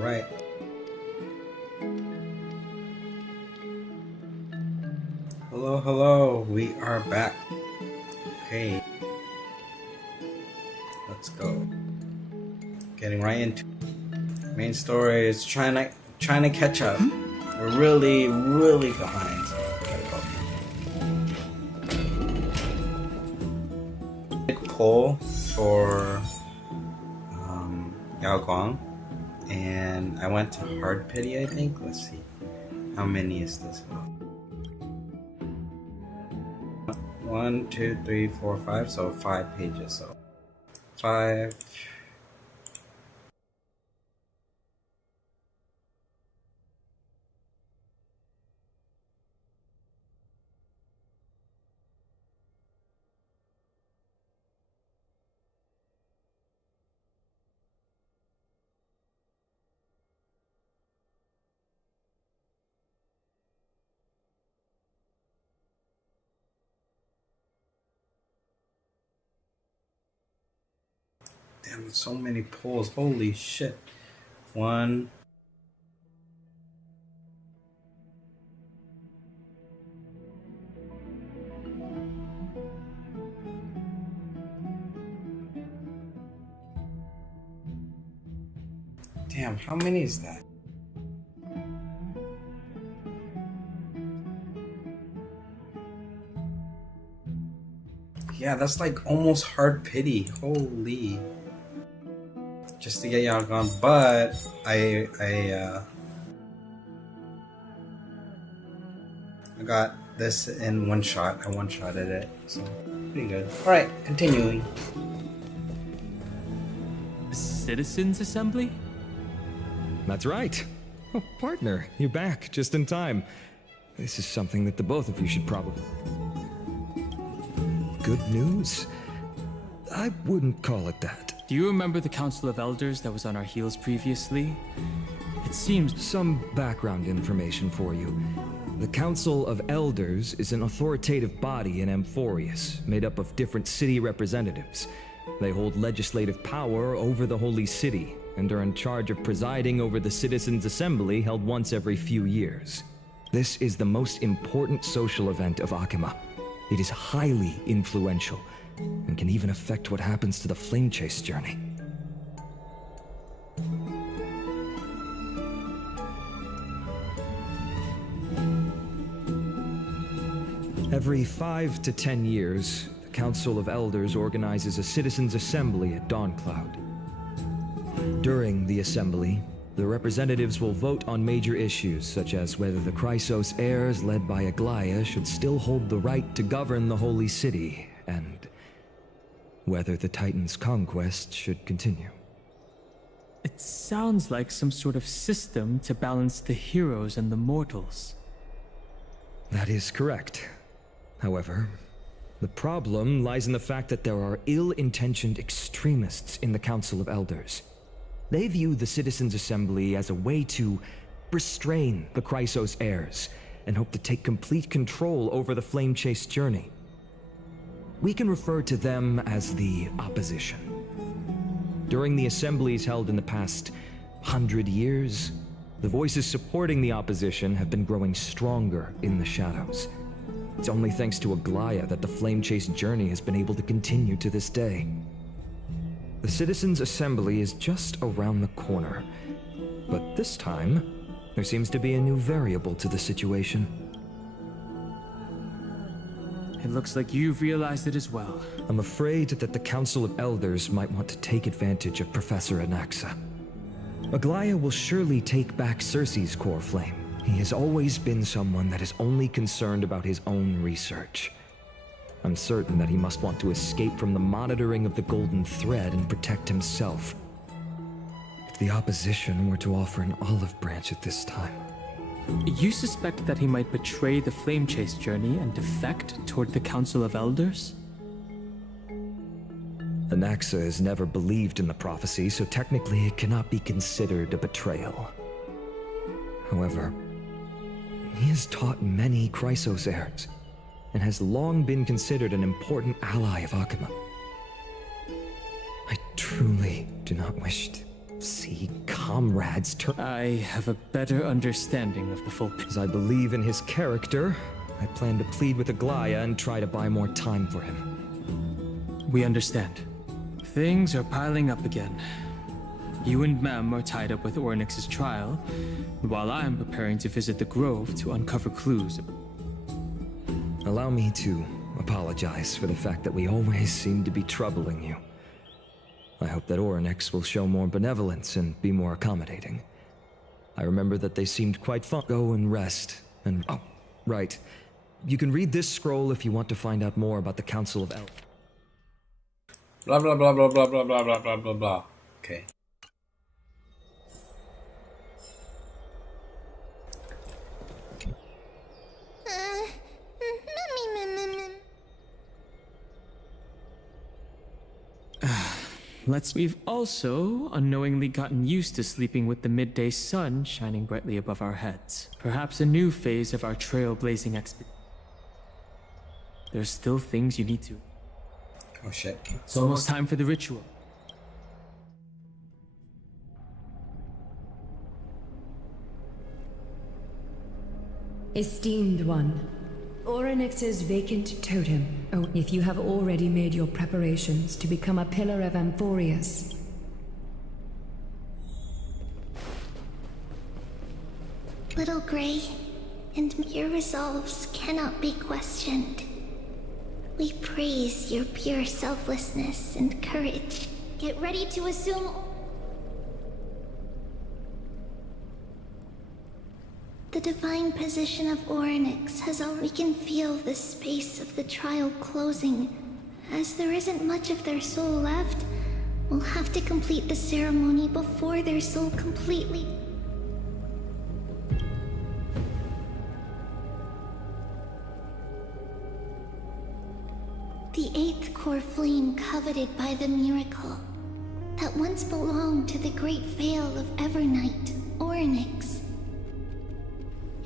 right. Hello, hello. We are back. Okay. Let's go. Getting right into main story is trying to catch up. We're really behind. Big pull for Yao Guang, and I went to hard pity. I think. Let's see. How many is this? 1, 2, 3, 4, 5. So 5 pages. So 5. Damn, so many pulls. Holy shit. 1. Damn, how many is that? Yeah, that's like almost hard pity. Holy. Just to get Yao Guang, but I got this in one shot. I one-shotted it, so pretty good. All right, continuing. Citizens Assembly? That's right. Oh, partner, you're back just in time. This is something that the both of you should probably... Good news? I wouldn't call it that. Do you remember the Council of Elders that was on our heels previously? It seems... Some background information for you. The Council of Elders is an authoritative body in Amphorius, made up of different city representatives. They hold legislative power over the Holy City, and are in charge of presiding over the Citizens' Assembly held once every few years. This is the most important social event of Akima. It is highly influential, and can even affect what happens to the Flame Chase journey. Every 5 to 10 years, the Council of Elders organizes a Citizens' Assembly at Dawncloud. During the assembly, the representatives will vote on major issues such as whether the Chrysos heirs led by Aglaya should still hold the right to govern the Holy City, and whether the Titan's conquest should continue. It sounds like some sort of system to balance the heroes and the mortals. That is correct. However, the problem lies in the fact that there are ill-intentioned extremists in the Council of Elders. They view the Citizens' Assembly as a way to restrain the Chrysos heirs, and hope to take complete control over the Flame Chase journey. We can refer to them as the Opposition. During the assemblies held in the past 100 years, the voices supporting the Opposition have been growing stronger in the shadows. It's only thanks to Aglaya that the Flame Chase journey has been able to continue to this day. The Citizens' Assembly is just around the corner, but this time, there seems to be a new variable to the situation. It looks like you've realized it as well. I'm afraid that the Council of Elders might want to take advantage of Professor Anaxa. Aglaya will surely take back Circe's core flame. He has always been someone that is only concerned about his own research. I'm certain that he must want to escape from the monitoring of the Golden Thread and protect himself. If the Opposition were to offer an olive branch at this time... You suspect that he might betray the Flame Chase journey and defect toward the Council of Elders? Anaxa has never believed in the prophecy, so technically it cannot be considered a betrayal. However, he has taught many Chrysos heirs, and has long been considered an important ally of Akima. I truly do not wish see comrades turn. I have a better understanding of the full picture. As I believe in his character, I plan to plead with Aglaya and try to buy more time for him. We understand. Things are piling up again. You and Mem are tied up with Ornyx's trial, while I am preparing to visit the Grove to uncover clues. Allow me to apologize for the fact that we always seem to be troubling you. I hope that Ornyx will show more benevolence and be more accommodating. I remember that they seemed quite fun. Go and rest, and... Oh, right. You can read this scroll if you want to find out more about the Council of Elders. Blah blah blah blah blah blah blah blah blah blah blah. Okay. We've also unknowingly gotten used to sleeping with the midday sun shining brightly above our heads. Perhaps a new phase of our trailblazing expedition. There's still things you need to. Oh shit. It's almost time for the ritual. Esteemed one, Ornyx's vacant totem. Oh, if you have already made your preparations to become a pillar of Amphorius. Little Grey, and your resolves cannot be questioned. We praise your pure selflessness and courage. Get ready to assume... The divine position of Ornyx has all... We can feel the space of the trial closing. As there isn't much of their soul left, we'll have to complete the ceremony before their soul completely... The eighth core flame coveted by the miracle that once belonged to the great Vale of Evernight, Ornyx.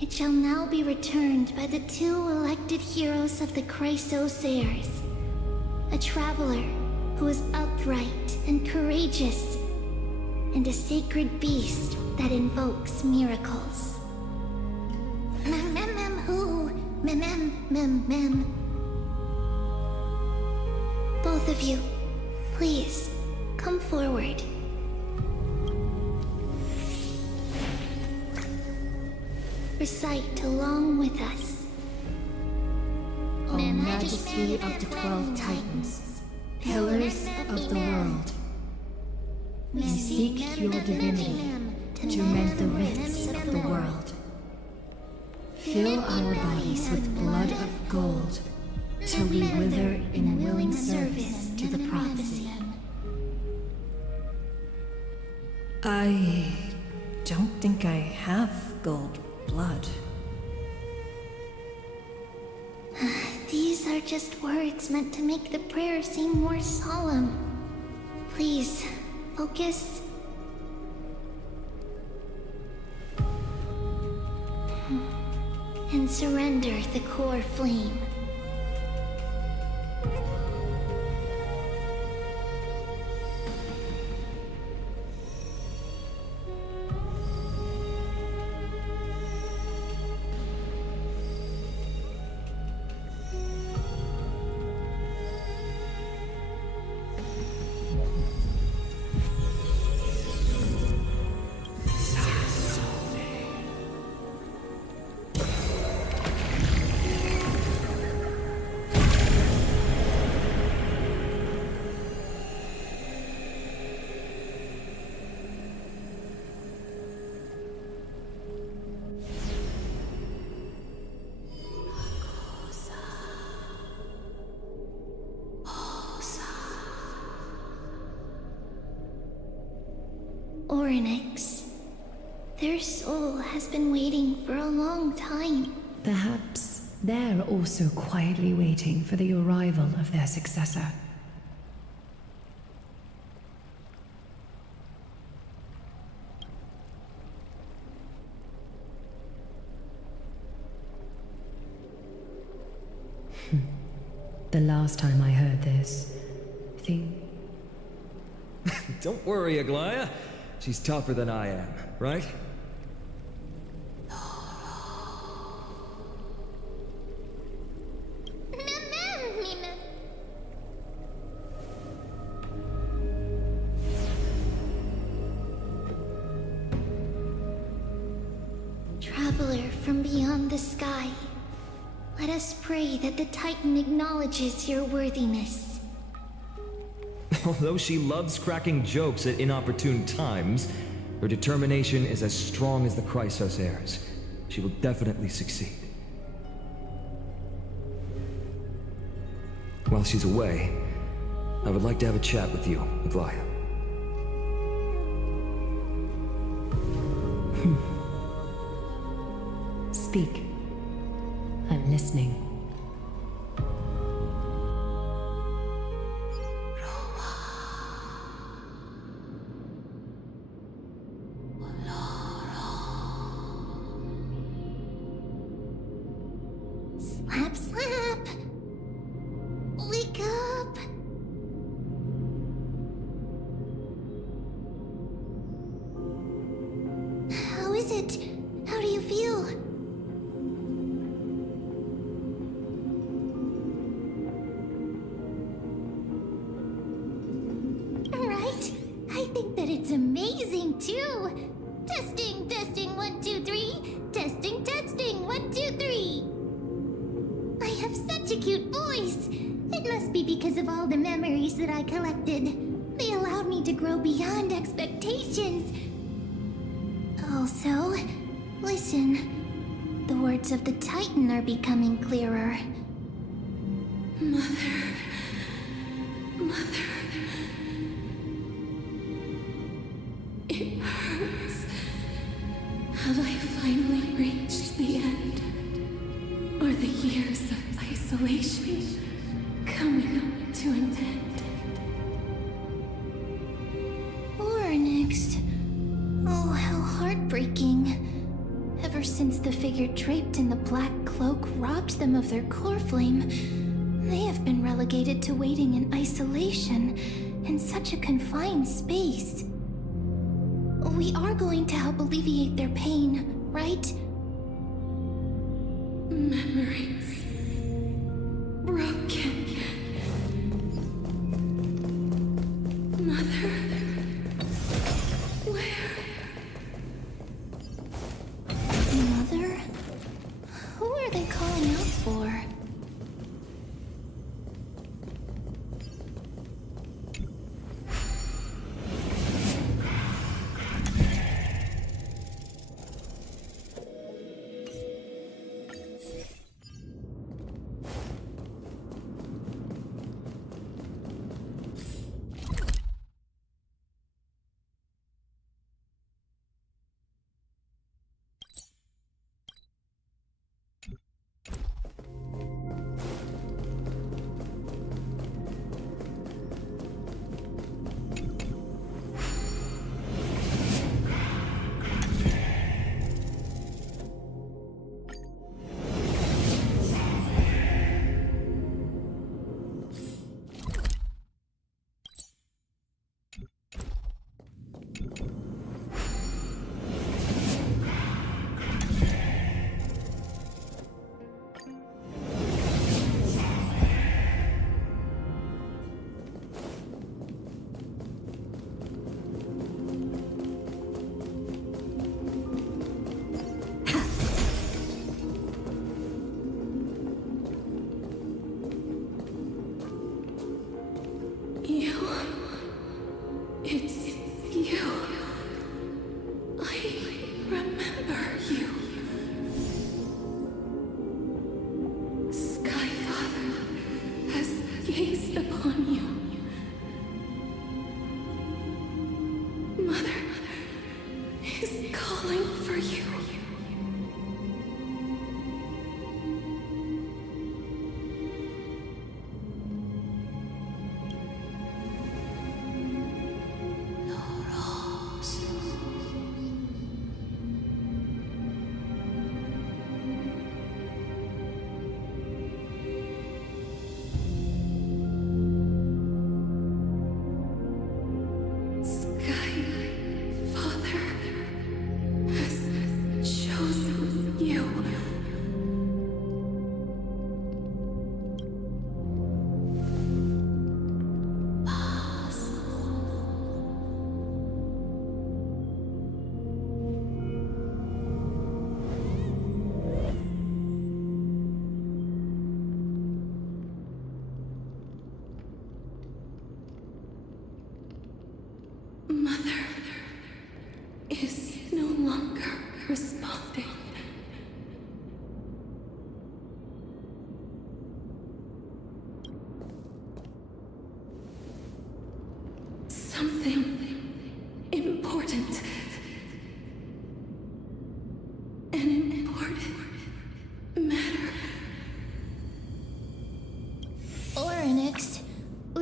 It shall now be returned by the two elected heroes of the Chrysosairs. A traveler who is upright and courageous, and a sacred beast that invokes miracles. Who? Mem. Both of you, please, come forward. Recite along with us. O Majesty of the 12 Titans, Pillars of the World, we seek your divinity to mend the rifts of the world. Fill our bodies with blood of gold, till we wither in willing service to the prophecy. I don't think I have gold blood. These are just words meant to make the prayer seem more solemn. Please, focus. And surrender the core flame. Ornyx. Their soul has been waiting for a long time. Perhaps they're also quietly waiting for the arrival of their successor. The last time I heard this, Don't worry, Aglaya. She's tougher than I am, right? Traveler from beyond the sky, let us pray that the Titan acknowledges your worthiness. Although she loves cracking jokes at inopportune times, her determination is as strong as the Chrysos heirs. She will definitely succeed. While she's away, I would like to have a chat with you, Aglaya. Speak. I'm listening. Slap, slap! Wake up! How is it? How do you feel? Right? I think that it's amazing too! Testing, testing, 1, 2, 3. Testing, testing, 1, 2, 3. I have such a cute voice! It must be because of all the memories that I collected. They allowed me to grow beyond expectations. Also, listen. The words of the Titan are becoming clearer. Mother... It hurts. Have I finally reached the end? Or the years of isolation coming to an end? Or next. Oh, how heartbreaking. Ever since the figure draped in the black cloak robbed them of their core flame, they have been relegated to waiting in isolation in such a confined space. We are going to help alleviate their pain, right? Memories broken. Mother, where? Mother? Who are they calling out for?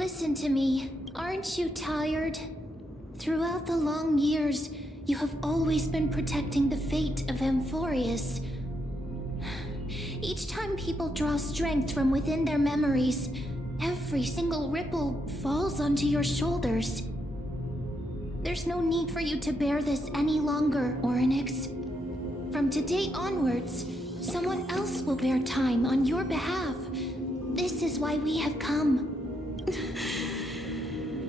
Listen to me. Aren't you tired? Throughout the long years, you have always been protecting the fate of Amphorius. Each time people draw strength from within their memories, every single ripple falls onto your shoulders. There's no need for you to bear this any longer, Orynyx. From today onwards, someone else will bear time on your behalf. This is why we have come.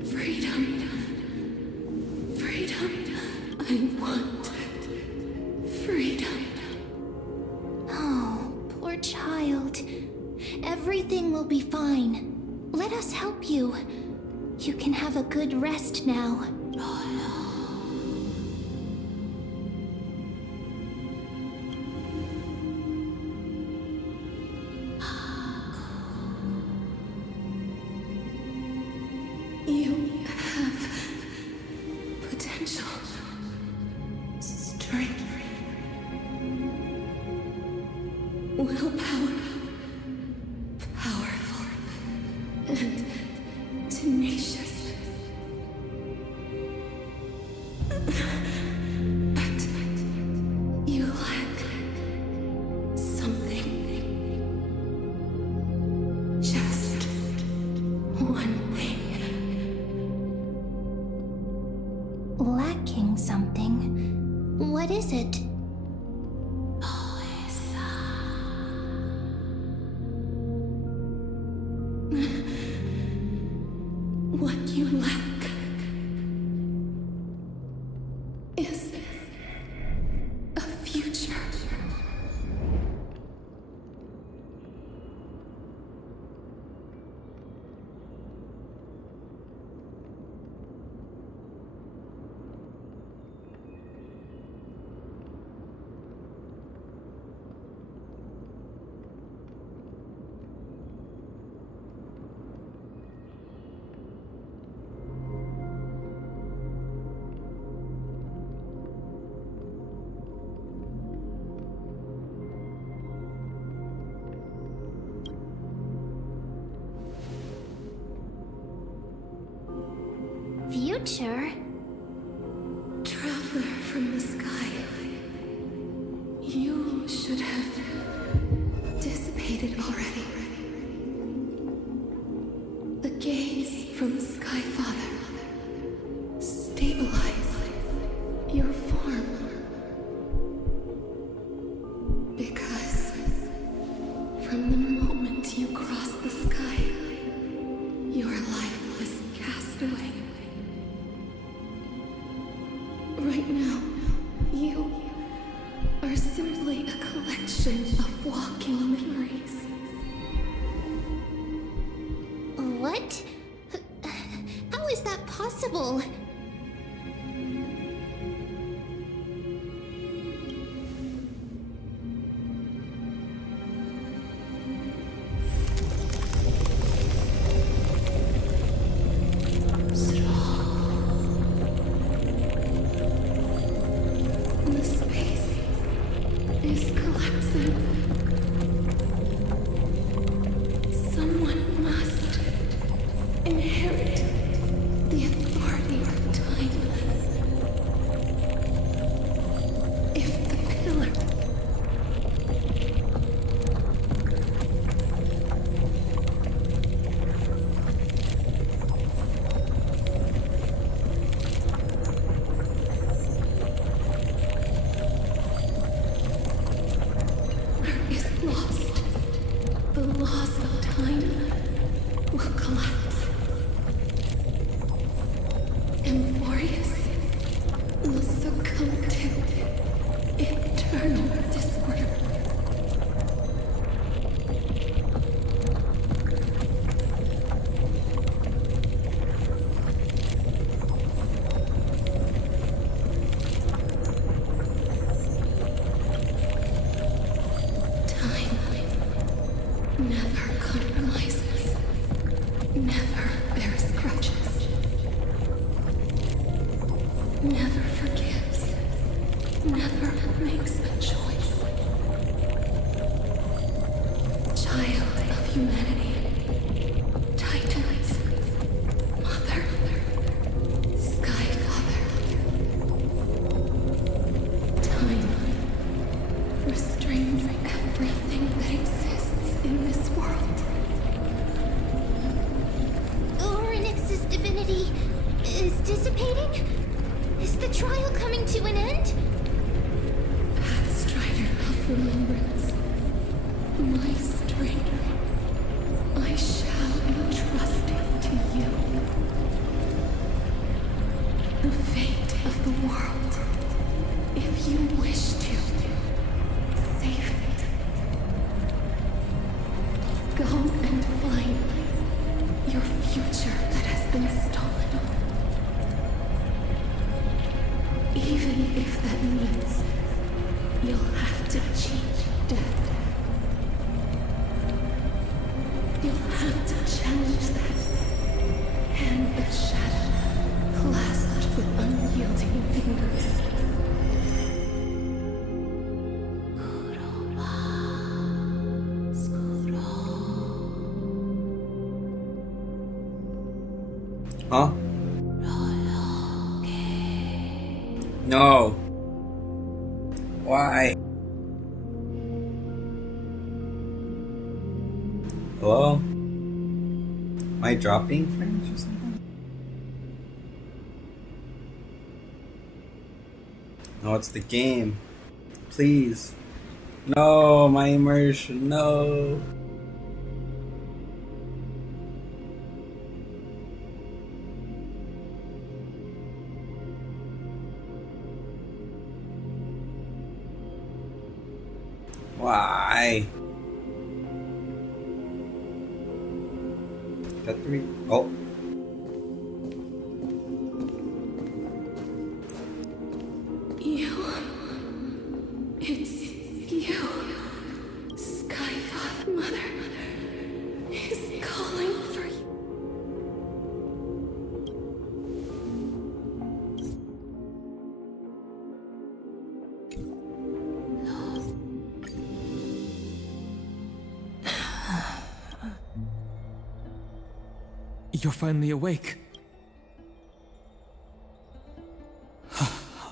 Freedom. Freedom. I want freedom. Oh, poor child. Everything will be fine. Let us help you. You can have a good rest now. You have potential, strength, willpower, powerful, and tenacious. But you lack something. Just one thing. Lacking something. What is it? What you lack is a future. Future? Traveler from the sky. You should have dissipated already. The gaze from the Sky Father. Stabilize your form. Because from the moment you crossed the sky, your life was cast away. Right now, you are simply a collection of walking memories. What? How is that possible? The space is collapsing. Someone must inherit the authority of time. If the pillar is lost, the laws of time will collapse. Amphorius will succumb to eternal disorder. Time never compromises, never bears grudges, never forgives, never makes a choice. Child of humanity, titans, dissipating? Is the trial coming to an end? Strider of remembrance, my strength, I shall entrust it to you. The fate of the world, if you wish to, save it. Go and find your future that has been stolen. Even if that means you'll have to cheat death. You'll have to challenge that hand of shadow, clasped with unyielding fingers. Huh? No. Why? Hello? Am I dropping frames or something? No, it's the game. Please. No, my immersion. No. Why? That three? Oh. It's you. Skyfather Mother is calling for you. You're finally awake.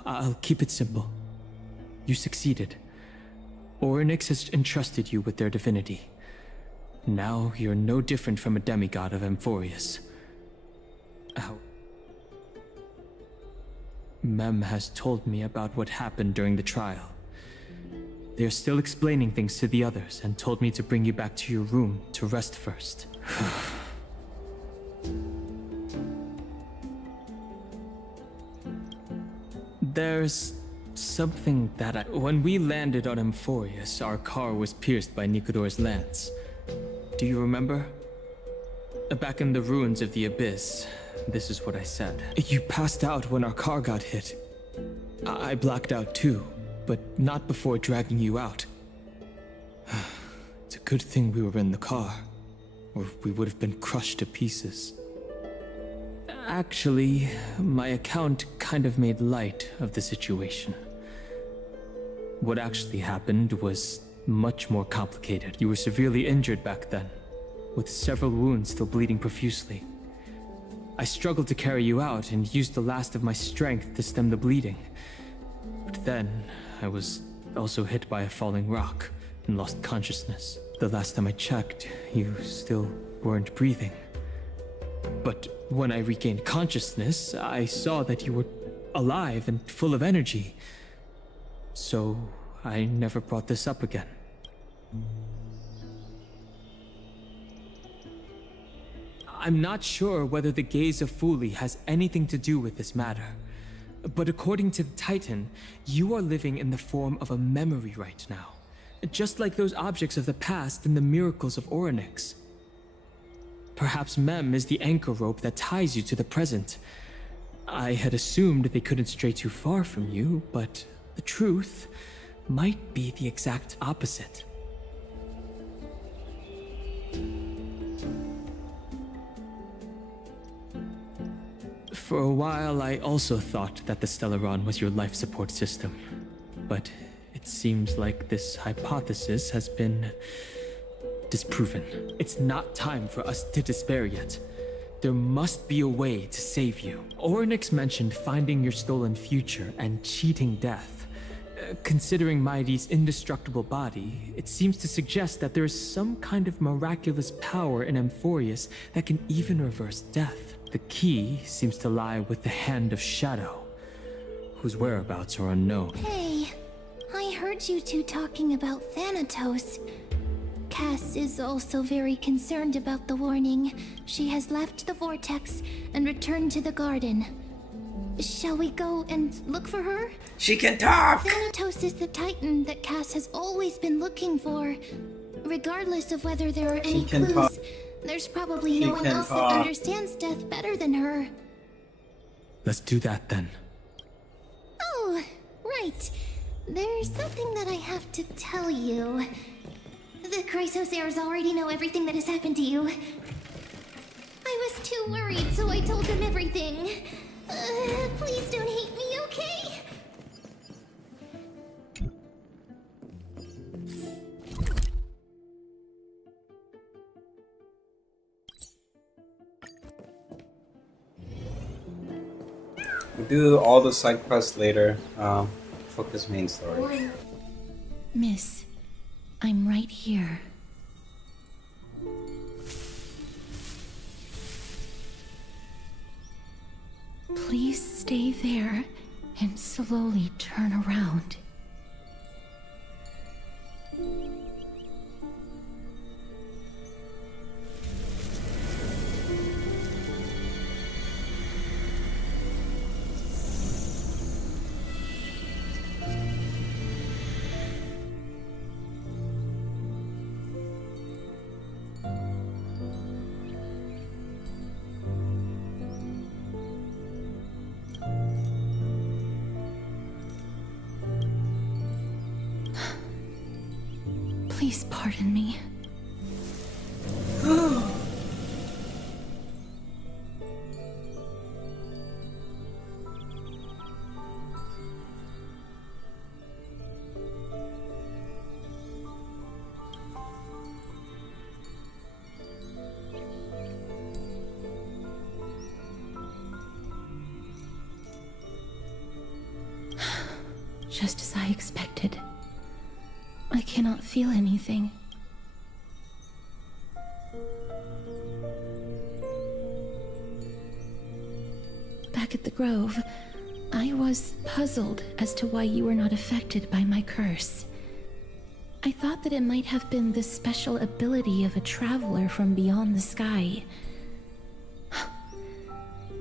I'll keep it simple. You succeeded. Orynyx has entrusted you with their divinity. Now you're no different from a demigod of Amphorius. Mem has told me about what happened during the trial. They're still explaining things to the others and told me to bring you back to your room to rest first. There's something that when we landed on Amphorius, our car was pierced by Nikodor's lance. Do you remember? Back in the ruins of the Abyss, this is what I said. You passed out when our car got hit. I blacked out too, but not before dragging you out. It's a good thing we were in the car, or we would have been crushed to pieces. Actually, my account kind of made light of the situation. What actually happened was much more complicated. You were severely injured back then, with several wounds still bleeding profusely. I struggled to carry you out and used the last of my strength to stem the bleeding. But then, I was also hit by a falling rock and lost consciousness. The last time I checked, you still weren't breathing. But when I regained consciousness, I saw that you were alive and full of energy. So I never brought this up again. I'm not sure whether the gaze of Fuli has anything to do with this matter. But according to the Titan, you are living in the form of a memory right now. Just like those objects of the past and the miracles of Orynyx. Perhaps Mem is the anchor rope that ties you to the present. I had assumed they couldn't stray too far from you, but the truth might be the exact opposite. For a while, I also thought that the Stellaron was your life support system. But it seems like this hypothesis has been disproven. It's not time for us to despair yet. There must be a way to save you. Orynyx mentioned finding your stolen future and cheating death. Considering Mighty's indestructible body, it seems to suggest that there is some kind of miraculous power in Amphorius that can even reverse death. The key seems to lie with the Hand of Shadow, whose whereabouts are unknown. Hey, I heard you two talking about Thanatos. Cass is also very concerned about the warning. She has left the vortex and returned to the garden. Shall we go and look for her? She can talk! Thanatos is the titan that Cass has always been looking for. Regardless of whether there are any can clues, talk. there's probably She no one can else talk. that understands death better than her. Let's do that then. Oh, right. There's something that I have to tell you. The Chrysosaurs already know everything that has happened to you. I was too worried, so I told them everything. Please don't hate me, okay? We'll do all the side quests later. Focus main story. Miss, I'm right here. Please stay there and slowly turn around. Please pardon me. Just as I expected. I cannot feel anything. Back at the Grove, I was puzzled as to why you were not affected by my curse. I thought that it might have been the special ability of a traveler from beyond the sky.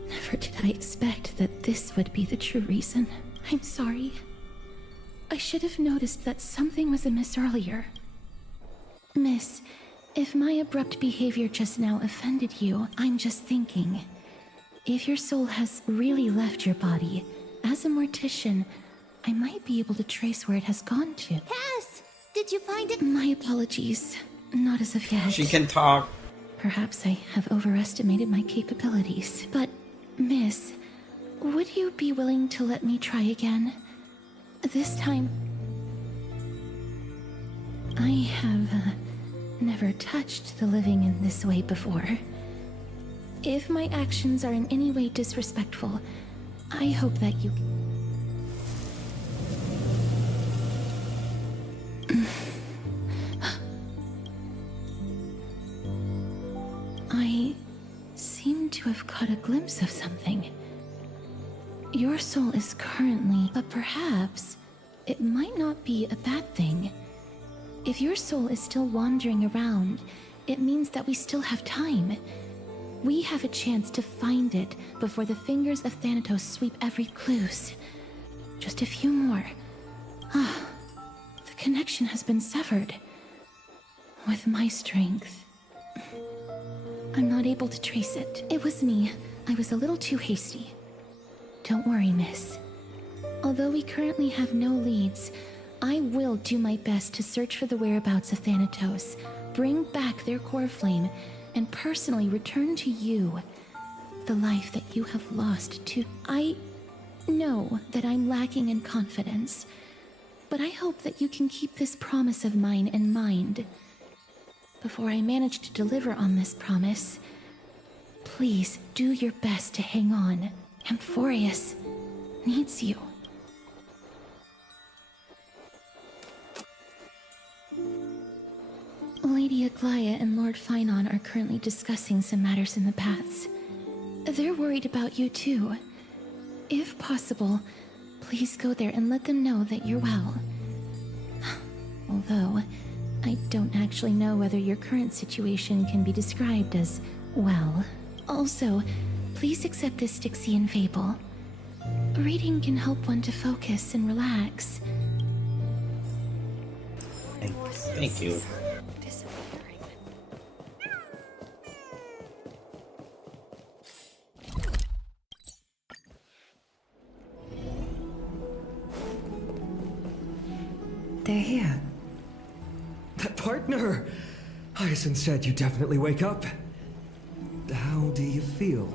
Never did I expect that this would be the true reason. I'm sorry. I should have noticed that something was amiss earlier. Miss, if my abrupt behavior just now offended you, I'm just thinking. If your soul has really left your body, as a mortician, I might be able to trace where it has gone to. Cass, did you find it? My apologies. Not as of yet. She can talk. Perhaps I have overestimated my capabilities. But, Miss, would you be willing to let me try again? This time, I have never touched the living in this way before. If my actions are in any way disrespectful, I hope that you... I seem to have caught a glimpse of something. Your soul is currently, but perhaps it might not be a bad thing. If your soul is still wandering around, it means that we still have time. We have a chance to find it before the fingers of Thanatos sweep every clues. Just a few more. The connection has been severed. With my strength, I'm not able to trace it. It was me. I was a little too hasty. Don't worry, miss. Although we currently have no leads, I will do my best to search for the whereabouts of Thanatos, bring back their core flame, and personally return to you the life that you have lost to... I know that I'm lacking in confidence, but I hope that you can keep this promise of mine in mind. Before I manage to deliver on this promise, please do your best to hang on. Amphorius needs you. Aglaya and Lord Finon are currently discussing some matters in the paths. They're worried about you too. If possible, please go there and let them know that you're well. Although, I don't actually know whether your current situation can be described as well. Also, please accept this Styxian fable. Reading can help one to focus and relax. Thank you. They're here. That partner! Hyacinth said you definitely wake up. How do you feel?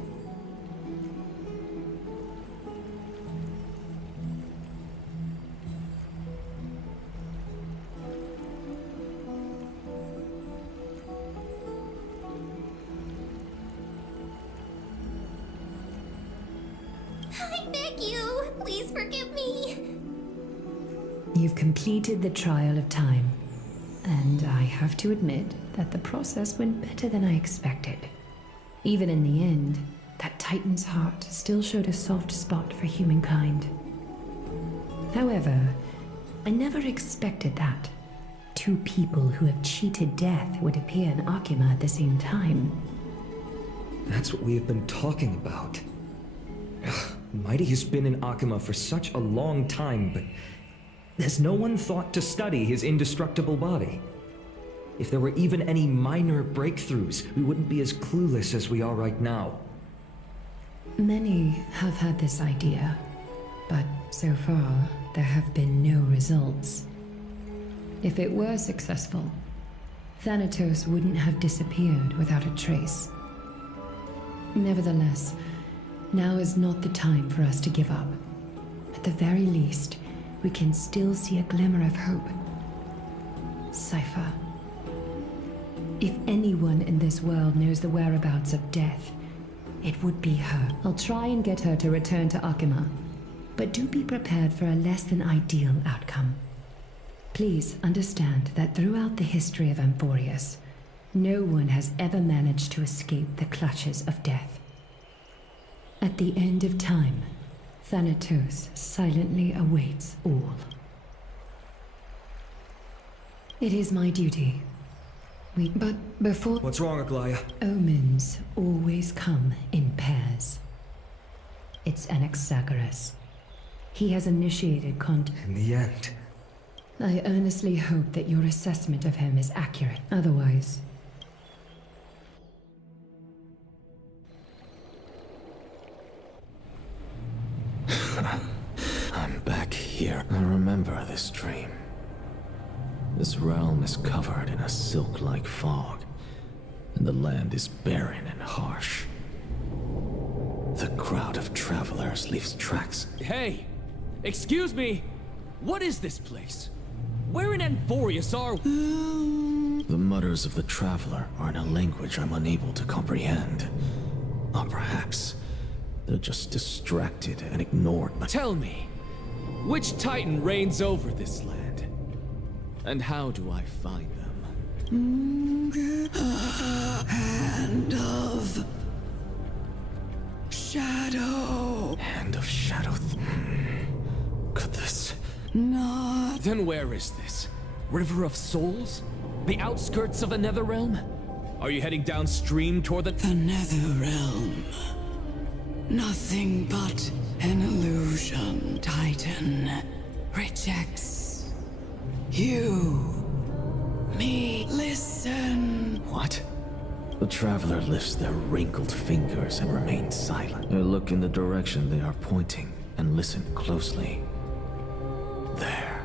I beg you, please forgive me. You've completed the trial of time. And I have to admit that the process went better than I expected. Even in the end, that Titan's heart still showed a soft spot for humankind. However, I never expected that. Two people who have cheated death would appear in Akima at the same time. That's what we have been talking about. Mighty has been in Akima for such a long time, but has no one thought to study his indestructible body? If there were even any minor breakthroughs, we wouldn't be as clueless as we are right now. Many have had this idea, but so far, there have been no results. If it were successful, Thanatos wouldn't have disappeared without a trace. Nevertheless, now is not the time for us to give up. At the very least, we can still see a glimmer of hope. Cypher. If anyone in this world knows the whereabouts of death, it would be her. I'll try and get her to return to Akima, but do be prepared for a less than ideal outcome. Please understand that throughout the history of Amphorius, no one has ever managed to escape the clutches of death. At the end of time, Thanatos silently awaits all. It is my duty. But before... What's wrong, Aglaya? Omens always come in pairs. It's Anaxagoras. He has initiated In the end. I earnestly hope that your assessment of him is accurate. Otherwise... I'm back here. I remember this dream. This realm is covered in a silk-like fog, and the land is barren and harsh. The crowd of travelers leaves tracks. Hey! Excuse me! What is this place? Where in Amphorius are we? The mutters of the traveler are in a language I'm unable to comprehend. Or perhaps they're just distracted and ignored by— Tell me, which Titan reigns over this land? And how do I find them? Hand of Shadow. Hand of Shadow. Could this— Not. Then where is this? River of Souls? The outskirts of the Netherrealm? Are you heading downstream toward the— The Netherrealm. Nothing but an illusion. Titan rejects you. Me. Listen. What? The traveler lifts their wrinkled fingers and remains silent. I look in the direction they are pointing and listen closely. There.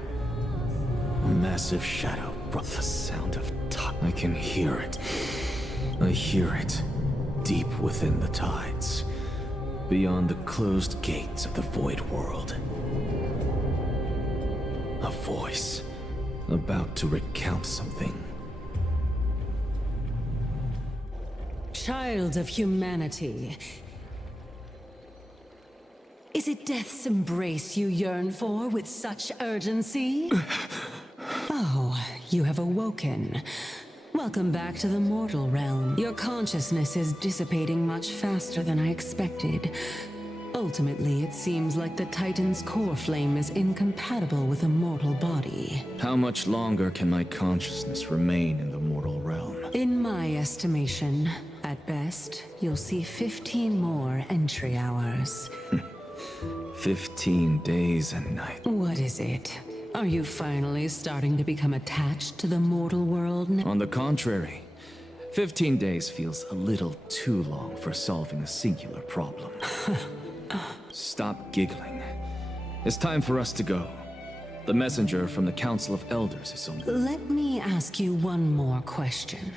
A massive shadow brought the sound of I can hear it. I hear it deep within the tides, beyond the closed gates of the void world. A voice about to recount something. Child of humanity, is it death's embrace you yearn for with such urgency? Oh, you have awoken. Welcome back to the mortal realm. Your consciousness is dissipating much faster than I expected. Ultimately, it seems like the Titan's core flame is incompatible with a mortal body. How much longer can my consciousness remain in the mortal realm? In my estimation, at best, you'll see 15 more entry hours. 15 days and nights. What is it? Are you finally starting to become attached to the mortal world now? On the contrary, 15 days feels a little too long for solving a singular problem. Stop giggling. It's time for us to go. The messenger from the Council of Elders is on. Let me ask you one more question.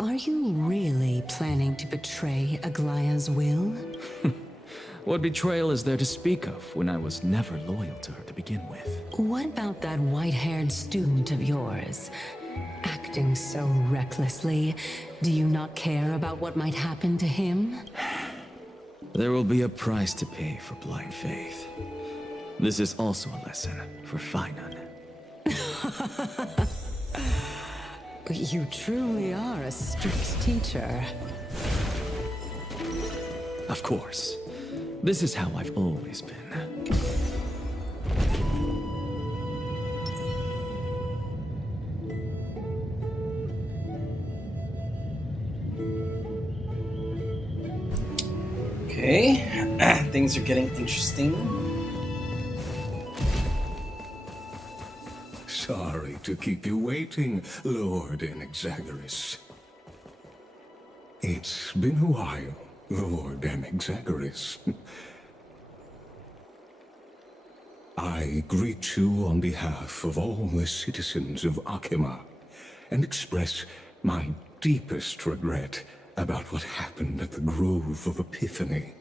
Are you really planning to betray Aglaya's will? What betrayal is there to speak of when I was never loyal to her to begin with? What about that white-haired student of yours? Acting so recklessly, do you not care about what might happen to him? There will be a price to pay for blind faith. This is also a lesson for Finan. You truly are a strict teacher. Of course. This is how I've always been. Okay, things are getting interesting. Sorry to keep you waiting, Lord Anaxagoras. It's been a while, Lord Anaxagoras. I greet you on behalf of all the citizens of Akima and express my deepest regret about what happened at the Grove of Epiphany.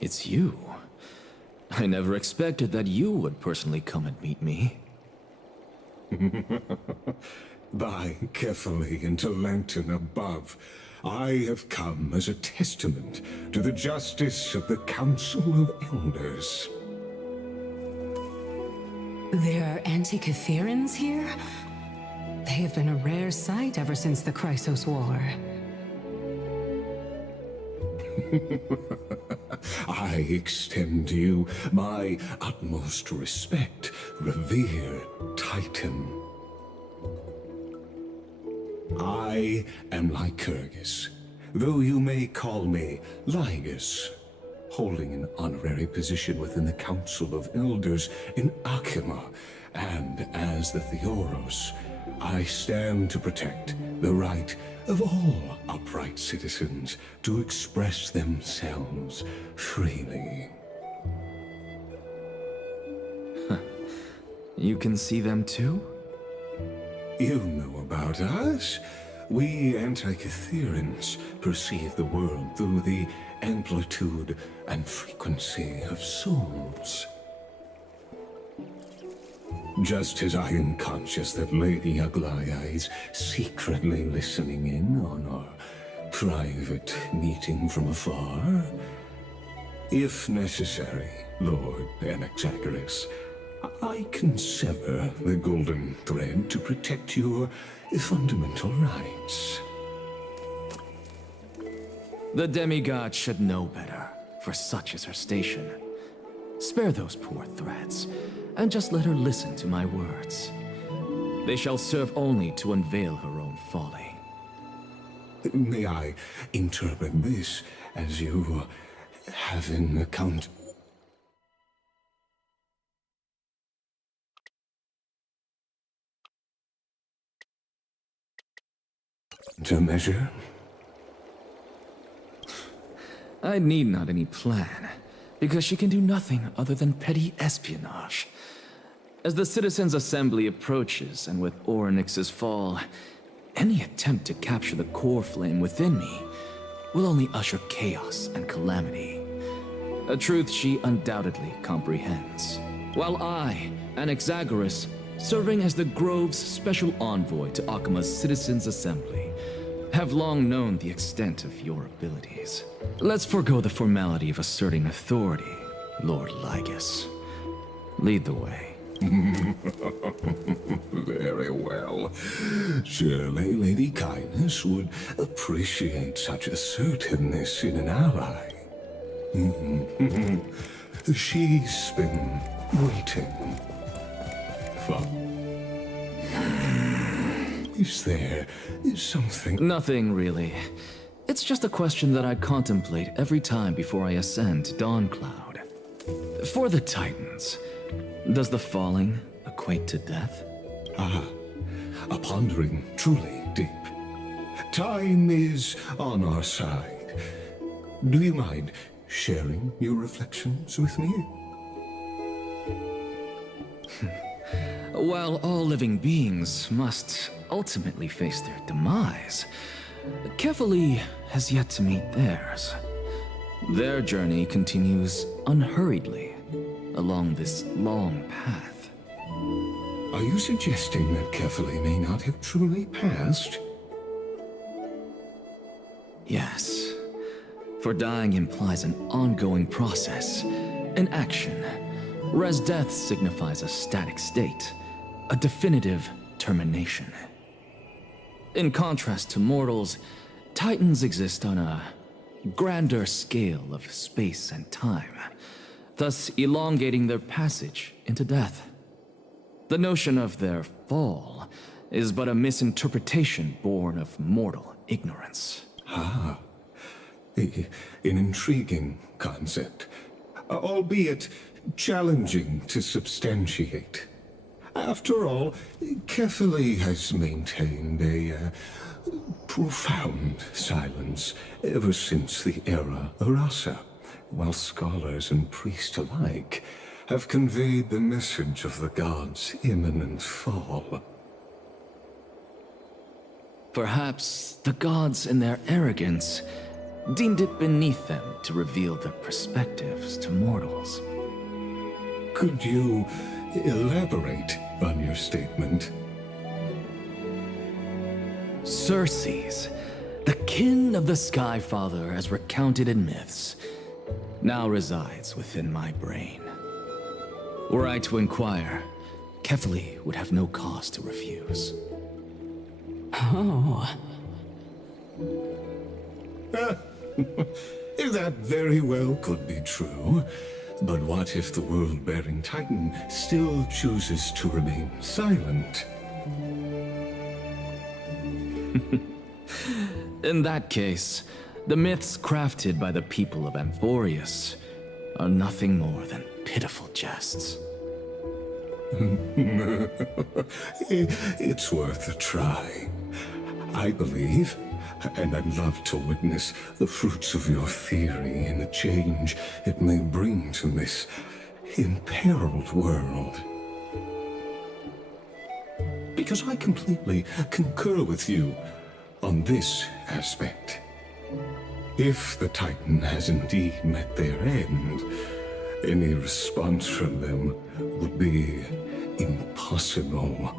It's you. I never expected that you would personally come and meet me. By carefully into lantern above, I have come as a testament to the justice of the Council of Elders. There are Antikytherans here? They have been a rare sight ever since the Chrysos War. I extend to you my utmost respect, revered Titan. I am Lycurgus, though you may call me Lygus, holding an honorary position within the Council of Elders in Akima, and as the Theoros, I stand to protect the right of all upright citizens to express themselves freely. You can see them too? You know about us. We Antikytherans perceive the world through the amplitude and frequency of souls. Just as I am conscious that Lady Aglaya is secretly listening in on our private meeting from afar, if necessary, Lord Anaxagoras, I can sever the golden thread to protect your fundamental rights. The demigod should know better, for such is her station. Spare those poor threats, and just let her listen to my words. They shall serve only to unveil her own folly. May I interpret this as you have an account? To measure? I need not any plan, because she can do nothing other than petty espionage. As the Citizens' Assembly approaches, and with Orynyx's fall, any attempt to capture the core flame within me will only usher chaos and calamity. A truth she undoubtedly comprehends. While I, Anaxagoras, serving as the Grove's special envoy to Akima's Citizens' Assembly, have long known the extent of your abilities. Let's forego the formality of asserting authority, Lord Lygus. Lead the way. Very well. Surely Lady Kindness would appreciate such assertiveness in an ally. She's been waiting for... Is there something... Nothing, really. It's just a question that I contemplate every time before I ascend to Dawn Cloud. For the Titans, does the falling equate to death? Ah, a pondering truly deep. Time is on our side. Do you mind sharing your reflections with me? While all living beings must ultimately face their demise, Kefali has yet to meet theirs. Their journey continues unhurriedly along this long path. Are you suggesting that Kefali may not have truly passed? Yes. For dying implies an ongoing process, an action, whereas death signifies a static state, a definitive termination. In contrast to mortals, Titans exist on a grander scale of space and time, thus elongating their passage into death. The notion of their fall is but a misinterpretation born of mortal ignorance. Ah, an intriguing concept, albeit challenging to substantiate. After all, Kefali has maintained a profound silence ever since the era Arasa, while scholars and priests alike have conveyed the message of the gods' imminent fall. Perhaps the gods in their arrogance deemed it beneath them to reveal their perspectives to mortals. Could you elaborate on your statement? Circes, the kin of the Sky Father as recounted in myths, now resides within my brain. Were I to inquire, Kefali would have no cause to refuse. Oh. That very well could be true. But what if the world-bearing Titan still chooses to remain silent? In that case, the myths crafted by the people of Amphorius are nothing more than pitiful jests. It's worth a try. I believe, and I'd love to witness the fruits of your theory and the change it may bring to this imperiled world. Because I completely concur with you on this aspect. If the Titan has indeed met their end, any response from them would be impossible.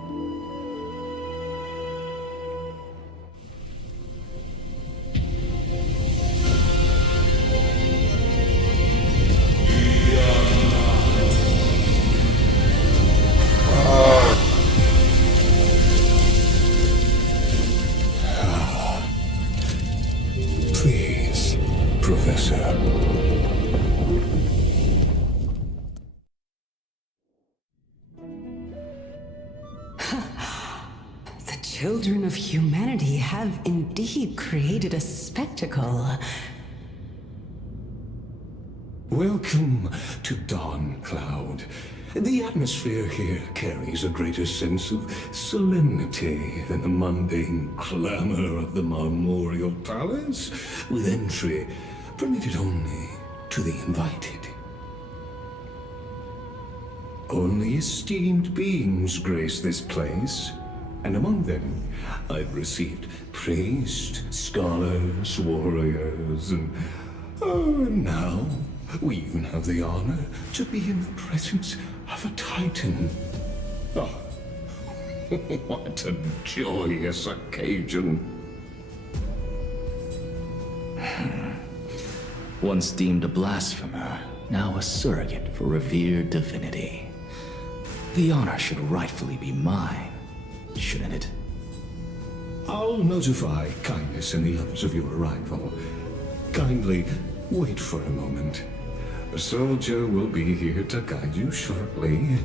Please, Professor. The children of humanity have indeed created a spectacle. Welcome to Dawn Cloud. The atmosphere here carries a greater sense of solemnity than the mundane clamor of the Marmorial Palace, with entry permitted only to the invited. Only esteemed beings grace this place, and among them I've received priests, scholars, warriors, and now we even have the honor to be in the presence of a Titan. Oh, what a joyous occasion. Once deemed a blasphemer, now a surrogate for revered divinity. The honor should rightfully be mine, shouldn't it? I'll notify Kindness and the others of your arrival. Kindly wait for a moment. A soldier will be here to guide you shortly.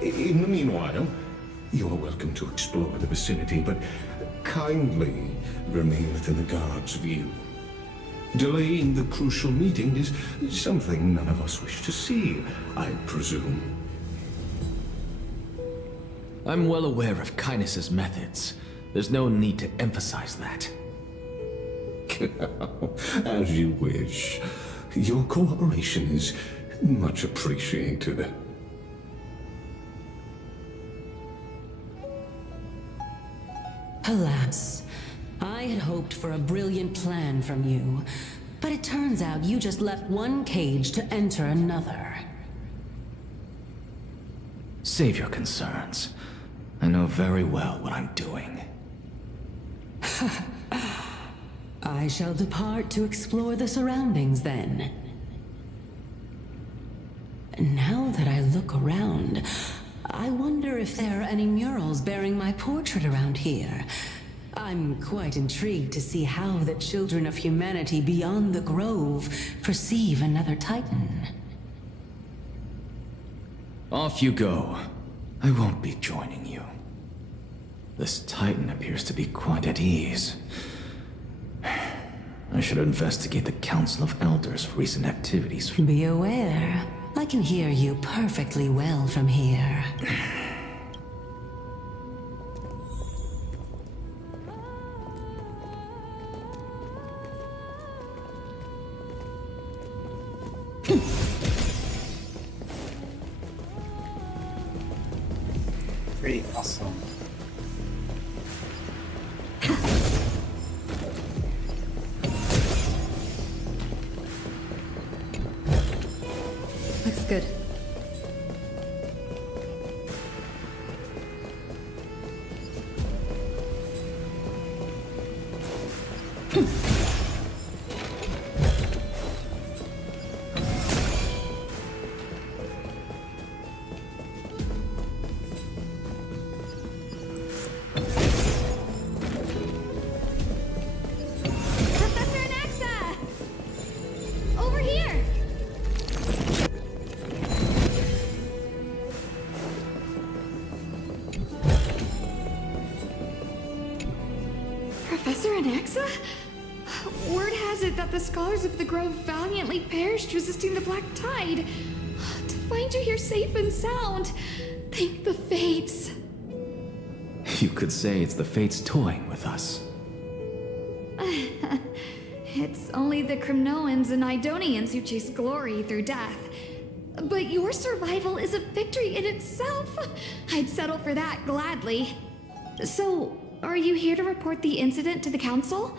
In the meanwhile, you're welcome to explore the vicinity, but kindly remain within the guard's view. Delaying the crucial meeting is something none of us wish to see, I presume. I'm well aware of Kindness's methods. There's no need to emphasize that. As you wish. Your cooperation is much appreciated. Alas, I had hoped for a brilliant plan from you, but it turns out you just left one cage to enter another. Save your concerns. I know very well what I'm doing. I shall depart to explore the surroundings then. Now that I look around, I wonder if there are any murals bearing my portrait around here. I'm quite intrigued to see how the children of humanity beyond the grove perceive another Titan. Off you go. I won't be joining you. This Titan appears to be quite at ease. I should investigate the Council of Elders' recent activities. Be aware, I can hear you perfectly well from here. Pretty awesome. Looks good. Professor Anaxa! Over here! Professor Anaxa? Word has it that the scholars of the Grove valiantly perished resisting the Black Tide. To find you here safe and sound, thank the Fates. You could say it's the Fates toying with us. It's only the Crimnoans and Idonians who chase glory through death. But your survival is a victory in itself. I'd settle for that gladly. So, are you here to report the incident to the Council?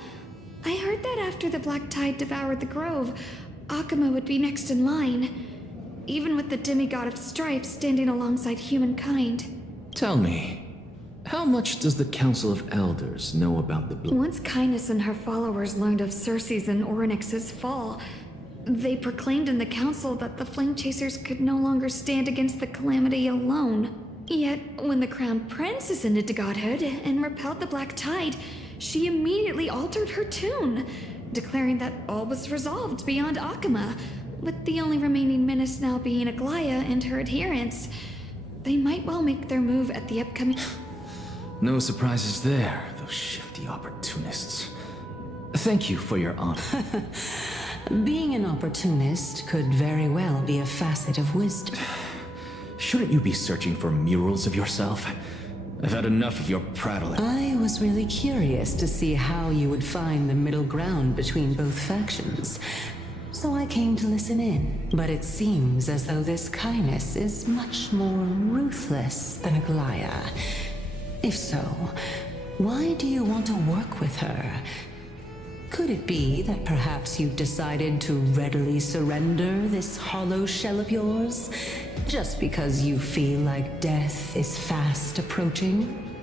I heard that after the Black Tide devoured the Grove, Akuma would be next in line. Even with the demigod of strife standing alongside humankind. Tell me, how much does the Council of Elders know about the Once Kindness and her followers learned of Circe's and Orynyx's fall, they proclaimed in the council that the Flame Chasers could no longer stand against the calamity alone. Yet, when the Crown Prince ascended to godhood and repelled the Black Tide, she immediately altered her tune, declaring that all was resolved beyond Akuma, with the only remaining menace now being Aglaya and her adherents. They might well make their move at the upcoming... No surprises there, those shifty opportunists. Thank you for your honor. Being an opportunist could very well be a facet of wisdom. Shouldn't you be searching for murals of yourself? I've had enough of your prattling. I was really curious to see how you would find the middle ground between both factions. So I came to listen in. But it seems as though this Kindness is much more ruthless than Aglaya. If so, why do you want to work with her? Could it be that perhaps you've decided to readily surrender this hollow shell of yours? Just because you feel like death is fast approaching?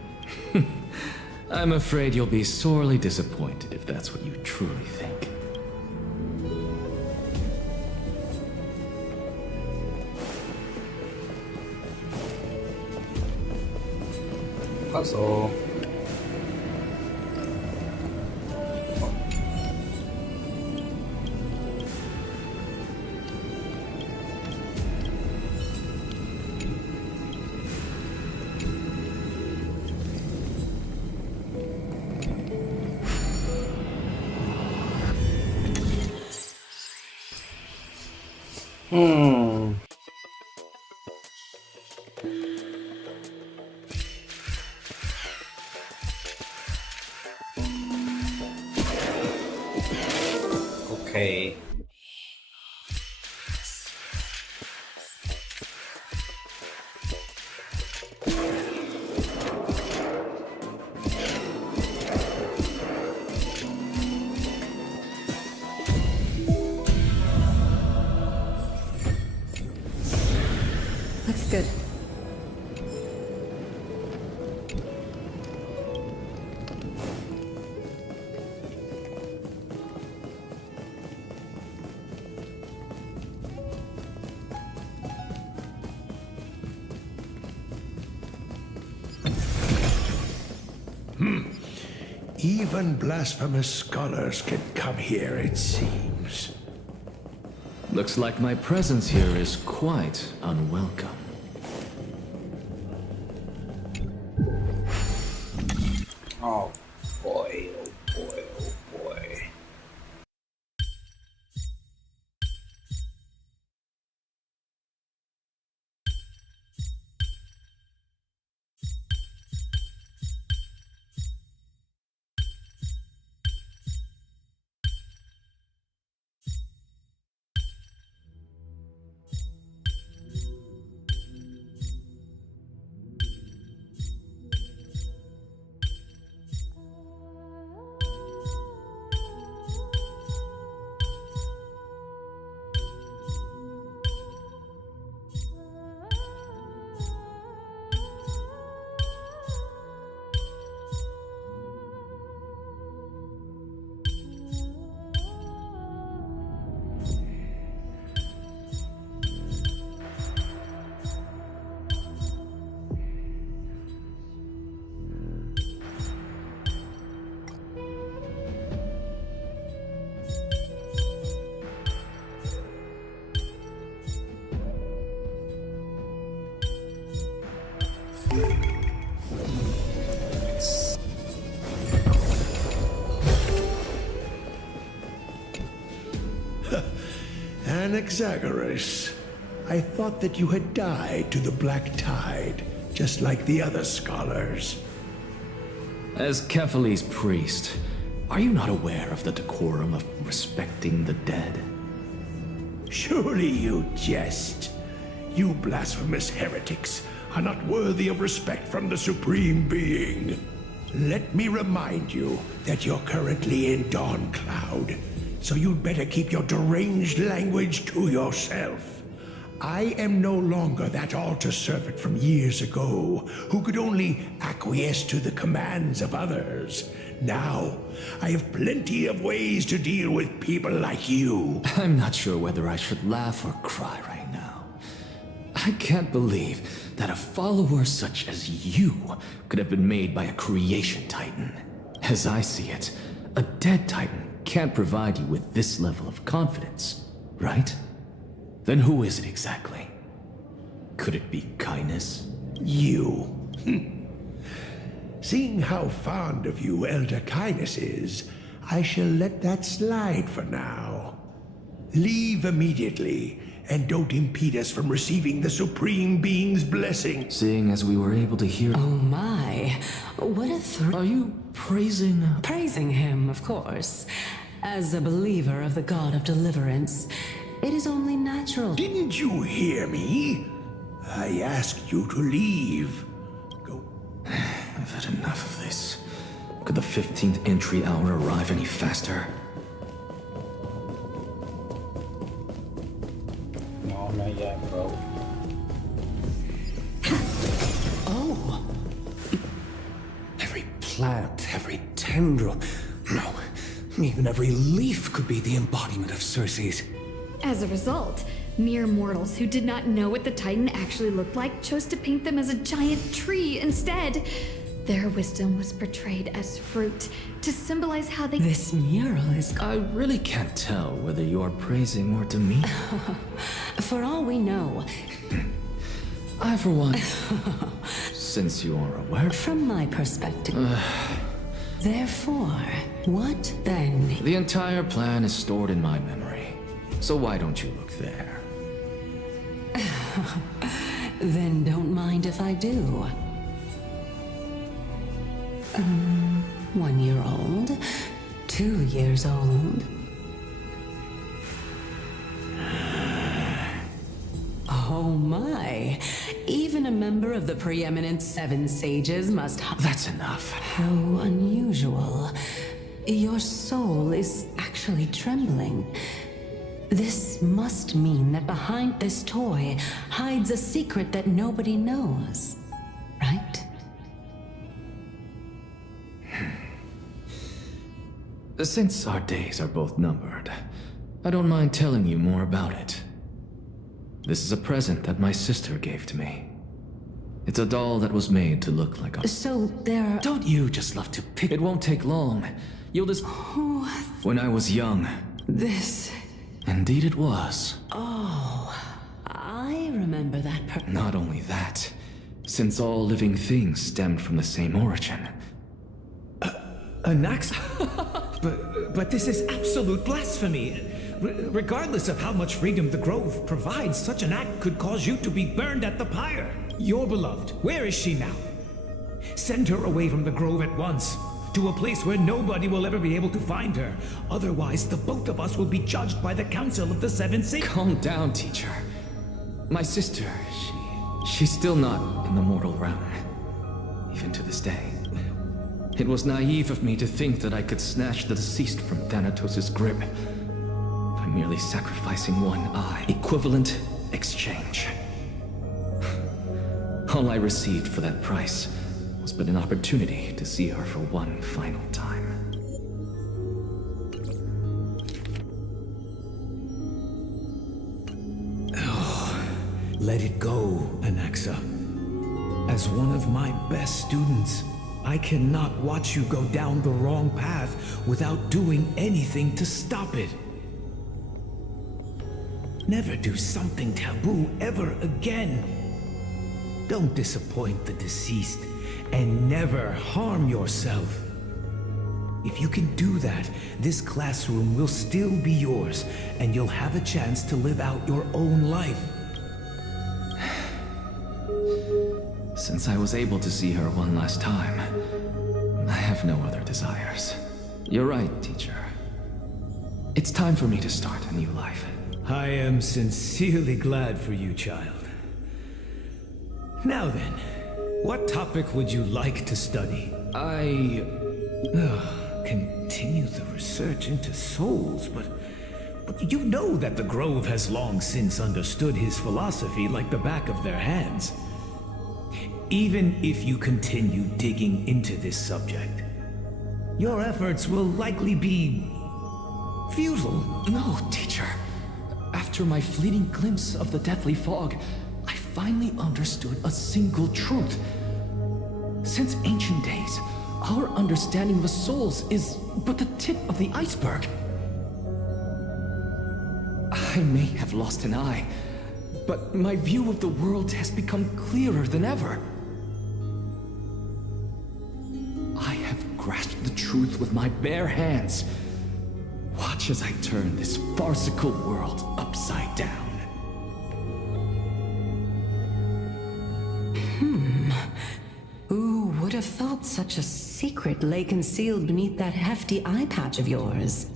I'm afraid you'll be sorely disappointed if that's what you truly think. puzzle. Okay. Looks good. Even blasphemous scholars can come here, it seems. Looks like my presence here is quite unwelcome. Oh boy, oh boy, oh boy. Anaxagoras, I thought that you had died to the Black Tide, just like the other scholars. As Kephale's priest, are you not aware of the decorum of respecting the dead? Surely you jest. You blasphemous heretics are not worthy of respect from the Supreme Being. Let me remind you that you're currently in Dawn Cloud, so you'd better keep your deranged language to yourself. I am no longer that altar servant from years ago, who could only acquiesce to the commands of others. Now, I have plenty of ways to deal with people like you. I'm not sure whether I should laugh or cry right now. I can't believe that a follower such as you could have been made by a creation titan. As I see it, a dead titan can't provide you with this level of confidence, right? Then who is it exactly? Could it be kindness? You. Seeing how fond of you Elder Kindness is, I shall let that slide for now. Leave immediately, and don't impede us from receiving the Supreme Being's blessing. Seeing as we were able to hear... Oh my, what a thrill. Are you praising... Praising him, of course. As a believer of the God of Deliverance, it is only natural. Didn't you hear me? I asked you to leave. Go. I've had enough of this. Could the 15th entry hour arrive any faster? No, not yet, bro. Oh, Every plant, every tendril, no, even every leaf could be the embodiment of Circe's. As a result, mere mortals who did not know what the Titan actually looked like chose to paint them as a giant tree instead. Their wisdom was portrayed as fruit, to symbolize how they— This mural is... I really can't tell whether you are praising or demeaning. For all we know, I, for one, since you are aware... from my perspective. Therefore, what then? The entire plan is stored in my memory. So why don't you look there? Then don't mind if I do. 1 year old, 2 years old. Oh my! Even a member of the preeminent Seven Sages must... That's enough. How unusual. Your soul is actually trembling. This must mean that behind this toy hides a secret that nobody knows, right? Since our days are both numbered, I don't mind telling you more about it. This is a present that my sister gave to me. It's a doll that was made to look like a... So there are... Don't you just love to pick... It won't take long. You'll just... When I was young... This... Indeed it was. Oh, I remember that Not only that, since all living things stemmed from the same origin. An axe? But this is absolute blasphemy. Regardless of how much freedom the Grove provides, such an act could cause you to be burned at the pyre. Your beloved, where is she now? Send her away from the Grove at once, to a place where nobody will ever be able to find her. Otherwise, the both of us will be judged by the Council of the Seven Sages. Calm down, teacher. My sister, she's still not in the mortal realm, even to this day. It was naive of me to think that I could snatch the deceased from Thanatos' grip by merely sacrificing one eye. Equivalent exchange. All I received for that price was but an opportunity to see her for one final time. Oh, let it go, Anaxa. As one of my best students, I cannot watch you go down the wrong path without doing anything to stop it. Never do something taboo ever again. Don't disappoint the deceased, and never harm yourself. If you can do that, this classroom will still be yours, and you'll have a chance to live out your own life. Since I was able to see her one last time, I have no other desires. You're right, teacher. It's time for me to start a new life. I am sincerely glad for you, child. Now then, what topic would you like to study? Continue the research into souls, but you know that the Grove has long since understood his philosophy like the back of their hands. Even if you continue digging into this subject, your efforts will likely be futile. No, teacher. After my fleeting glimpse of the deathly fog, I finally understood a single truth. Since ancient days, our understanding of the souls is but the tip of the iceberg. I may have lost an eye, but my view of the world has become clearer than ever. I have grasped the truth with my bare hands. Watch as I turn this farcical world upside down. Who would have thought such a secret lay concealed beneath that hefty eye patch of yours?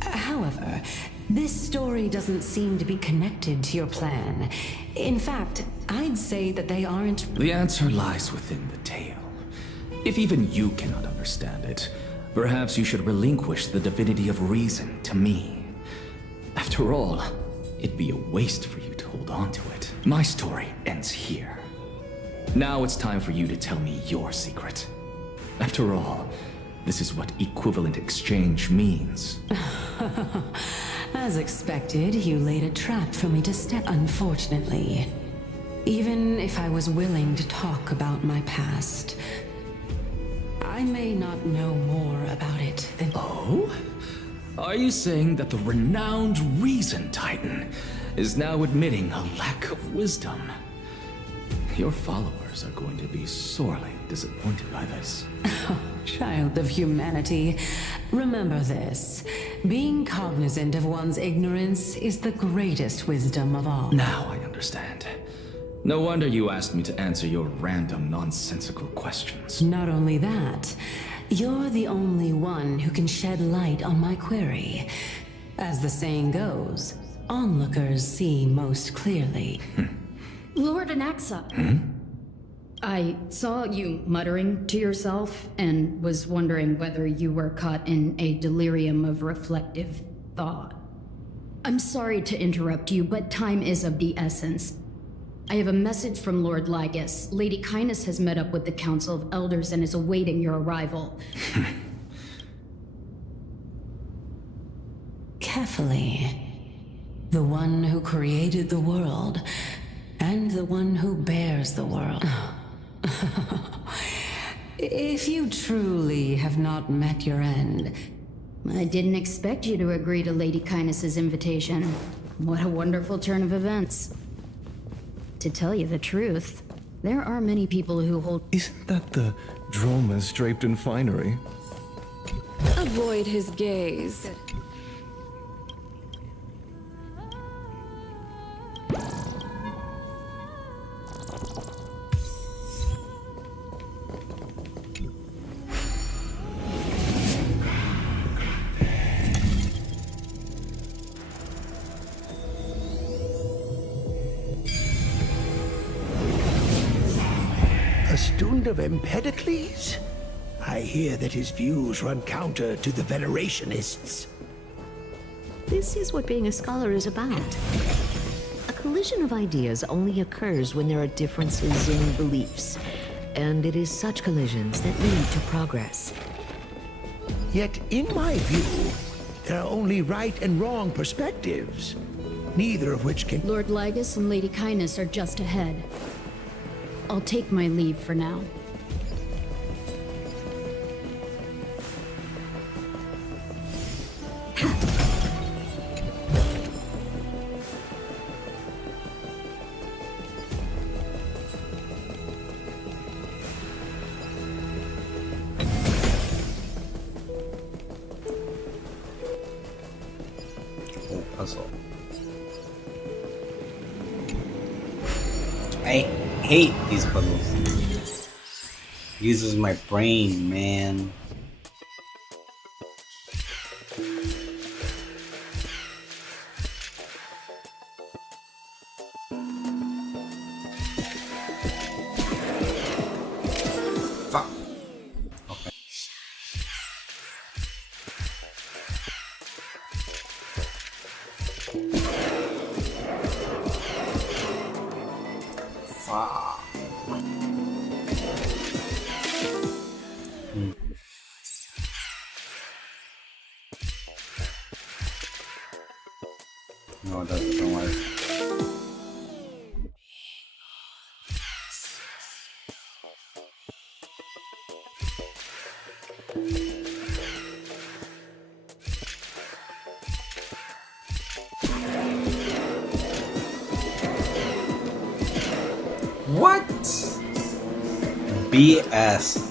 However, this story doesn't seem to be connected to your plan. In fact, I'd say that they aren't... The answer lies within the tale. If even you cannot understand it, perhaps you should relinquish the divinity of reason to me. After all, it'd be a waste for you to hold on to it. My story ends here. Now it's time for you to tell me your secret. After all, this is what equivalent exchange means. As expected, you laid a trap for me to step. Unfortunately, Even if I was willing to talk about my past, I may not know more about it than... Oh? Are you saying that the renowned Reason Titan is now admitting a lack of wisdom? Your followers are going to be sorely disappointed by this. Child of humanity, remember this. Being cognizant of one's ignorance is the greatest wisdom of all. Now I understand. No wonder you asked me to answer your random, nonsensical questions. Not only that, you're the only one who can shed light on my query. As the saying goes, onlookers see most clearly. Lord Anaxa. I saw you muttering to yourself and was wondering whether you were caught in a delirium of reflective thought. I'm sorry to interrupt you, but time is of the essence. I have a message from Lord Lygus. Lady Kindness has met up with the Council of Elders and is awaiting your arrival. Carefully. The one who created the world, and the one who bears the world. If you truly have not met your end... I didn't expect you to agree to Lady Kindness's invitation. What a wonderful turn of events. To tell you the truth, there are many people who hold... Isn't that the dromas draped in finery? Avoid his gaze. A student of Empedocles? I hear that his views run counter to the Venerationists. This is what being a scholar is about. A collision of ideas only occurs when there are differences in beliefs, and it is such collisions that lead to progress. Yet, in my view, there are only right and wrong perspectives, neither of which can... Lord Lygus and Lady Kindness are just ahead. I'll take my leave for now. Puzzle. I hate these puzzles. Uses my brain, man. Fuck. Okay. Fuck. No, that doesn't work. What? BS.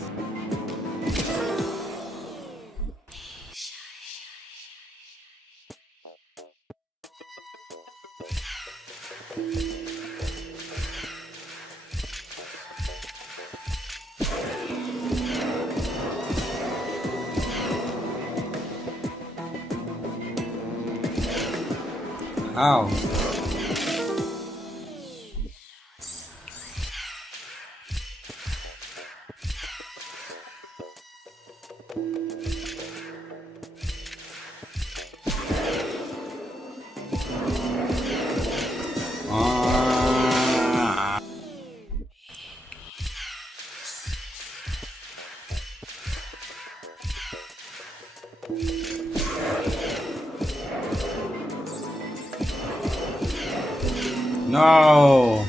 How? No.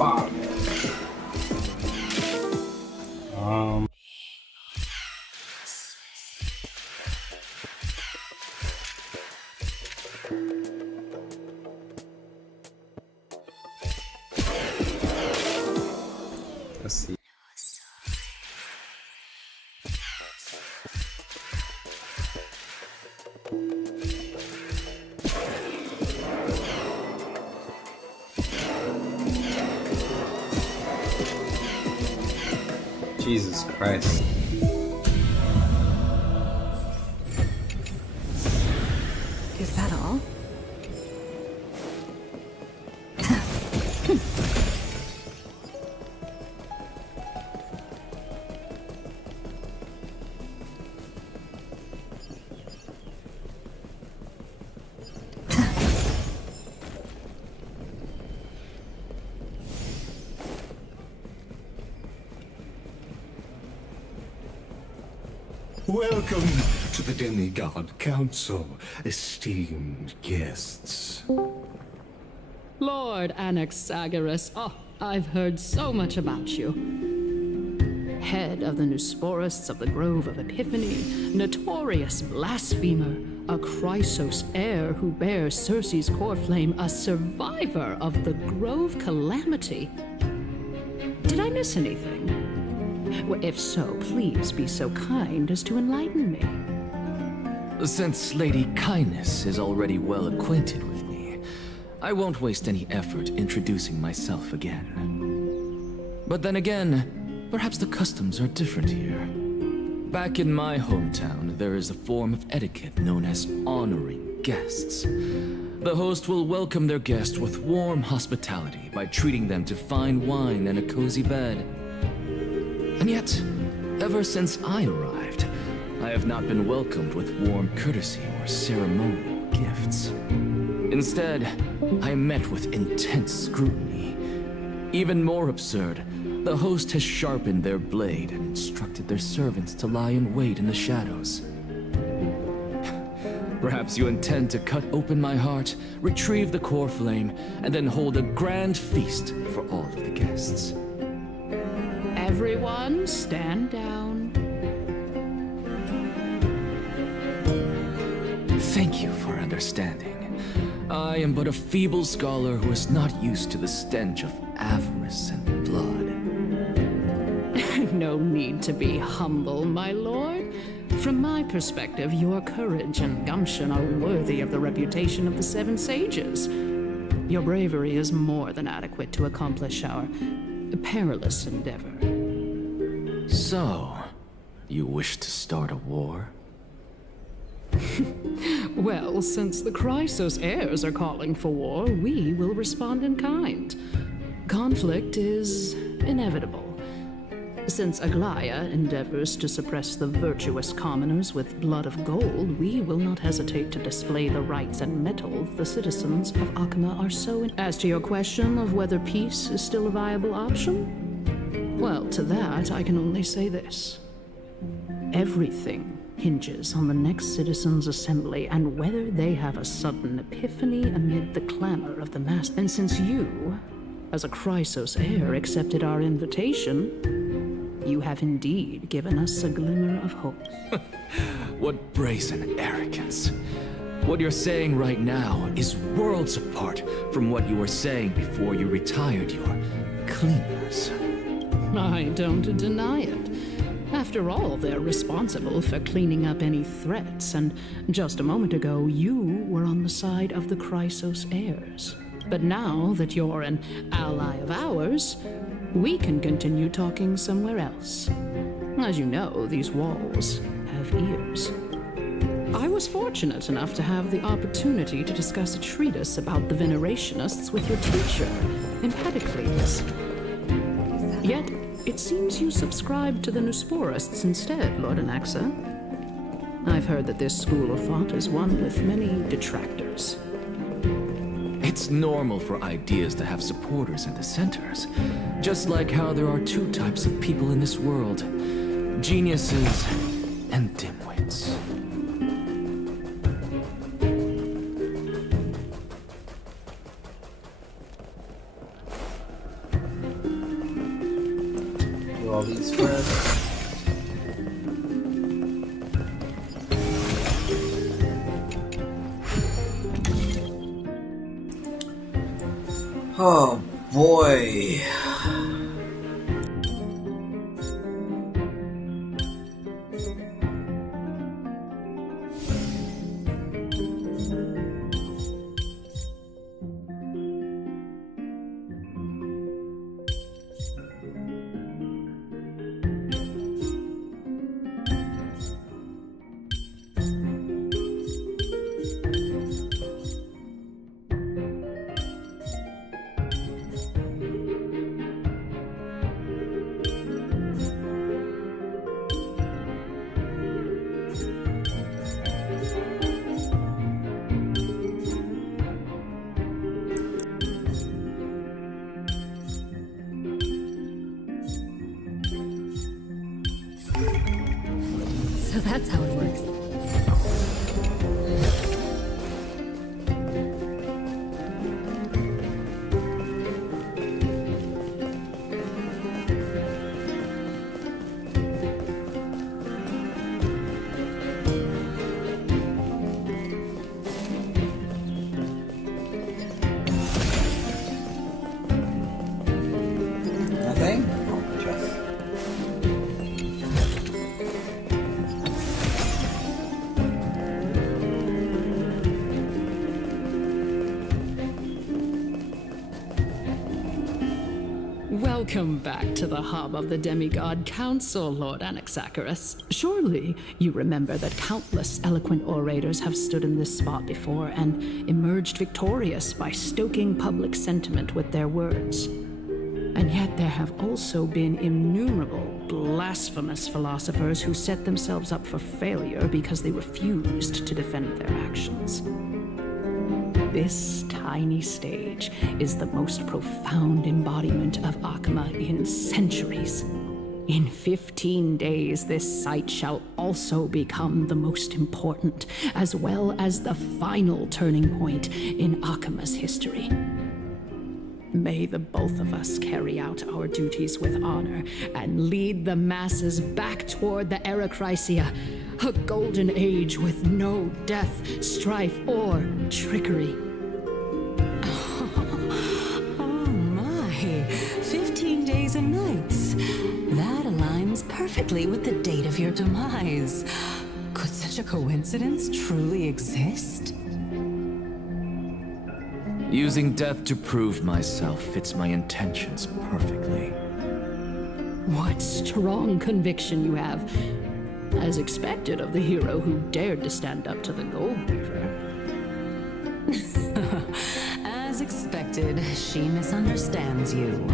Fuck. Let's see. Jesus Christ. Is that all? Welcome to the Demigod Council, esteemed guests. Lord Anaxagoras, oh, I've heard so much about you. Head of the Nusporists of the Grove of Epiphany, notorious blasphemer, a Chrysos heir who bears Circe's core flame, a survivor of the Grove calamity. Did I miss anything? Well, if so, please be so kind as to enlighten me. Since Lady Kindness is already well acquainted with me, I won't waste any effort introducing myself again. But then again, perhaps the customs are different here. Back in my hometown, there is a form of etiquette known as honoring guests. The host will welcome their guest with warm hospitality by treating them to fine wine and a cozy bed. And yet, ever since I arrived, I have not been welcomed with warm courtesy or ceremonial gifts. Instead, I am met with intense scrutiny. Even more absurd, the host has sharpened their blade and instructed their servants to lie in wait in the shadows. Perhaps you intend to cut open my heart, retrieve the core flame, and then hold a grand feast for all of the guests. Everyone, stand down. Thank you for understanding. I am but a feeble scholar who is not used to the stench of avarice and blood. No need to be humble, my lord. From my perspective, your courage and gumption are worthy of the reputation of the Seven Sages. Your bravery is more than adequate to accomplish our perilous endeavor. So, you wish to start a war? Well, since the Chrysos heirs are calling for war, we will respond in kind. Conflict is inevitable. Since Aglaya endeavors to suppress the virtuous commoners with blood of gold, we will not hesitate to display the rights and mettle the citizens of Akima are so in. As to your question of whether peace is still a viable option, well, to that I can only say this. Everything hinges on the next citizens' assembly and whether they have a sudden epiphany amid the clamor of the mass. And since you, as a Chrysos heir, accepted our invitation, you have indeed given us a glimmer of hope. What brazen arrogance. What you're saying right now is worlds apart from what you were saying before you retired your cleaners. I don't deny it. After all, they're responsible for cleaning up any threats, and just a moment ago, you were on the side of the Chrysos heirs. But now that you're an ally of ours, we can continue talking somewhere else. As you know, these walls have ears. I was fortunate enough to have the opportunity to discuss a treatise about the Venerationists with your teacher, Empedocles. Yet, it seems you subscribe to the Nusporists instead, Lord Anaxa. I've heard that this school of thought is one with many detractors. It's normal for ideas to have supporters and dissenters, just like how there are two types of people in this world: geniuses and dimwits. Do all these first. Oh boy. So that's how it works. Nothing? Welcome back to the hub of the Demigod Council, Lord Anaxagoras. Surely you remember that countless eloquent orators have stood in this spot before and emerged victorious by stoking public sentiment with their words. And yet there have also been innumerable blasphemous philosophers who set themselves up for failure because they refused to defend their actions. This tiny stage is the most profound embodiment of Akama in centuries. In 15 days, this site shall also become the most important, as well as the final turning point in Akama's history. May the both of us carry out our duties with honor and lead the masses back toward the Erechrysia, a golden age with no death, strife, or trickery. Oh my, 15 days and nights. That aligns perfectly with the date of your demise. Could such a coincidence truly exist? Using death to prove myself fits my intentions perfectly. What strong conviction you have, as expected of the hero who dared to stand up to the Gold Weaver. As expected, she misunderstands you.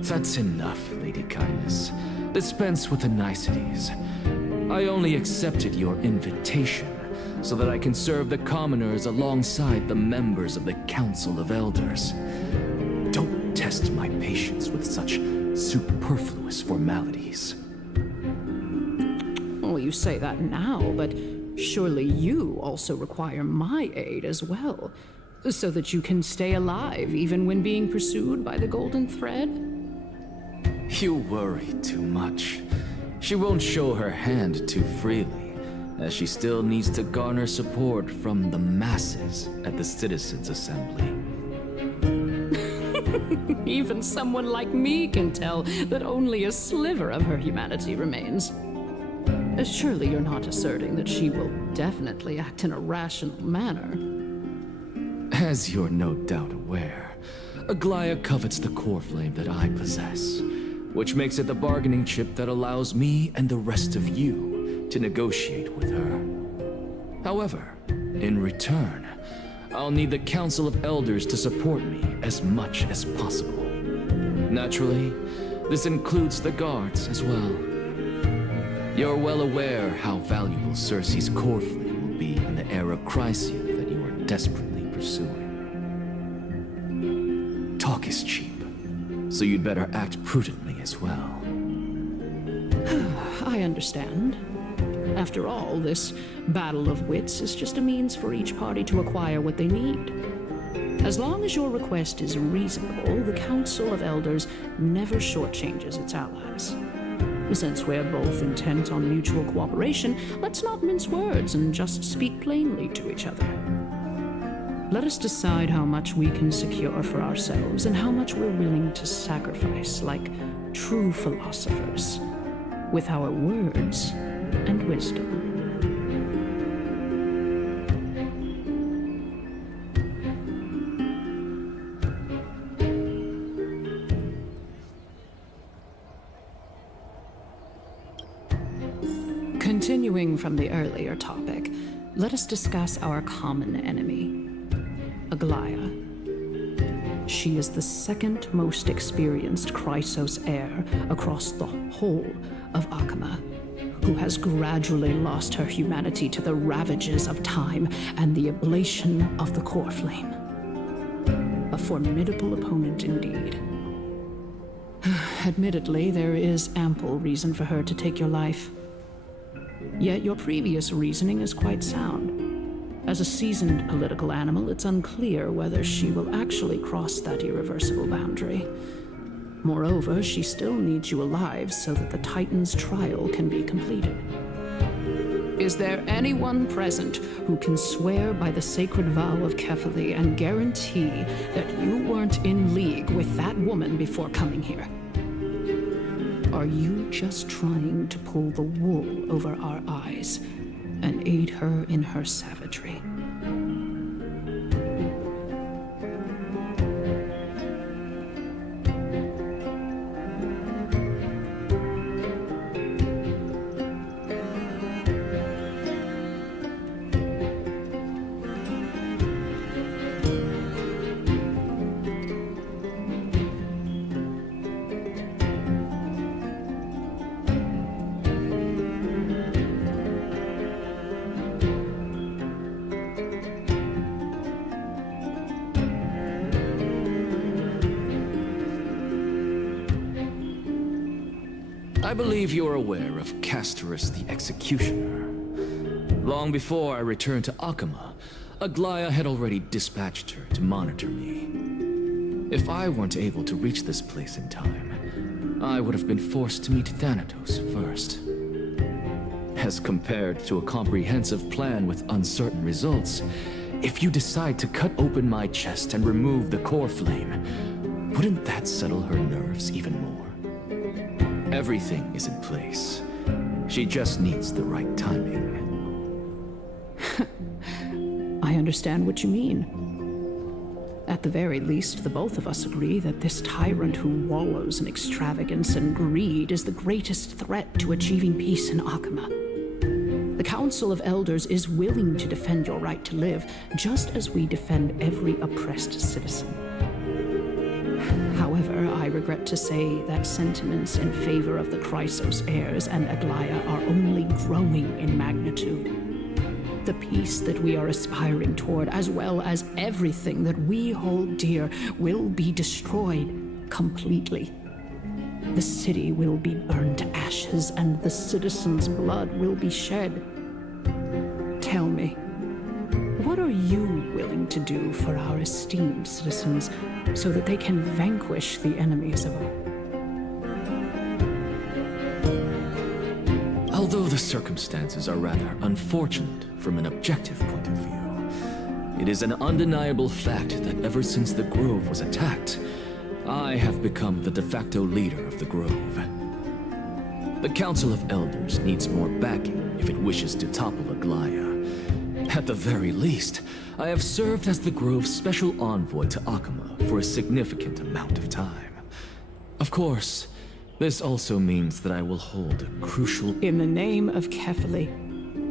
That's enough, Lady Kindness. Dispense with the niceties. I only accepted your invitation so that I can serve the commoners alongside the members of the Council of Elders. Don't test my patience with such superfluous formalities. Well, you say that now, but surely you also require my aid as well, so that you can stay alive even when being pursued by the Golden Thread? You worry too much. She won't show her hand too freely, as she still needs to garner support from the masses at the Citizens' Assembly. Even someone like me can tell that only a sliver of her humanity remains. Surely you're not asserting that she will definitely act in a rational manner. As you're no doubt aware, Aglaya covets the core flame that I possess, which makes it the bargaining chip that allows me and the rest of you to negotiate with her. However, in return, I'll need the Council of Elders to support me as much as possible. Naturally, this includes the guards as well. You're well aware how valuable Cersei's core flame will be in the era Chrysia that you are desperately pursuing. Talk is cheap, so you'd better act prudently as well. I understand. After all, this battle of wits is just a means for each party to acquire what they need. As long as your request is reasonable, the Council of Elders never shortchanges its allies. Since we're both intent on mutual cooperation, let's not mince words and just speak plainly to each other. Let us decide how much we can secure for ourselves and how much we're willing to sacrifice like true philosophers, with our words and wisdom. Continuing from the earlier topic, let us discuss our common enemy, Aglaia. She is the second most experienced Chrysos heir across the whole of Akama, who has gradually lost her humanity to the ravages of time and the ablation of the core flame. A formidable opponent indeed. Admittedly, there is ample reason for her to take your life. Yet your previous reasoning is quite sound. As a seasoned political animal, it's unclear whether she will actually cross that irreversible boundary. Moreover, she still needs you alive so that the Titan's trial can be completed. Is there anyone present who can swear by the sacred vow of Kefali and guarantee that you weren't in league with that woman before coming here? Are you just trying to pull the wool over our eyes and aid her in her savagery? I believe you're aware of Castorus the Executioner. Long before I returned to Akama, Aglaia had already dispatched her to monitor me. If I weren't able to reach this place in time, I would have been forced to meet Thanatos first. As compared to a comprehensive plan with uncertain results, if you decide to cut open my chest and remove the core flame, wouldn't that settle her nerves even more? Everything is in place. She just needs the right timing. I understand what you mean. At the very least, the both of us agree that this tyrant who wallows in extravagance and greed is the greatest threat to achieving peace in Akama. The Council of Elders is willing to defend your right to live, just as we defend every oppressed citizen. However, I regret to say that sentiments in favor of the Chrysos heirs and Aglaia are only growing in magnitude. The peace that we are aspiring toward, as well as everything that we hold dear, will be destroyed completely. The city will be burned to ashes, and the citizens' blood will be shed. Tell me, what are you willing to do for our esteemed citizens so that they can vanquish the enemies of all? Although the circumstances are rather unfortunate from an objective point of view, it is an undeniable fact that ever since the Grove was attacked, I have become the de facto leader of the Grove. The Council of Elders needs more backing if it wishes to topple Aglaia. At the very least, I have served as the Grove's special envoy to Akama for a significant amount of time. Of course, This also means that I will hold a crucial... In the name of Kefali,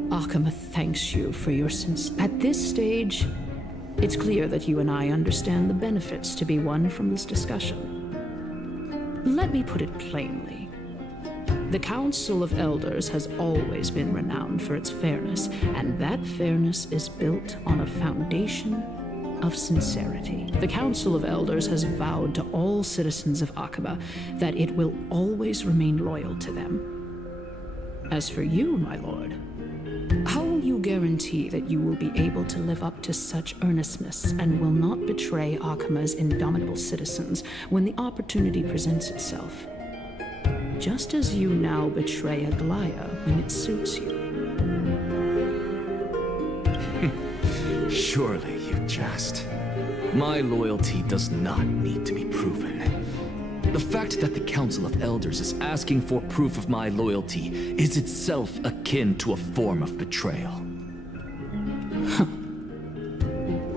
Akama thanks you for your At this stage, it's clear that you and I understand the benefits to be won from this discussion. Let me put it plainly. The Council of Elders has always been renowned for its fairness, and that fairness is built on a foundation of sincerity. The Council of Elders has vowed to all citizens of Akaba that it will always remain loyal to them. As for you, my lord, how will you guarantee that you will be able to live up to such earnestness and will not betray Akama's indomitable citizens when the opportunity presents itself? Just as you now betray Aglaya when it suits you. Surely you jest. My loyalty does not need to be proven. The fact that the Council of Elders is asking for proof of my loyalty is itself akin to a form of betrayal.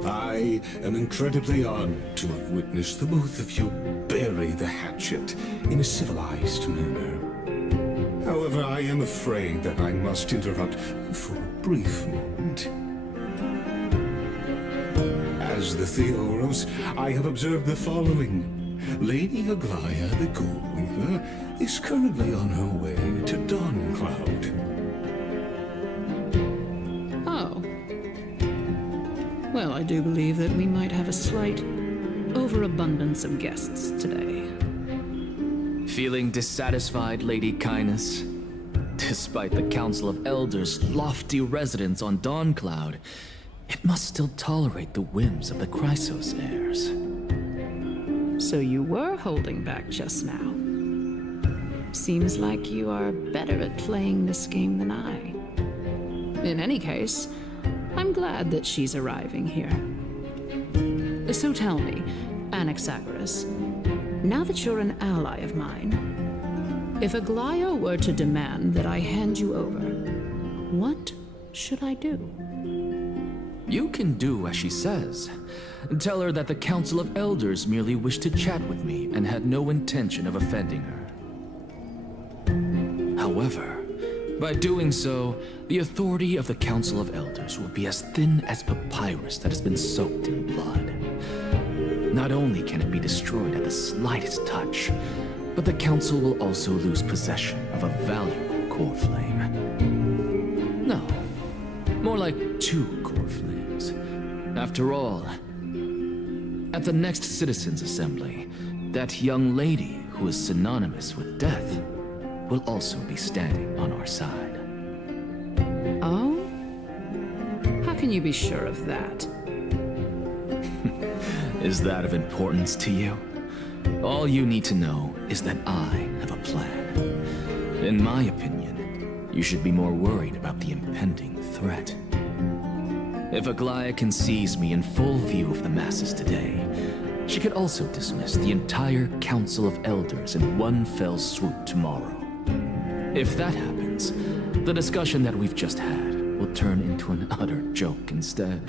I am incredibly honored to have witnessed the both of you bury the hatchet in a civilized manner. However, I am afraid that I must interrupt for a brief moment. As the Theoros, I have observed the following. Lady Aglaya, the Goldweaver, is currently on her way to Dawncloud. Oh. Well, I do believe that we might have a slight overabundance of guests today. Feeling dissatisfied, Lady Kindness? Despite the Council of Elders' lofty residence on Dawncloud, it must still tolerate the whims of the Chrysos heirs. So you were holding back just now. Seems like you are better at playing this game than I. In any case, I'm glad that she's arriving here. So tell me, Anaxagoras, now that you're an ally of mine, if Aglaya were to demand that I hand you over, what should I do? You can do as she says. Tell her that the Council of Elders merely wished to chat with me and had no intention of offending her. However, by doing so, the authority of the Council of Elders will be as thin as papyrus that has been soaked in blood. Not only can it be destroyed at the slightest touch, but the Council will also lose possession of a valuable core flame. No, more like 2 core flames. After all, at the next Citizens' Assembly, that young lady who is synonymous with death will also be standing on our side. Oh? How can you be sure of that? Is that of importance to you? All you need to know is that I have a plan. In my opinion, you should be more worried about the impending threat. If Aglaya can seize me in full view of the masses today, she could also dismiss the entire Council of Elders in one fell swoop tomorrow. If that happens, the discussion that we've just had will turn into an utter joke instead.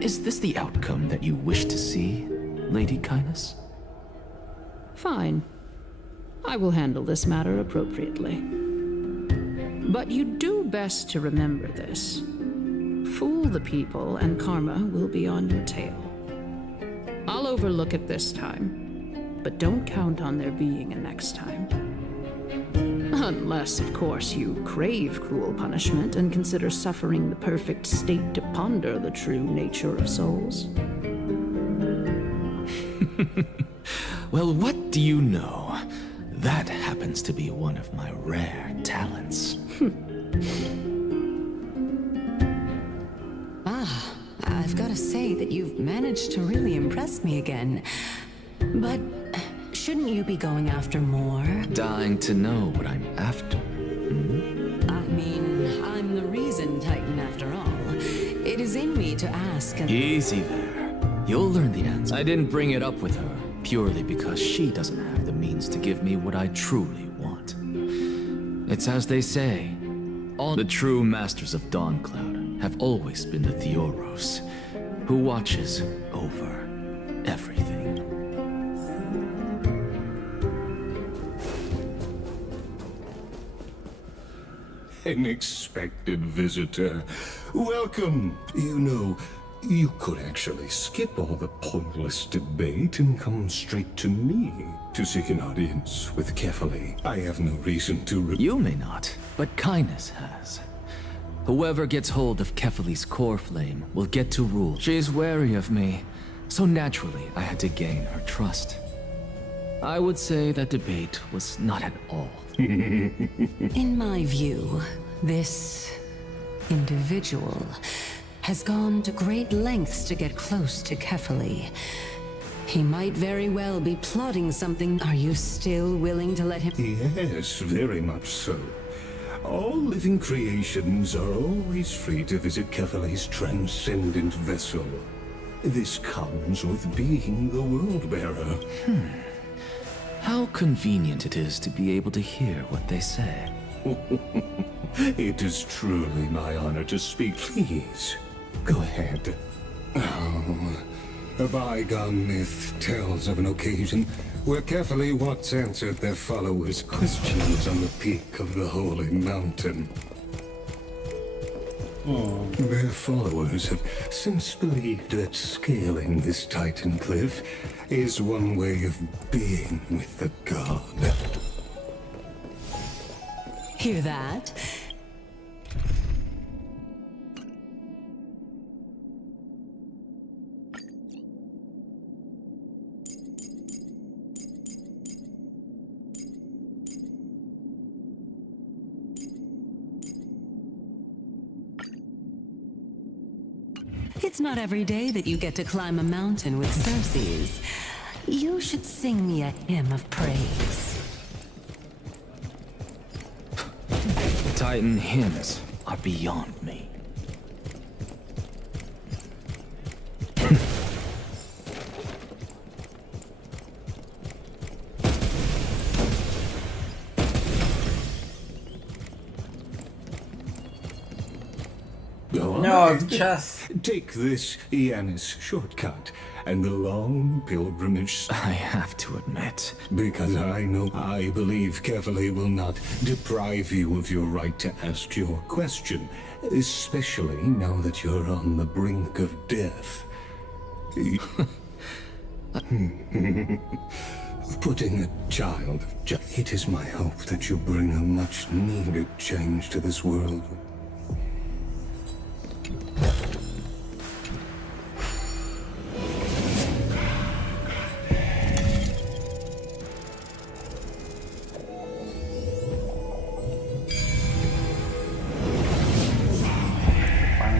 Is this the outcome that you wish to see, Lady Kindness? Fine. I will handle this matter appropriately. But you do best to remember this. Fool the people and karma will be on your tail. I'll overlook it this time, but don't count on there being a next time. Unless, of course, you crave cruel punishment and consider suffering the perfect state to ponder the true nature of souls. Well, what do you know? That happens to be one of my rare talents. I've got to say that you've managed to really impress me again. But shouldn't you be going after more? Dying to know what I'm after. I mean, I'm the reason Titan after all. It is in me to ask and... Easy there. You'll learn the answer. I didn't bring it up with her purely because she doesn't have the means to give me what I truly want. It's as they say, all the true masters of Dawncloud have always been the Theoros, who watches over everything. unexpected visitor. Welcome. You know, you could actually skip all the pointless debate and come straight to me to seek an audience with Kefali. I have no reason to You may not, but kindness has. Whoever gets hold of Kefali's core flame will get to rule. She's wary of me, so naturally I had to gain her trust. I would say that debate was not at all. In my view, this individual has gone to great lengths to get close to Kefali. He might very well be plotting something. Are you still willing to let him? Yes, very much so. All living creations are always free to visit Kefali's transcendent vessel. This comes with being the world-bearer. How convenient it is to be able to hear what they say. It is truly my honor to speak. Please, go ahead. Oh, a bygone myth tells of an occasion where Kefali once answered their followers' questions on the peak of the holy mountain. Their followers have since believed that scaling this Titan cliff is one way of being with the god. Hear that? It's not every day that you get to climb a mountain with Circes. You should sing me a hymn of praise. Titan hymns are beyond me. No, just take this Yanis shortcut and the long pilgrimage. I have to admit, because I believe Kefali will not deprive you of your right to ask your question, especially now that you're on the brink of death. Putting a child of it is my hope that you bring a much-needed change to this world.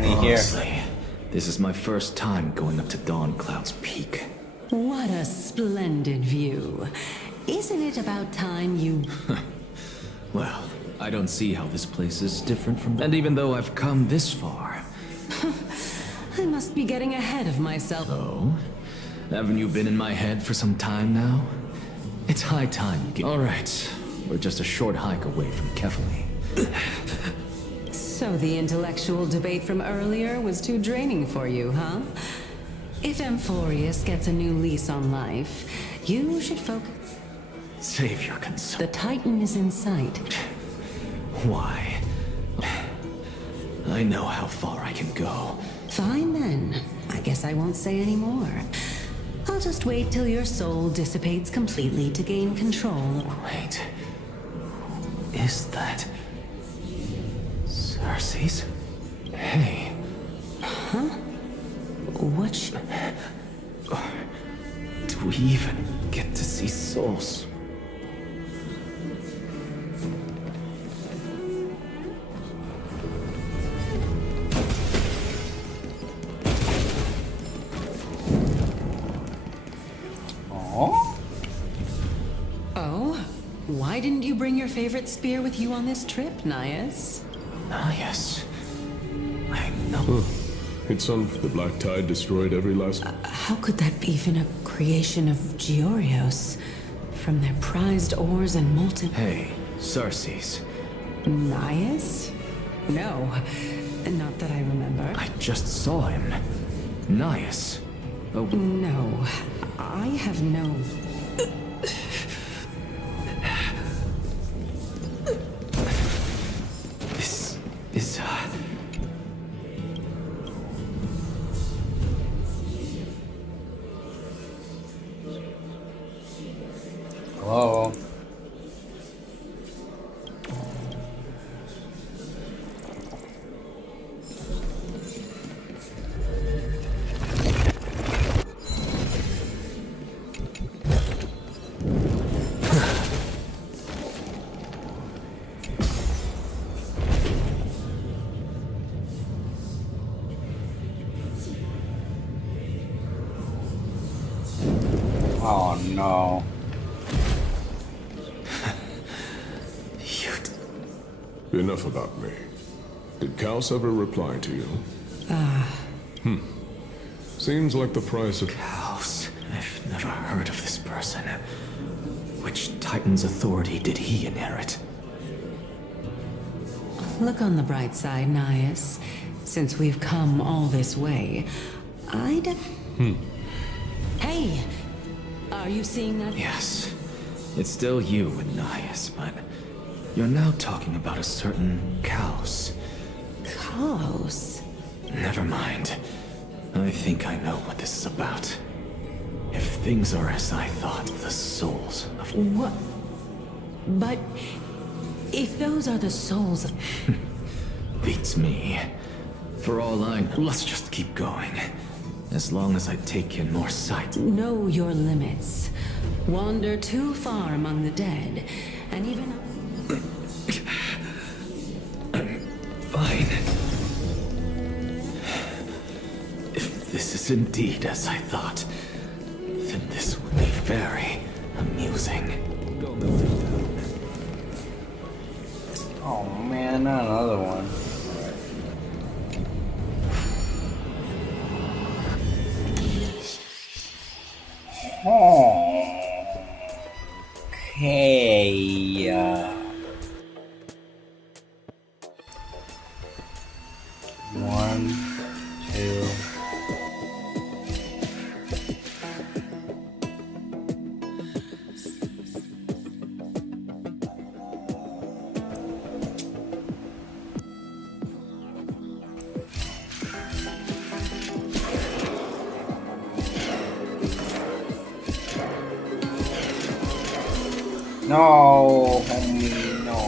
Honestly, this is my first time going up to Dawn Cloud's peak. What a splendid view. Isn't it about time you... Well, I don't see how this place is different from... And even though I've come this far... I must be getting ahead of myself. Oh? Haven't you been in my head for some time now? It's high time you get... Alright, we're just a short hike away from Kefali. So the intellectual debate from earlier was too draining for you, huh? If Amphorius gets a new lease on life, you should focus... Save your concern. The Titan is in sight. Why? I know how far I can go. Fine then. I guess I won't say any more. I'll just wait till your soul dissipates completely to gain control. Wait. Who is that? Circes? Hey. Huh? What do we even get to see souls? Oh? Why didn't you bring your favorite spear with you on this trip, Nias? Nias? I know. It's on. The Black Tide destroyed every last... How could that be even a creation of Georios? From their prized ores and molten... Hey, Circes. Nias? No, not that I remember. I just saw him. Nias. Oh. No, I have no... This No. Enough about me. Did Kaus ever reply to you? Seems like the price of... Kaus? I've never heard of this person. Which Titan's authority did he inherit? Look on the bright side, Nias. Since we've come all this way, Hey! Are you seeing that? Yes. It's still you and Nias, but... You're now talking about a certain Kaus. Kaus? Never mind. I think I know what this is about. If things are as I thought, the souls of... What? But... if those are the souls of... Beats me. For all I know, let's just keep going. As long as I take in more sight. Know your limits. Wander too far among the dead, and even... Fine. If this is indeed as I thought, then this would be very amusing. Oh man, not another one. Oh. Okay. One, two. No, homie, no.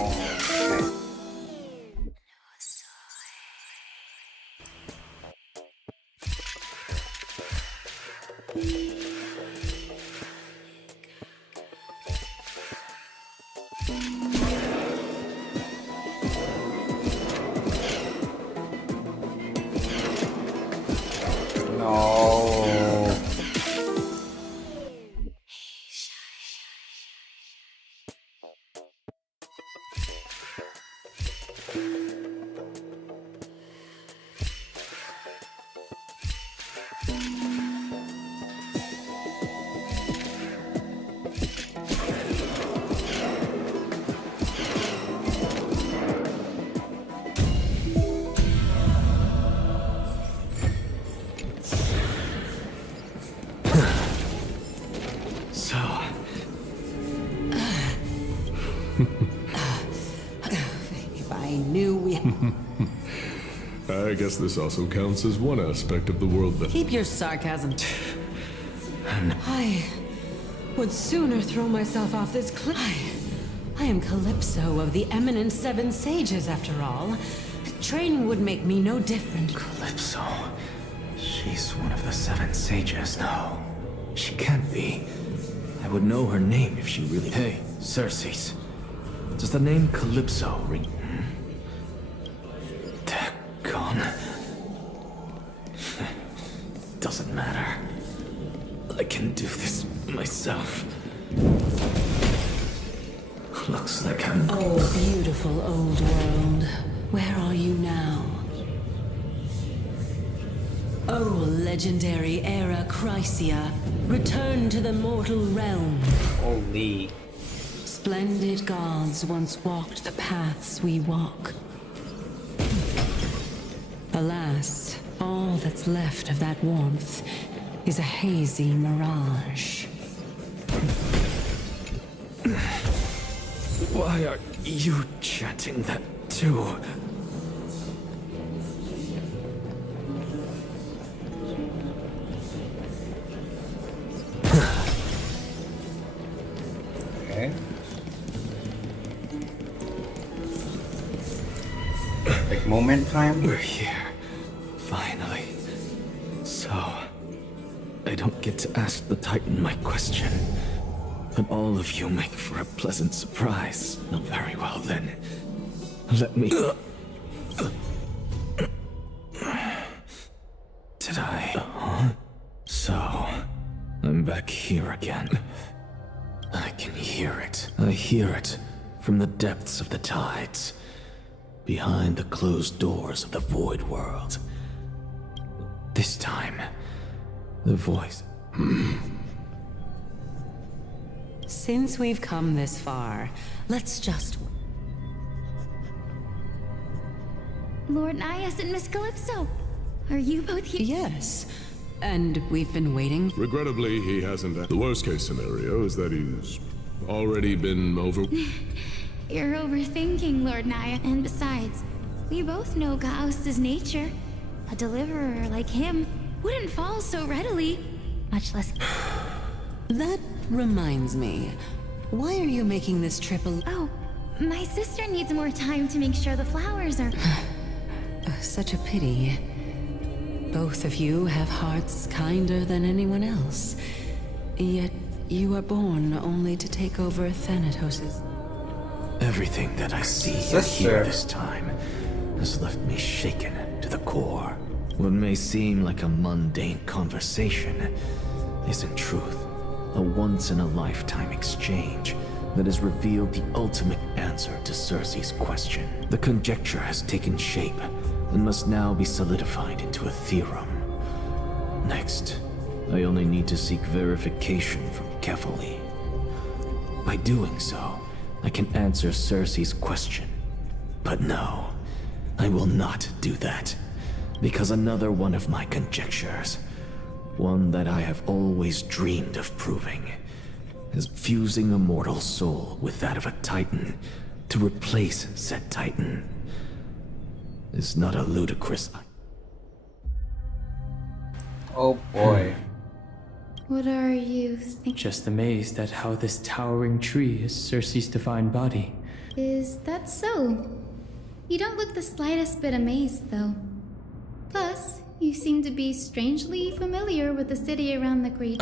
No. So... If I knew we... I guess this also counts as one aspect of the world that... Keep your sarcasm. I would sooner throw myself off this cliff. I am Calypso of the eminent Seven Sages, after all. Training would make me no different. Calypso? She's one of the Seven Sages. No, she can't be. I would know her name if she really... Hey, Circes. Does the name Calypso ring... Gone. Doesn't matter. I can do this myself. Looks like I'm... Oh, beautiful old world. Where are you now? Oh, legendary era Chrysia. Return to the mortal realm. Holy. Splendid gods once walked the paths we walk. Alas, all that's left of that warmth is a hazy mirage. Why are you chanting that too? Okay. Like moment time? We're here. Finally. So, I don't get to ask the Titan my question. But all of you make for a pleasant surprise. Oh, very well then. Let me... Did I... So... I'm back here again. hear it. I hear it from the depths of the tides, behind the closed doors of the void world. This time, the voice... Since we've come this far, let's just... Lord Nias and Miss Calypso, are you both here? Yes, and we've been waiting. Regrettably, he hasn't. The worst case scenario is that he's already been over... You're overthinking, Lord Naya. And besides, we both know Gauss's nature. A deliverer like him wouldn't fall so readily, much less... That reminds me. Why are you making this trip Oh, my sister needs more time to make sure the flowers are... Such a pity. Both of you have hearts kinder than anyone else. Yet you are born only to take over Thanatos's... Everything that I see and hear this time has left me shaken to the core. What may seem like a mundane conversation is in truth a once-in-a-lifetime exchange that has revealed the ultimate answer to Cersei's question. The conjecture has taken shape and must now be solidified into a theorem. Next, I only need to seek verification from Kefali. By doing so, I can answer Cersei's question. But no, I will not do that, because another one of my conjectures, one that I have always dreamed of proving, is fusing a mortal soul with that of a Titan to replace said Titan. Is not a ludicrous... Oh boy. What are you thinking? Just amazed at how this towering tree is Cersei's divine body. Is that so? You don't look the slightest bit amazed, though. Plus, you seem to be strangely familiar with the city around the Great...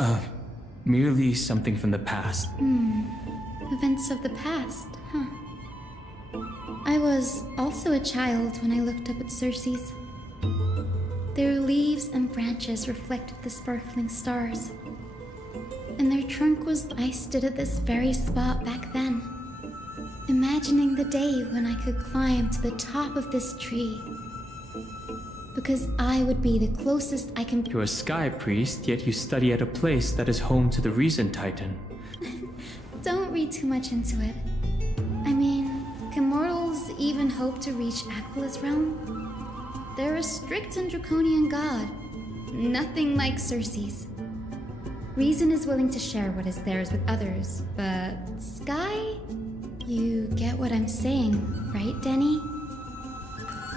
Merely something from the past. Events of the past, huh? I was also a child when I looked up at Cersei's. Their leaves and branches reflected the sparkling stars. And their trunk was... I stood at this very spot back then, imagining the day when I could climb to the top of this tree. Because I would be the closest I can... You're a sky priest, yet you study at a place that is home to the Reason Titan. Don't read too much into it. I mean, can mortals even hope to reach Aquila's realm? They're a strict and draconian god. Nothing like Cersei's. Reason is willing to share what is theirs with others, but Sky? You get what I'm saying, right, Denny?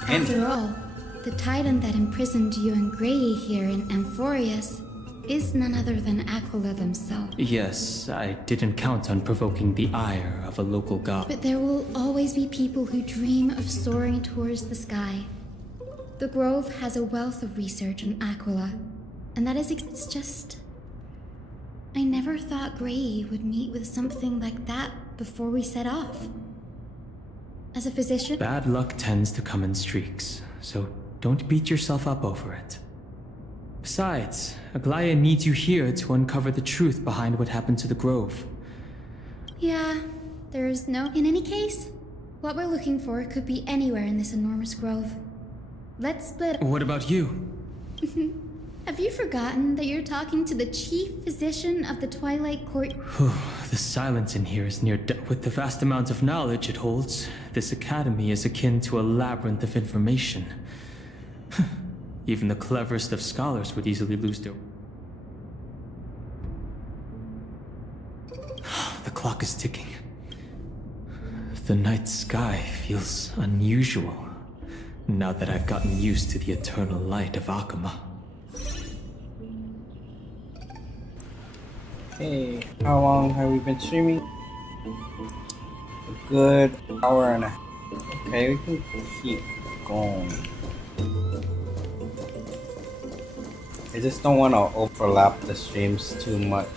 After all, the Titan that imprisoned you and Grey here in Amphorius is none other than Aquila themselves. Yes, I didn't count on provoking the ire of a local god. But there will always be people who dream of soaring towards the sky. The Grove has a wealth of research on Aquila, and that is it's just... I never thought Grey would meet with something like that before we set off. As a physician... Bad luck tends to come in streaks, so don't beat yourself up over it. Besides, Aglaya needs you here to uncover the truth behind what happened to the Grove. Yeah, there's no... In any case, what we're looking for could be anywhere in this enormous grove. Let's split... What about you? Have you forgotten that you're talking to the chief physician of the Twilight Court? The silence in here is near with the vast amount of knowledge it holds. This academy is akin to a labyrinth of information. Even the cleverest of scholars would easily lose their... The clock is ticking. The night sky feels unusual, now that I've gotten used to the eternal light of Akama. Hey, how long have we been streaming? A good hour and a half. Okay, we can keep going. I just don't want to overlap the streams too much.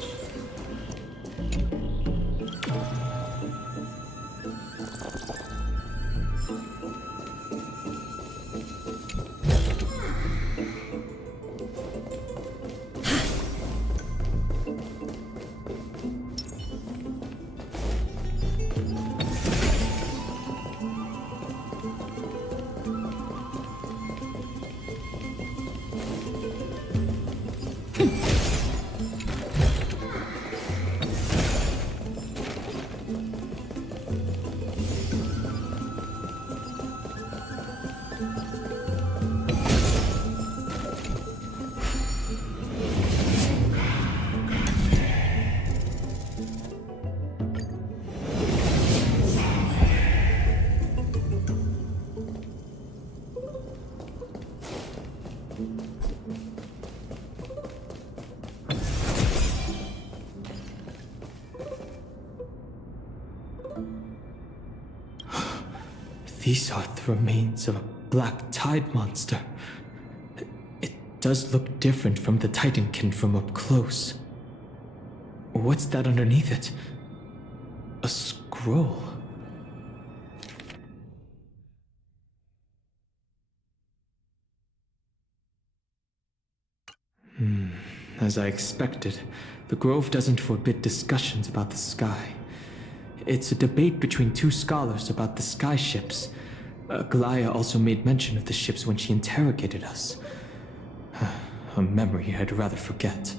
These are the remains of a black tide monster. It does look different from the Titankin from up close. What's that underneath it? A scroll. As I expected, the Grove doesn't forbid discussions about the sky. It's a debate between two scholars about the sky ships. Glaya also made mention of the ships when she interrogated us. A memory I'd rather forget.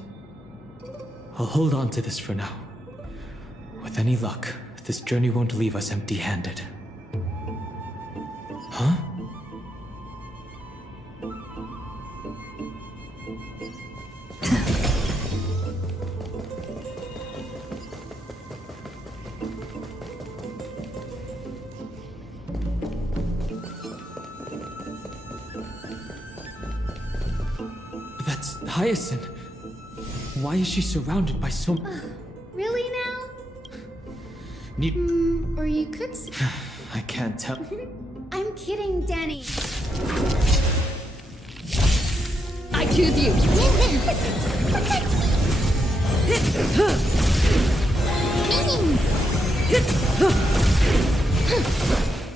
I'll hold on to this for now. With any luck, this journey won't leave us empty-handed. Huh? That's Hyacinth. Why is she surrounded by so... Really now? Or you could say... I can't tell. I'm kidding, Danny. I choose you.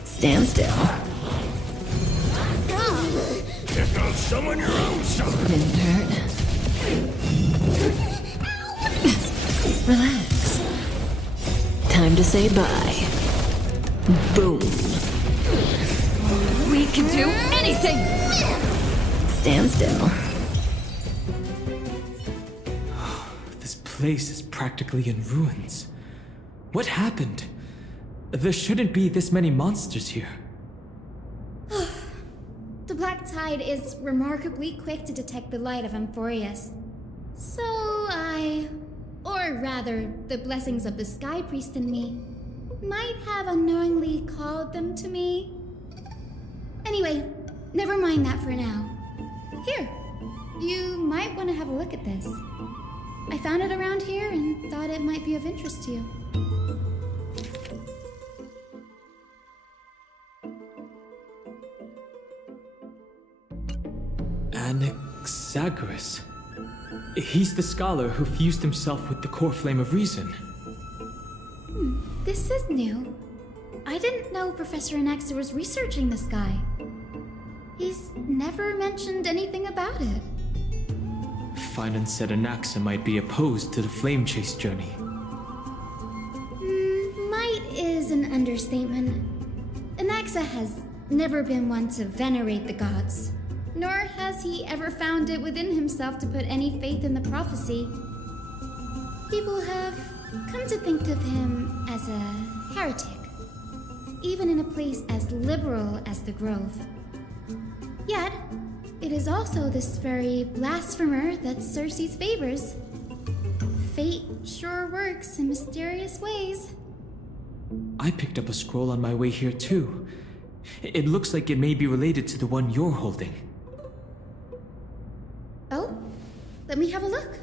Stand still. Just don't summon your own son. Didn't hurt. Relax. Time to say bye. Boom. We can do anything! Stand still. This place is practically in ruins. What happened? There shouldn't be this many monsters here. The black tide is remarkably quick to detect the light of Amphorius. So or rather, the blessings of the Sky Priest in me, might have unknowingly called them to me. Anyway, never mind that for now. Here, you might want to have a look at this. I found it around here and thought it might be of interest to you. Anaxagoras. He's the scholar who fused himself with the core flame of reason. This is new. I didn't know Professor Anaxa was researching the sky. He's never mentioned anything about it. Finan said Anaxa might be opposed to the flame chase journey. Might is an understatement. Anaxa has never been one to venerate the gods, nor has he ever found it within himself to put any faith in the prophecy. People have come to think of him as a heretic, even in a place as liberal as the Grove. Yet, it is also this very blasphemer that Circe's favors. Fate sure works in mysterious ways. I picked up a scroll on my way here too. It looks like it may be related to the one you're holding. Oh? Let me have a look.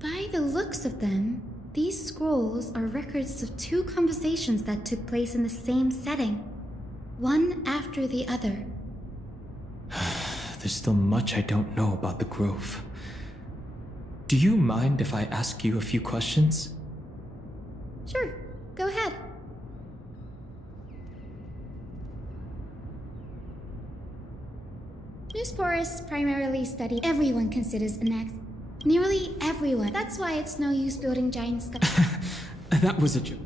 By the looks of them, these scrolls are records of two conversations that took place in the same setting, one after the other. There's still much I don't know about the Grove. Do you mind if I ask you a few questions? Sure, go ahead. Newsporists primarily study everyone considers an act. Nearly everyone. That's why it's no use building giant That was a joke.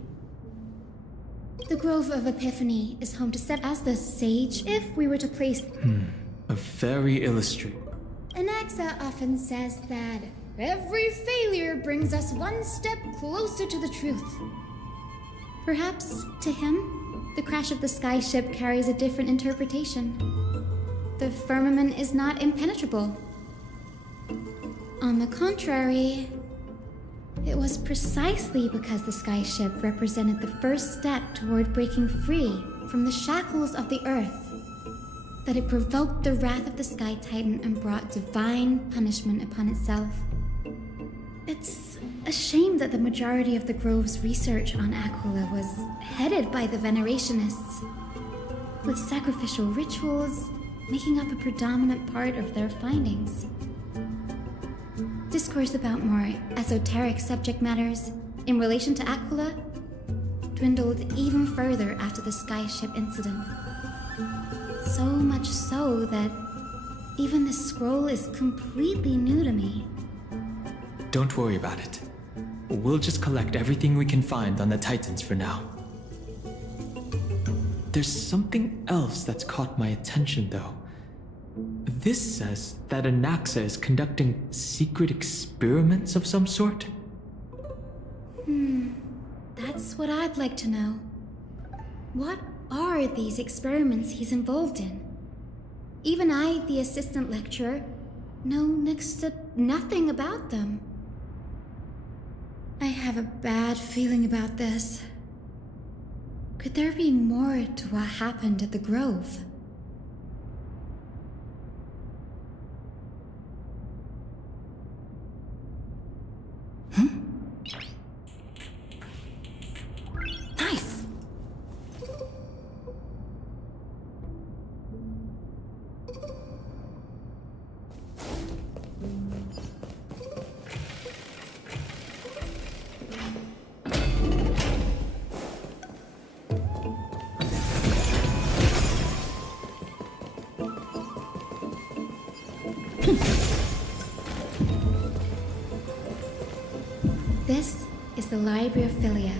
The Grove of Epiphany is home to Seb as the sage. If we were to place... A very illustrated. Anaxa often says that every failure brings us one step closer to the truth. Perhaps, to him, the crash of the sky ship carries a different interpretation. The firmament is not impenetrable. On the contrary, it was precisely because the sky ship represented the first step toward breaking free from the shackles of the earth that it provoked the wrath of the Sky Titan and brought divine punishment upon itself. It's a shame that the majority of the Grove's research on Aquila was headed by the Venerationists, with sacrificial rituals making up a predominant part of their findings. Discourse about more esoteric subject matters in relation to Aquila dwindled even further after the skyship incident. So much so that even this scroll is completely new to me. Don't worry about it. We'll just collect everything we can find on the Titans for now. There's something else that's caught my attention, though. This says that Anaxa is conducting secret experiments of some sort. That's what I'd like to know. What are these experiments he's involved in? Even I, the assistant lecturer, know next to nothing about them. I have a bad feeling about this. Could there be more to what happened at the Grove? Nice! This is the Library of Philia,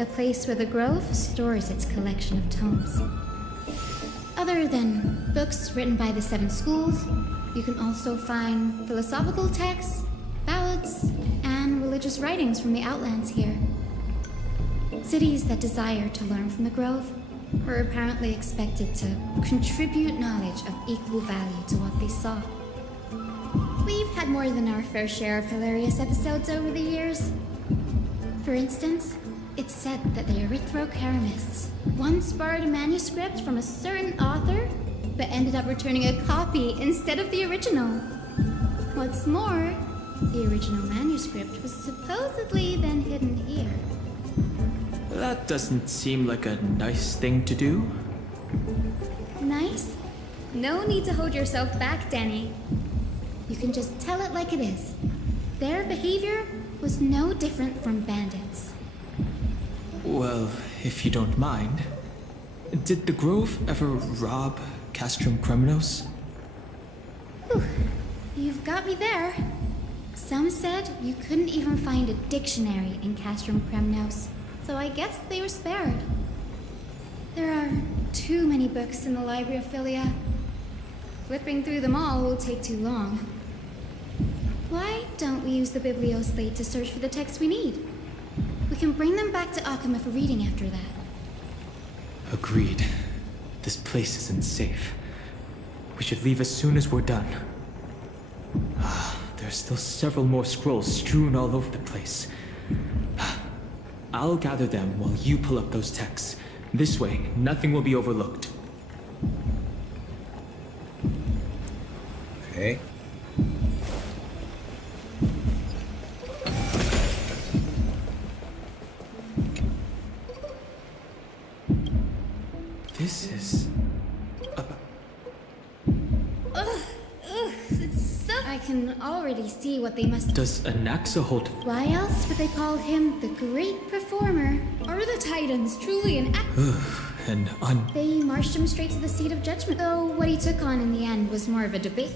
a place where the Grove stores its collection of tomes. Other than books written by the 7 schools, you can also find philosophical texts, ballads, and religious writings from the Outlands here. Cities that desire to learn from the Grove were apparently expected to contribute knowledge of equal value to what they saw. We've had more than our fair share of hilarious episodes over the years. For instance, it's said that the Erythrocheramists once borrowed a manuscript from a certain author, but ended up returning a copy instead of the original. What's more, the original manuscript was supposedly then hidden here. That doesn't seem like a nice thing to do. Nice? No need to hold yourself back, Danny. You can just tell it like it is. Their behavior was no different from bandits. Well, if you don't mind, did the Grove ever rob Castrum Kremnos? Whew. You've got me there. Some said you couldn't even find a dictionary in Castrum Kremnos, so I guess they were spared. There are too many books in the Library of Philia. Flipping through them all will take too long. Why don't we use the Biblioslate to search for the texts we need? We can bring them back to Akuma for reading after that. Agreed. This place isn't safe. We should leave as soon as we're done. There's still several more scrolls strewn all over the place. I'll gather them while you pull up those texts. This way, nothing will be overlooked. Okay. This is... It's so... I can already see what they must... Does Anaxa hold... Why else would they call him the Great Performer? Are the Titans truly an act... They marched him straight to the seat of judgment, though what he took on in the end was more of a debate.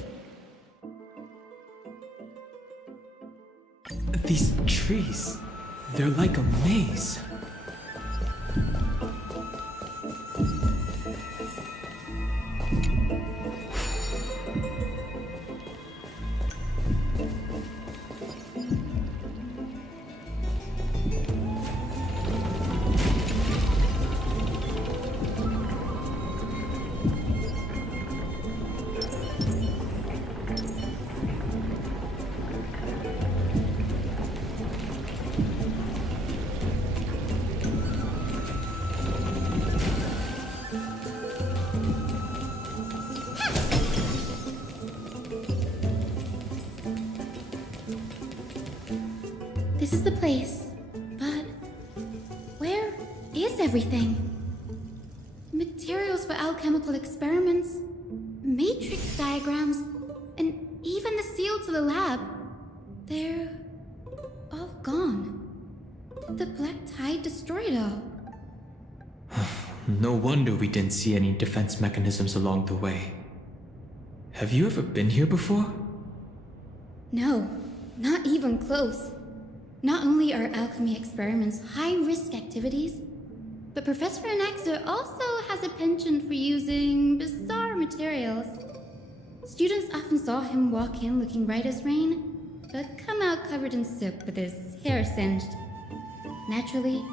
These trees, they're like a maze. This is the place. But where is everything? Materials for alchemical experiments, matrix diagrams, and even the seal to the lab. They're all gone. Did the Black Tide destroy it all? No wonder we didn't see any defense mechanisms along the way. Have you ever been here before? No, not even close. Not only are alchemy experiments high-risk activities, but Professor Anaxa also has a penchant for using bizarre materials. Students often saw him walk in looking right as rain, but come out covered in soot with his hair singed. Naturally,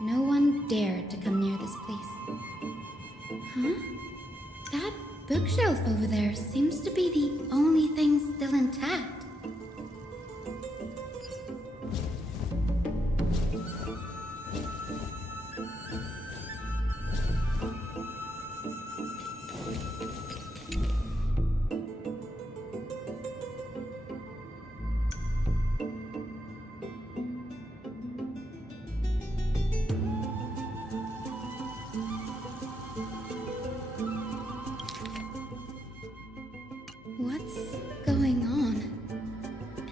no one dared to come near this place. Huh? That bookshelf over there seems to be the only thing still intact. What's going on?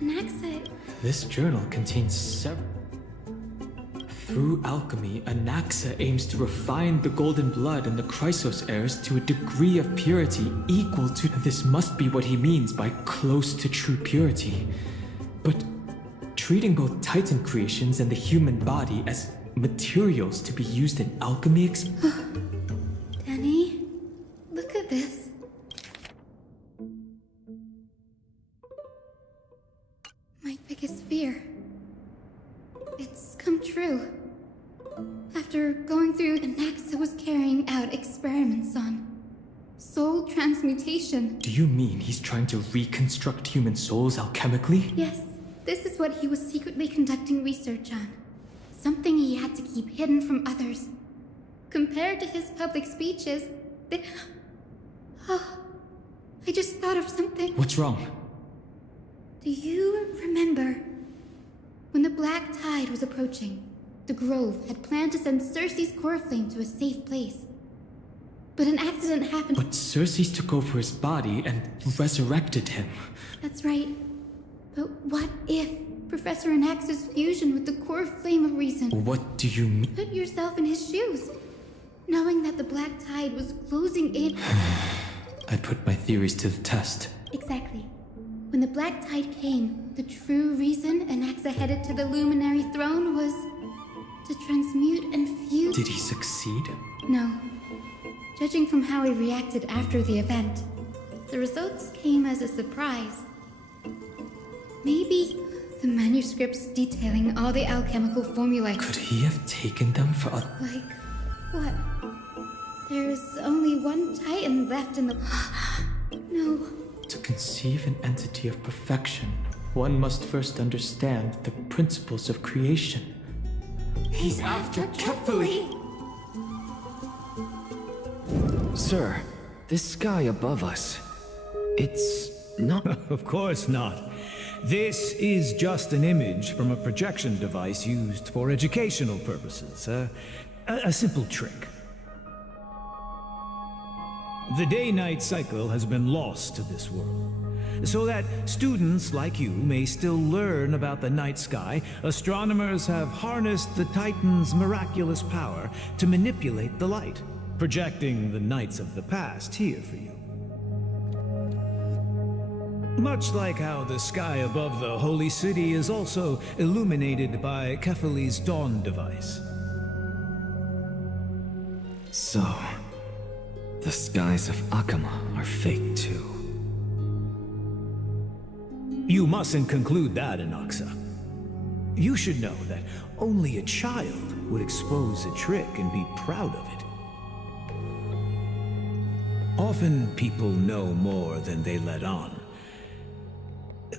Anaxa... This journal contains several... Through alchemy, Anaxa aims to refine the golden blood in the Chrysos heirs to a degree of purity equal to... This must be what he means by close to true purity. But treating both Titan creations and the human body as materials to be used in alchemy Danny, look at this. My biggest fear. It's come true. After going through, Anaxa was carrying out experiments on soul transmutation. Do you mean he's trying to reconstruct human souls alchemically? Yes, this is what he was secretly conducting research on. Something he had to keep hidden from others. Compared to his public speeches, they... Oh, I just thought of something. What's wrong? Do you remember when the Black Tide was approaching? The Grove had planned to send Cersei's core flame to a safe place. But an accident happened. But Cersei took over his body and resurrected him. That's right. But what if Professor Anaxa's fusion with the core flame of reason? What do you mean? Put yourself in his shoes. Knowing that the Black Tide was closing in... I'd put my theories to the test. Exactly. When the Black Tide came, the true reason Anaxa headed to the Luminary Throne was to transmute and fuse... Did he succeed? No. Judging from how he reacted after the event, the results came as a surprise. Maybe the manuscripts detailing all the alchemical formulae... Could he have taken them for other... Like, what? There's only one Titan left in the... No. To conceive an entity of perfection, one must first understand the principles of creation. He's after Kefali! Sir, this sky above us, it's not... Of course not. This is just an image from a projection device used for educational purposes. A simple trick. The day-night cycle has been lost to this world, so that students like you may still learn about the night sky. Astronomers have harnessed the Titan's miraculous power to manipulate the light, projecting the nights of the past here for you. Much like how the sky above the Holy City is also illuminated by Kefali's dawn device. So, the skies of Akama are fake too. You mustn't conclude that, Anaxa. You should know that only a child would expose a trick and be proud of it. Often people know more than they let on.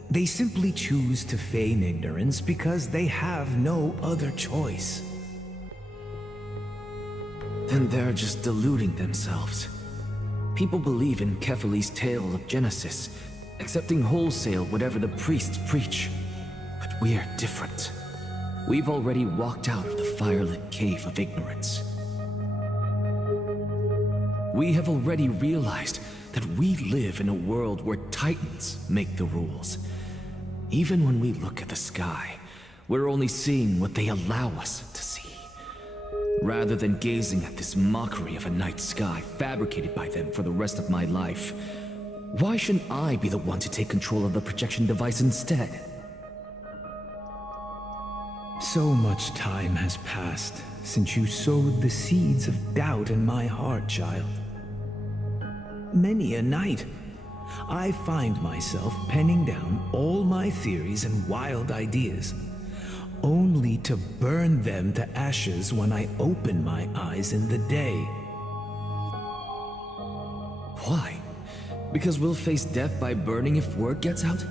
They simply choose to feign ignorance because they have no other choice. Then they're just deluding themselves. People believe in Kefali's tale of Genesis, accepting wholesale whatever the priests preach. But we are different. we've already walked out of the firelit cave of ignorance. We have already realized that we live in a world where Titans make the rules. Even when we look at the sky, we're only seeing what they allow us to see. Rather than gazing at this mockery of a night sky fabricated by them for the rest of my life, why shouldn't I be the one to take control of the projection device instead? So much time has passed since you sowed the seeds of doubt in my heart, child. Many a night, I find myself penning down all my theories and wild ideas, only to burn them to ashes when I open my eyes in the day. Why? Because we'll face death by burning if word gets out?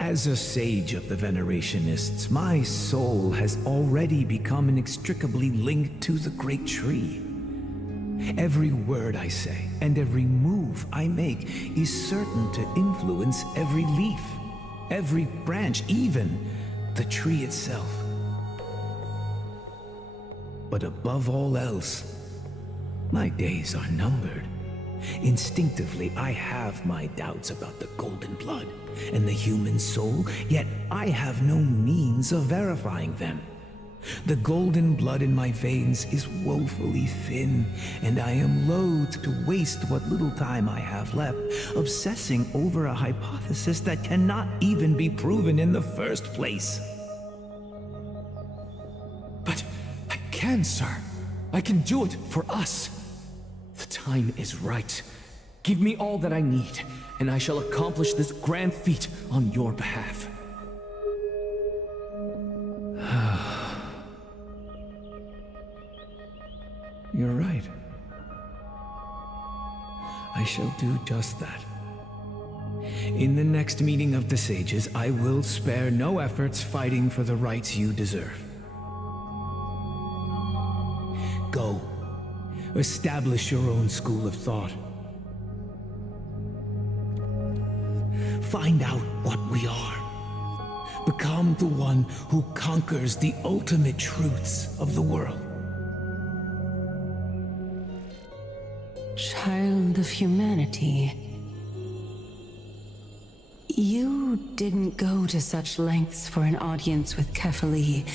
As a sage of the Venerationists, my soul has already become inextricably linked to the great tree. Every word I say and every move I make is certain to influence every leaf, every branch, even the tree itself. But above all else, my days are numbered. Instinctively, I have my doubts about the golden blood and the human soul, yet I have no means of verifying them. The golden blood in my veins is woefully thin, and I am loath to waste what little time I have left obsessing over a hypothesis that cannot even be proven in the first place. But I can, sir. I can do it for us. The time is right. Give me all that I need, and I shall accomplish this grand feat on your behalf. You're right. I shall do just that. In the next meeting of the sages, I will spare no efforts fighting for the rights you deserve. Go. Establish your own school of thought. Find out what we are. Become the one who conquers the ultimate truths of the world. Child of humanity. You didn't go to such lengths for an audience with Kefali.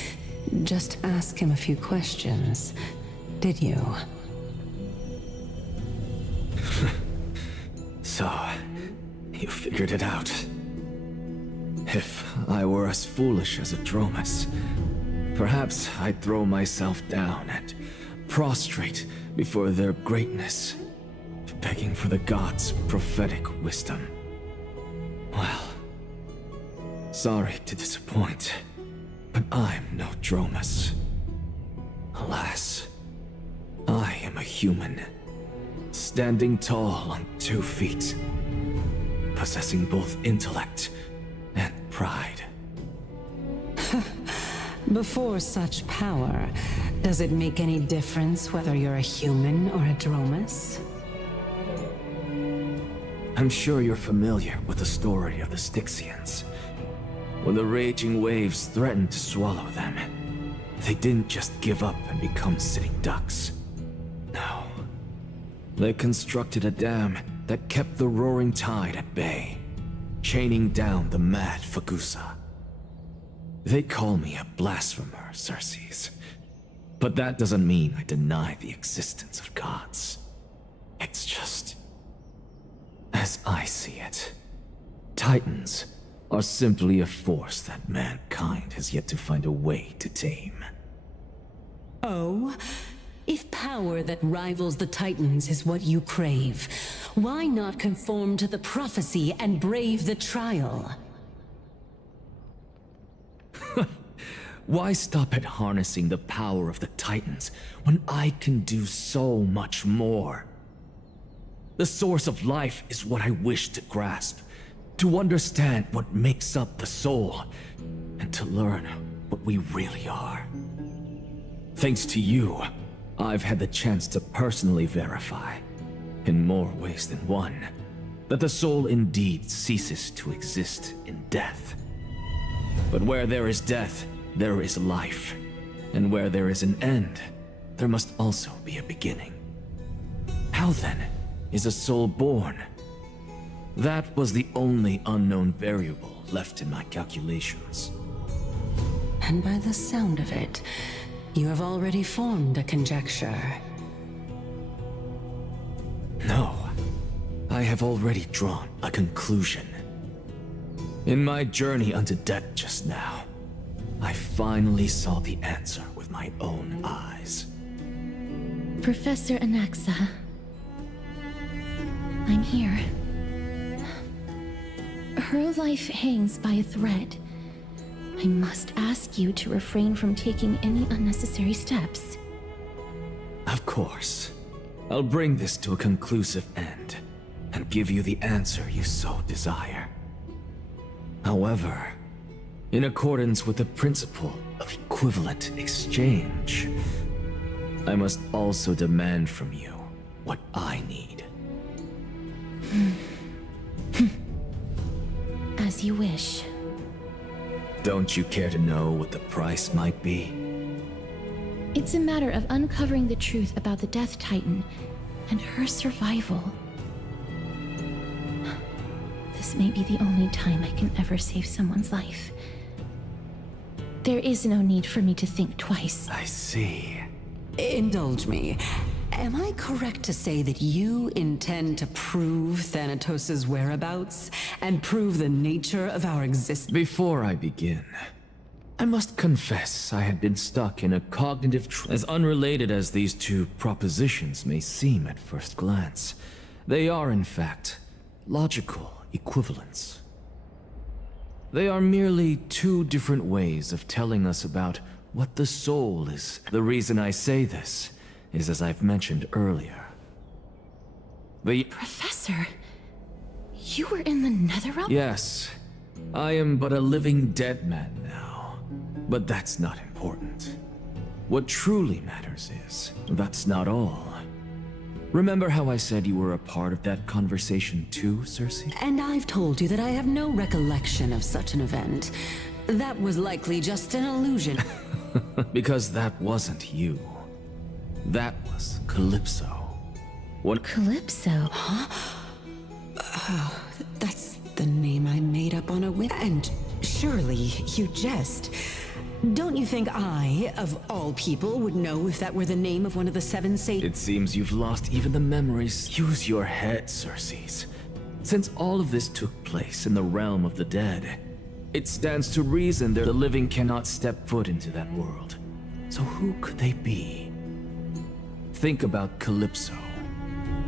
Just ask him a few questions, did you? So, you figured it out. If I were as foolish as a Dromus, perhaps I'd throw myself down and prostrate before their greatness, begging for the gods' prophetic wisdom. Well, sorry to disappoint, but I'm no Dromus. Alas, I am a human, standing tall on 2 feet, possessing both intellect and pride. Before such power, does it make any difference whether you're a human or a Dromus? I'm sure you're familiar with the story of the Styxians. When the raging waves threatened to swallow them, they didn't just give up and become sitting ducks. No. They constructed a dam that kept the roaring tide at bay, chaining down the mad Fagusa. They call me a blasphemer, Xerxes. But that doesn't mean I deny the existence of gods. It's just, as I see it, Titans are simply a force that mankind has yet to find a way to tame. Oh? If power that rivals the Titans is what you crave, why not conform to the prophecy and brave the trial? Why stop at harnessing the power of the Titans when I can do so much more? The source of life is what I wish to grasp, to understand what makes up the soul, and to learn what we really are. Thanks to you, I've had the chance to personally verify, in more ways than one, that the soul indeed ceases to exist in death. But where there is death, there is life. And where there is an end, there must also be a beginning. How then is a soul born? That was the only unknown variable left in my calculations. And by the sound of it, you have already formed a conjecture. No, I have already drawn a conclusion. In my journey unto death just now, I finally saw the answer with my own eyes. Professor Anaxa, I'm here. Her life hangs by a thread. I must ask you to refrain from taking any unnecessary steps. Of course. I'll bring this to a conclusive end, and give you the answer you so desire. However, in accordance with the principle of equivalent exchange, I must also demand from you what I need. As you wish. Don't you care to know what the price might be? It's a matter of uncovering the truth about the Death Titan and her survival. This may be the only time I can ever save someone's life. There is no need for me to think twice. I see. Indulge me. Am I correct to say that you intend to prove Thanatos' whereabouts and prove the nature of our existence? Before I begin, I must confess I had been stuck in a cognitive as unrelated as these two propositions may seem at first glance. They are, in fact, logical equivalents. They are merely two different ways of telling us about what the soul is. The reason I say this is as I've mentioned earlier. Professor, you were in the Netherrealm? Yes, I am but a living dead man now. But that's not important. What truly matters is, that's not all. Remember how I said you were a part of that conversation too, Cersei? And I've told you that I have no recollection of such an event. That was likely just an illusion. Because that wasn't you. That was Calypso. What? Calypso? Huh? Oh, that's the name I made up on a whim. And surely you jest. Don't you think I, of all people, would know if that were the name of one of the seven sages? It seems you've lost even the memories. Use your head, Cersei. Since all of this took place in the realm of the dead, it stands to reason that the living cannot step foot into that world. So who could they be? Think about Calypso.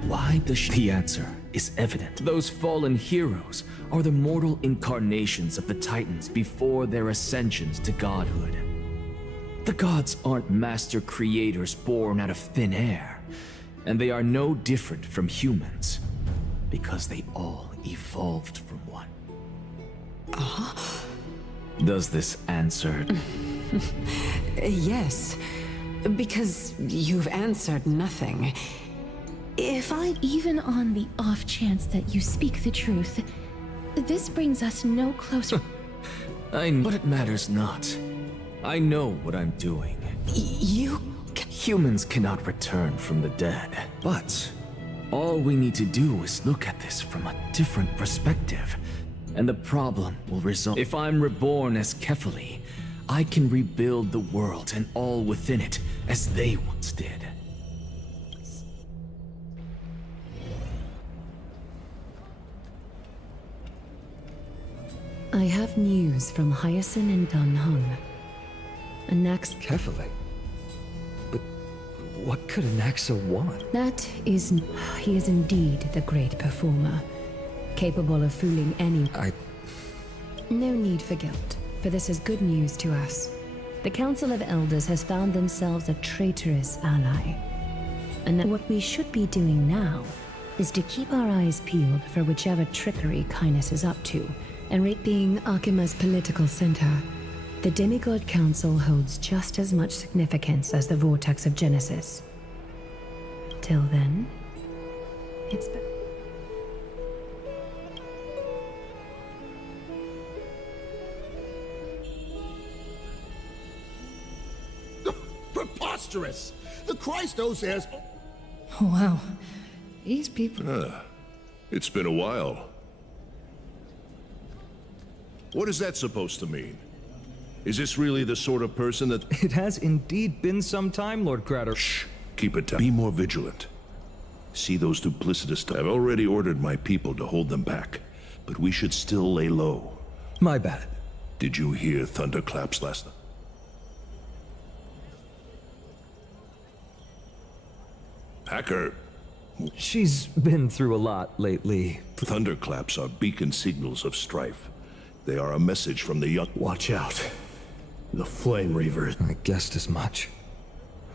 Why does she? The answer is evident. Those fallen heroes are the mortal incarnations of the Titans before their ascensions to godhood. The gods aren't master creators born out of thin air, and they are no different from humans, because they all evolved from one. Does this answer? Yes, because you've answered nothing. If I... Even on the off chance that you speak the truth, this brings us no closer. But it matters not. I know what I'm doing. Humans cannot return from the dead. But all we need to do is look at this from a different perspective, and the problem will resolve. If I'm reborn as Kefali, I can rebuild the world and all within it as they once did. I have news from Hyacinth and Dan Heng. Anax... Kefali? But what could Anaxa want? That is... He is indeed the great performer. Capable of fooling any... No need for guilt, for this is good news to us. The Council of Elders has found themselves a traitorous ally. And what we should be doing now is to keep our eyes peeled for whichever trickery Kynus is up to. And being Akima's political center, the Demigod Council holds just as much significance as the Vortex of Genesis. Till then, it's... preposterous! The Christos heirs... Wow. These people... It's been a while. What is that supposed to mean? Is this really the sort of person that... It has indeed been some time, Lord Crater. Shh! Keep it down. Be more vigilant. See those duplicitous... I've already ordered my people to hold them back, but we should still lay low. My bad. Did you hear thunderclaps last night? Hacker. She's been through a lot lately. Thunderclaps are beacon signals of strife. They are a message from the young... Watch out. The Flame Reavers. I guessed as much.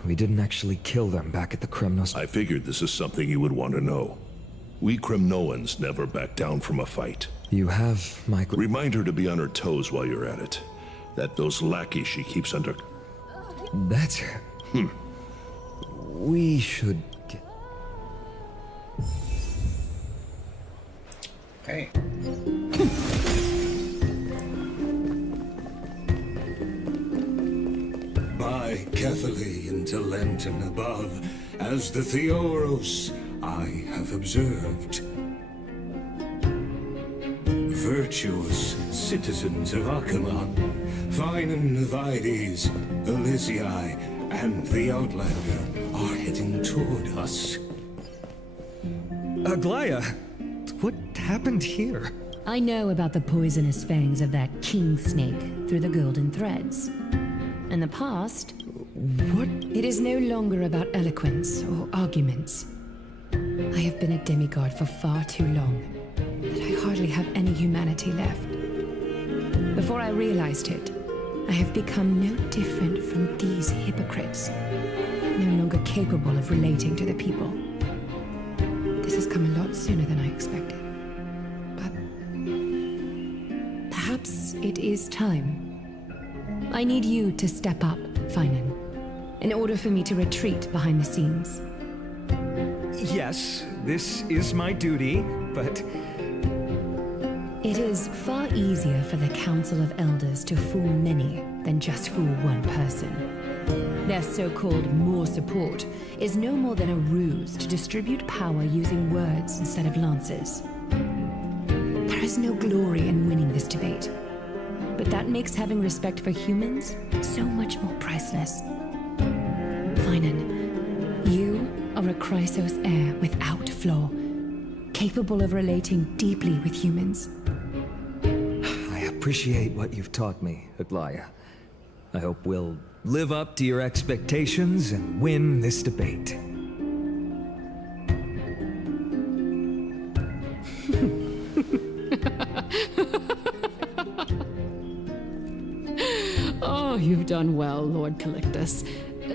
We didn't actually kill them back at the Kremnos. I figured this is something you would want to know. We Kremnoans never back down from a fight. You have, Michael. Remind her to be on her toes while you're at it. That those lackeys she keeps under... That's... We should... Okay. By Catholic into Lenten above, as the Theoros I have observed. Virtuous citizens of Acheron, Finan Vides, Elysiae, and the Outlander are heading toward us. Aglaya, what happened here? I know about the poisonous fangs of that king snake through the golden threads. In the past, what? It is no longer about eloquence or arguments. I have been a demigod for far too long that I hardly have any humanity left. Before I realized it, I have become no different from these hypocrites, no longer capable of relating to the people. This has come a lot sooner than I expected. But perhaps it is time. I need you to step up, Finan, in order for me to retreat behind the scenes. Yes, this is my duty, but... It is far easier for the Council of Elders to fool many than just fool one person. Their so-called more support is no more than a ruse to distribute power using words instead of lances. There is no glory in winning this debate, but that makes having respect for humans so much more priceless. Finan, you are a Chrysos heir without flaw, capable of relating deeply with humans. I appreciate what you've taught me, Aglaya. I hope we'll live up to your expectations and win this debate. Oh, you've done well, Lord Calictus.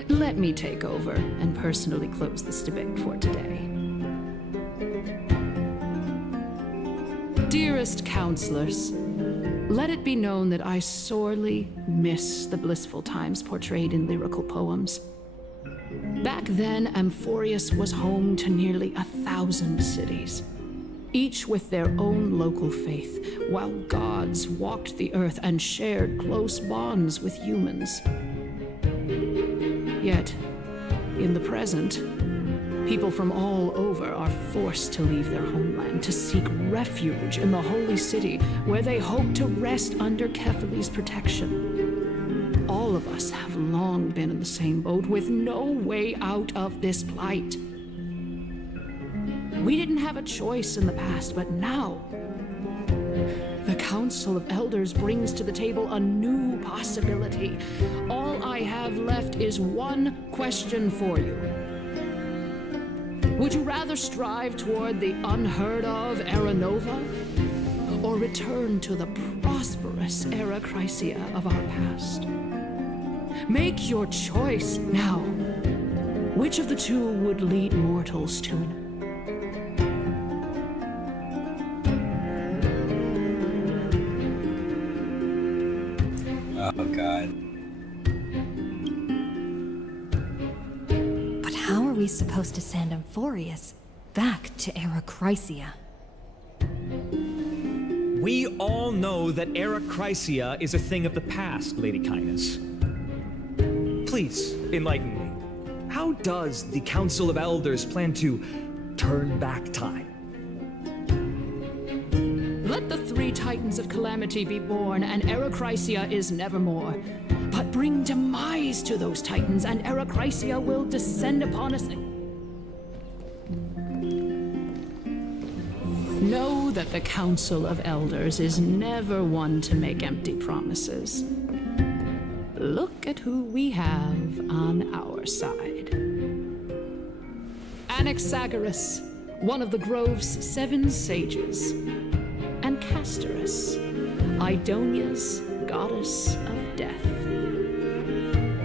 Let me take over and personally close this debate for today. Dearest counselors, let it be known that I sorely miss the blissful times portrayed in lyrical poems. Back then, Amphorius was home to nearly 1,000 cities, each with their own local faith, while gods walked the earth and shared close bonds with humans. Yet, in the present, people from all over are forced to leave their homeland to seek refuge in the holy city, where they hope to rest under Kephales's protection. All of us have long been in the same boat, with no way out of this plight. We didn't have a choice in the past, but now, the Council of Elders brings to the table a new possibility. All I have left is one question for you. Would you rather strive toward the unheard of Era Nova, or return to the prosperous Era Chrysia of our past? Make your choice now. Which of the two would lead mortals to an... Oh, God. But how are we supposed to send Amphorius back to Era Chrysia? We all know that Era Chrysia is a thing of the past, Lady Kindness. Please, enlighten me. How does the Council of Elders plan to turn back time? Let the three Titans of Calamity be born, and Erechrysia is nevermore. But bring demise to those Titans, and Erechrysia will descend upon us. Know that the Council of Elders is never one to make empty promises. Look at who we have on our side. Anaxagoras, one of the Grove's 7 sages, and Castorus, Idonia's goddess of death.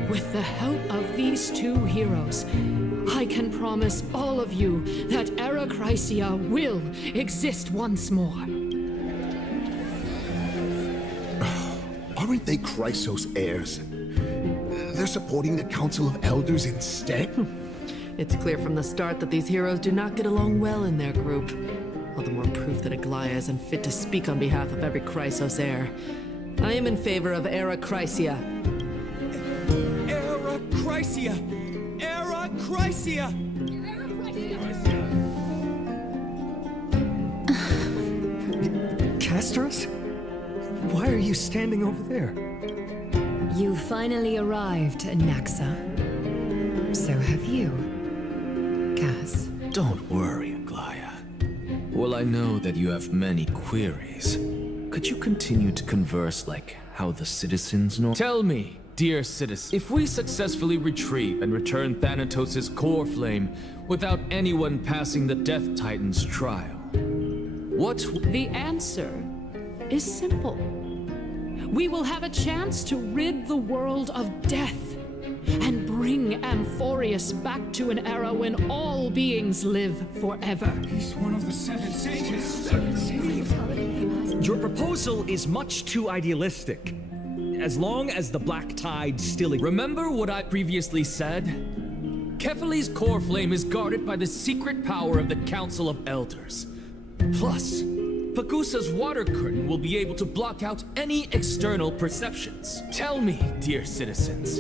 With the help of these 2 heroes, I can promise all of you that Erechrysia will exist once more. Aren't they Chrysos heirs? They're supporting the Council of Elders instead? It's clear from the start that these heroes do not get along well in their group. All the more proof that Aglaia is unfit to speak on behalf of every Chrysos heir. I am in favor of Erechrysia. Erechrysia! Erechrysia! Castorus? Why are you standing over there? You finally arrived, Naxa. So have you, Cass. Don't worry, Aglaia. Well, I know that you have many queries. Could you continue to converse like how the citizens know? Tell me, dear citizen, if we successfully retrieve and return Thanatos' core flame without anyone passing the Death Titan's trial, what? The answer is simple. We will have a chance to rid the world of death and bring Amphorius back to an era when all beings live forever. He's one of the 7 sages. Your proposal is much too idealistic. As long as the Black Tide still exists. Remember what I previously said? Kefali's core flame is guarded by the secret power of the Council of Elders. Plus, Pakusa's water curtain will be able to block out any external perceptions. Tell me, dear citizens,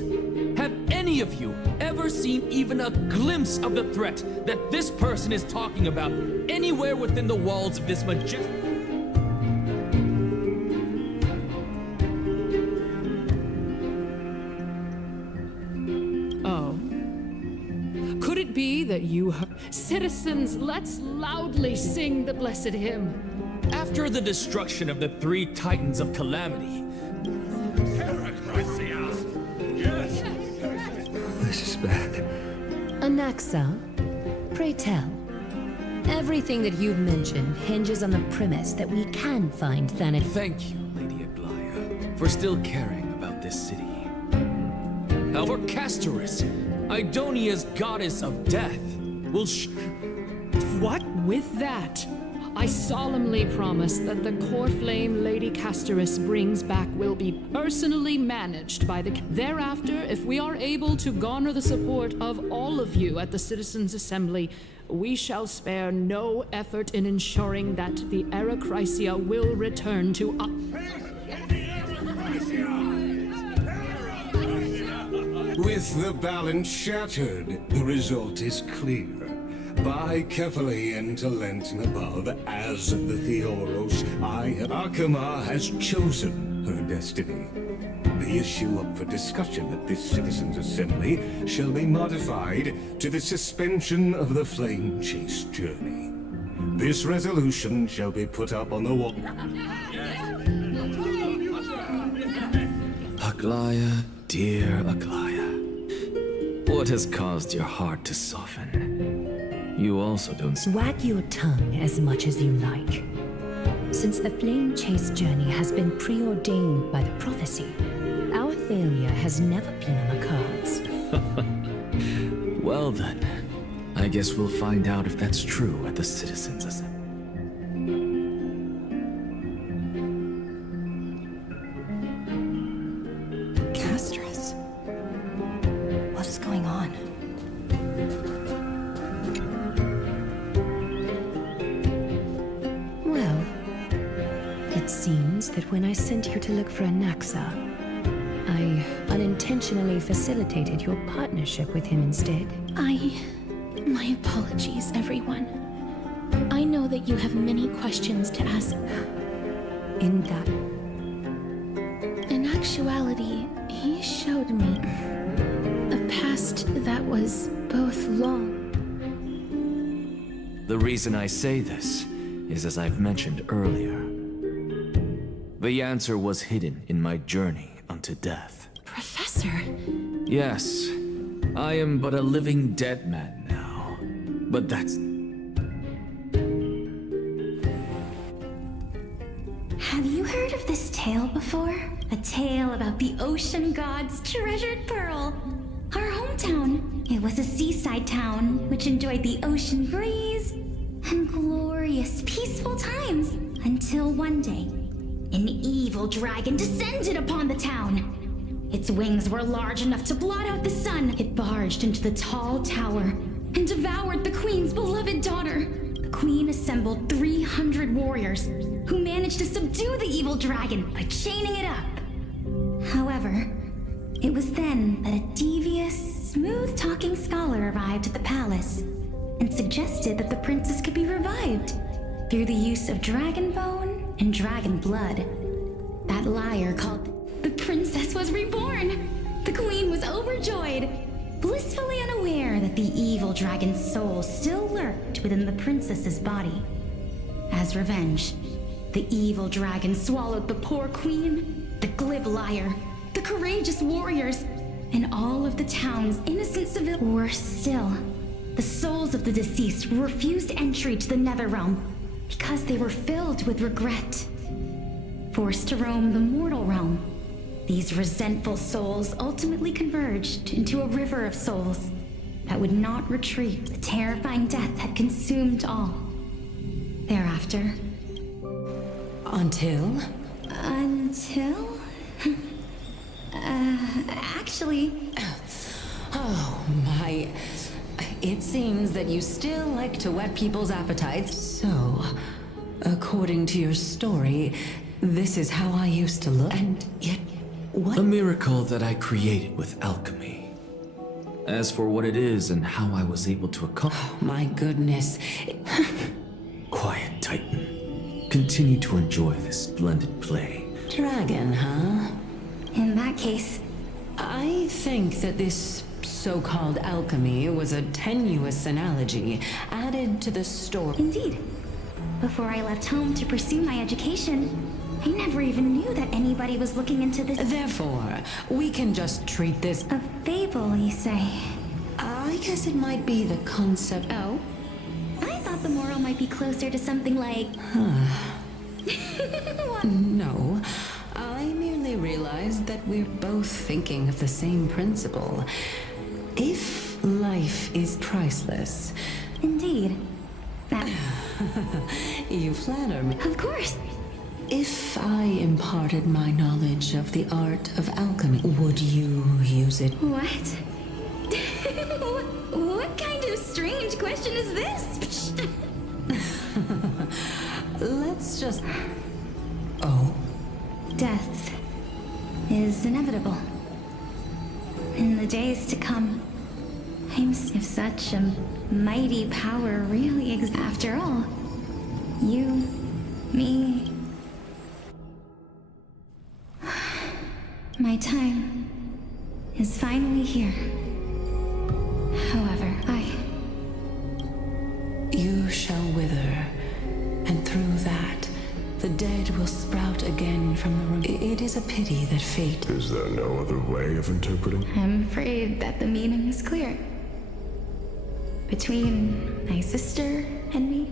have any of you ever seen even a glimpse of the threat that this person is talking about anywhere within the walls of this majestic... Oh. Could it be that you heard? Citizens, let's loudly sing the blessed hymn. After the destruction of the 3 Titans of Calamity... This is bad. Anaxa, pray tell. Everything that you've mentioned hinges on the premise that we can find Thanatos. Thank you, Lady Aglaia, for still caring about this city. For Castorus, Idonia's goddess of death, will What? With that, I solemnly promise that the core flame Lady Castorus brings back will be personally managed by the... Thereafter, if we are able to garner the support of all of you at the Citizens' Assembly, we shall spare no effort in ensuring that the Erechrysia will return to us. With the balance shattered, the result is clear. By Kefali and Talent and above, as the Theoros, Akama has chosen her destiny. The issue up for discussion at this Citizens' Assembly shall be modified to the suspension of the Flame Chase journey. This resolution shall be put up on the wall. Aglaia, dear Aglaia, what has caused your heart to soften? You also don't... Wag your tongue as much as you like. Since the Flame Chase journey has been preordained by the prophecy, our failure has never been on the cards. Well then, I guess we'll find out if that's true at the Citizens' Assembly. Castorus, what's going on? Well, it seems that when I sent here to look for Anaxa, I unintentionally facilitated your partnership with him instead. My apologies, everyone. I know that you have many questions to ask. In actuality, he showed me a past that was both long. The reason I say this is as I've mentioned earlier. The answer was hidden in my journey unto death. Professor? Yes, I am but a living dead man now. But that's... Have you heard of this tale before? A tale about the ocean god's treasured pearl. Our hometown. It was a seaside town which enjoyed the ocean breeze and glorious, peaceful times until one day, an evil dragon descended upon the town. Its wings were large enough to blot out the sun. It barged into the tall tower and devoured the queen's beloved daughter. The queen assembled 300 warriors who managed to subdue the evil dragon by chaining it up. However, it was then that a devious, smooth-talking scholar arrived at the palace and suggested that the princess could be revived through the use of dragon bone and dragon blood. That liar called the princess was reborn. The queen was overjoyed, blissfully unaware that the evil dragon's soul still lurked within the princess's body. As revenge, the evil dragon swallowed the poor queen, the glib liar, the courageous warriors, and all of the town's innocent civilians. Worse still, the souls of the deceased were refused entry to the Netherrealm because they were filled with regret. Forced to roam the mortal realm, these resentful souls ultimately converged into a river of souls that would not retrieve the terrifying death had consumed all. Thereafter... Until? Actually... Oh my... It seems that you still like to whet people's appetites. So, according to your story, this is how I used to look, and yet what? A miracle that I created with alchemy. As for what it is and how I was able to accomplish... Oh, my goodness. Quiet, Titan. Continue to enjoy this splendid play. Dragon, huh? In that case... I think that this so-called alchemy was a tenuous analogy added to the story. Indeed. Before I left home to pursue my education, I never even knew that anybody was looking into this. Therefore, we can just treat this... A fable, you say? I guess it might be the concept... Oh? I thought the moral might be closer to something like... No. I merely realized that we're both thinking of the same principle. If life is priceless... Indeed. You flatter me. Of course. If I imparted my knowledge of the art of alchemy, would you use it? What? What kind of strange question is this? Let's just... Oh? Death is inevitable. In the days to come, if such a mighty power really exists, after all, you, me... My time is finally here. However, You shall wither, and through that, the dead will sprout again from the room. It is a pity that fate... Is there no other way of interpreting? I'm afraid that the meaning is clear. Between my sister and me,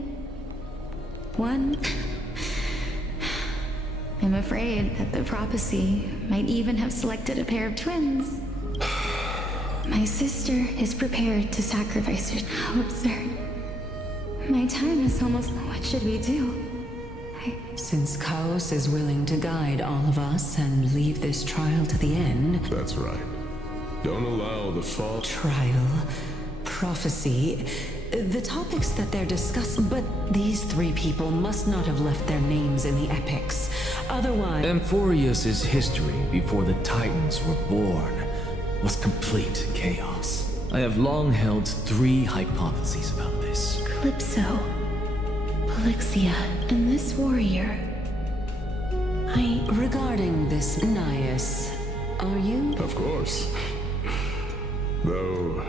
one... I'm afraid that the prophecy might even have selected a pair of twins. My sister is prepared to sacrifice her. How absurd. My time is almost... What should we do? Since Chaos is willing to guide all of us and leave this trial to the end... That's right. Don't allow the fall... Trial, prophecy... the topics that they're discussing, but these three people must not have left their names in the epics. Otherwise... Amphorius's history before the Titans were born was complete chaos. I have long held three hypotheses about this. Calypso, Polixia, and this warrior. Regarding this Nias, are you? Of course. Though,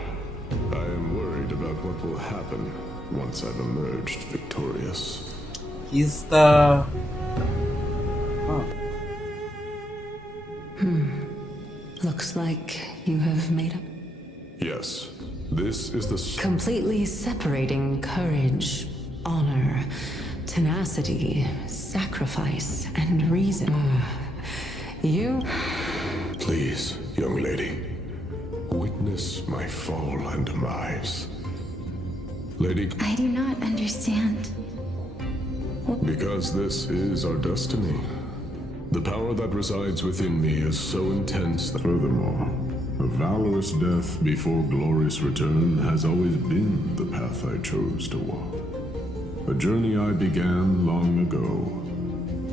I am worried about what will happen once I've emerged victorious. He's the... Looks like you have made up. Yes, this is the... Completely separating courage, honor, tenacity, sacrifice, and reason. You... Please, young lady, witness my fall and demise. Lady... I do not understand. Because this is our destiny. The power that resides within me is so intense that... Furthermore, a valorous death before glorious return has always been the path I chose to walk. A journey I began long ago.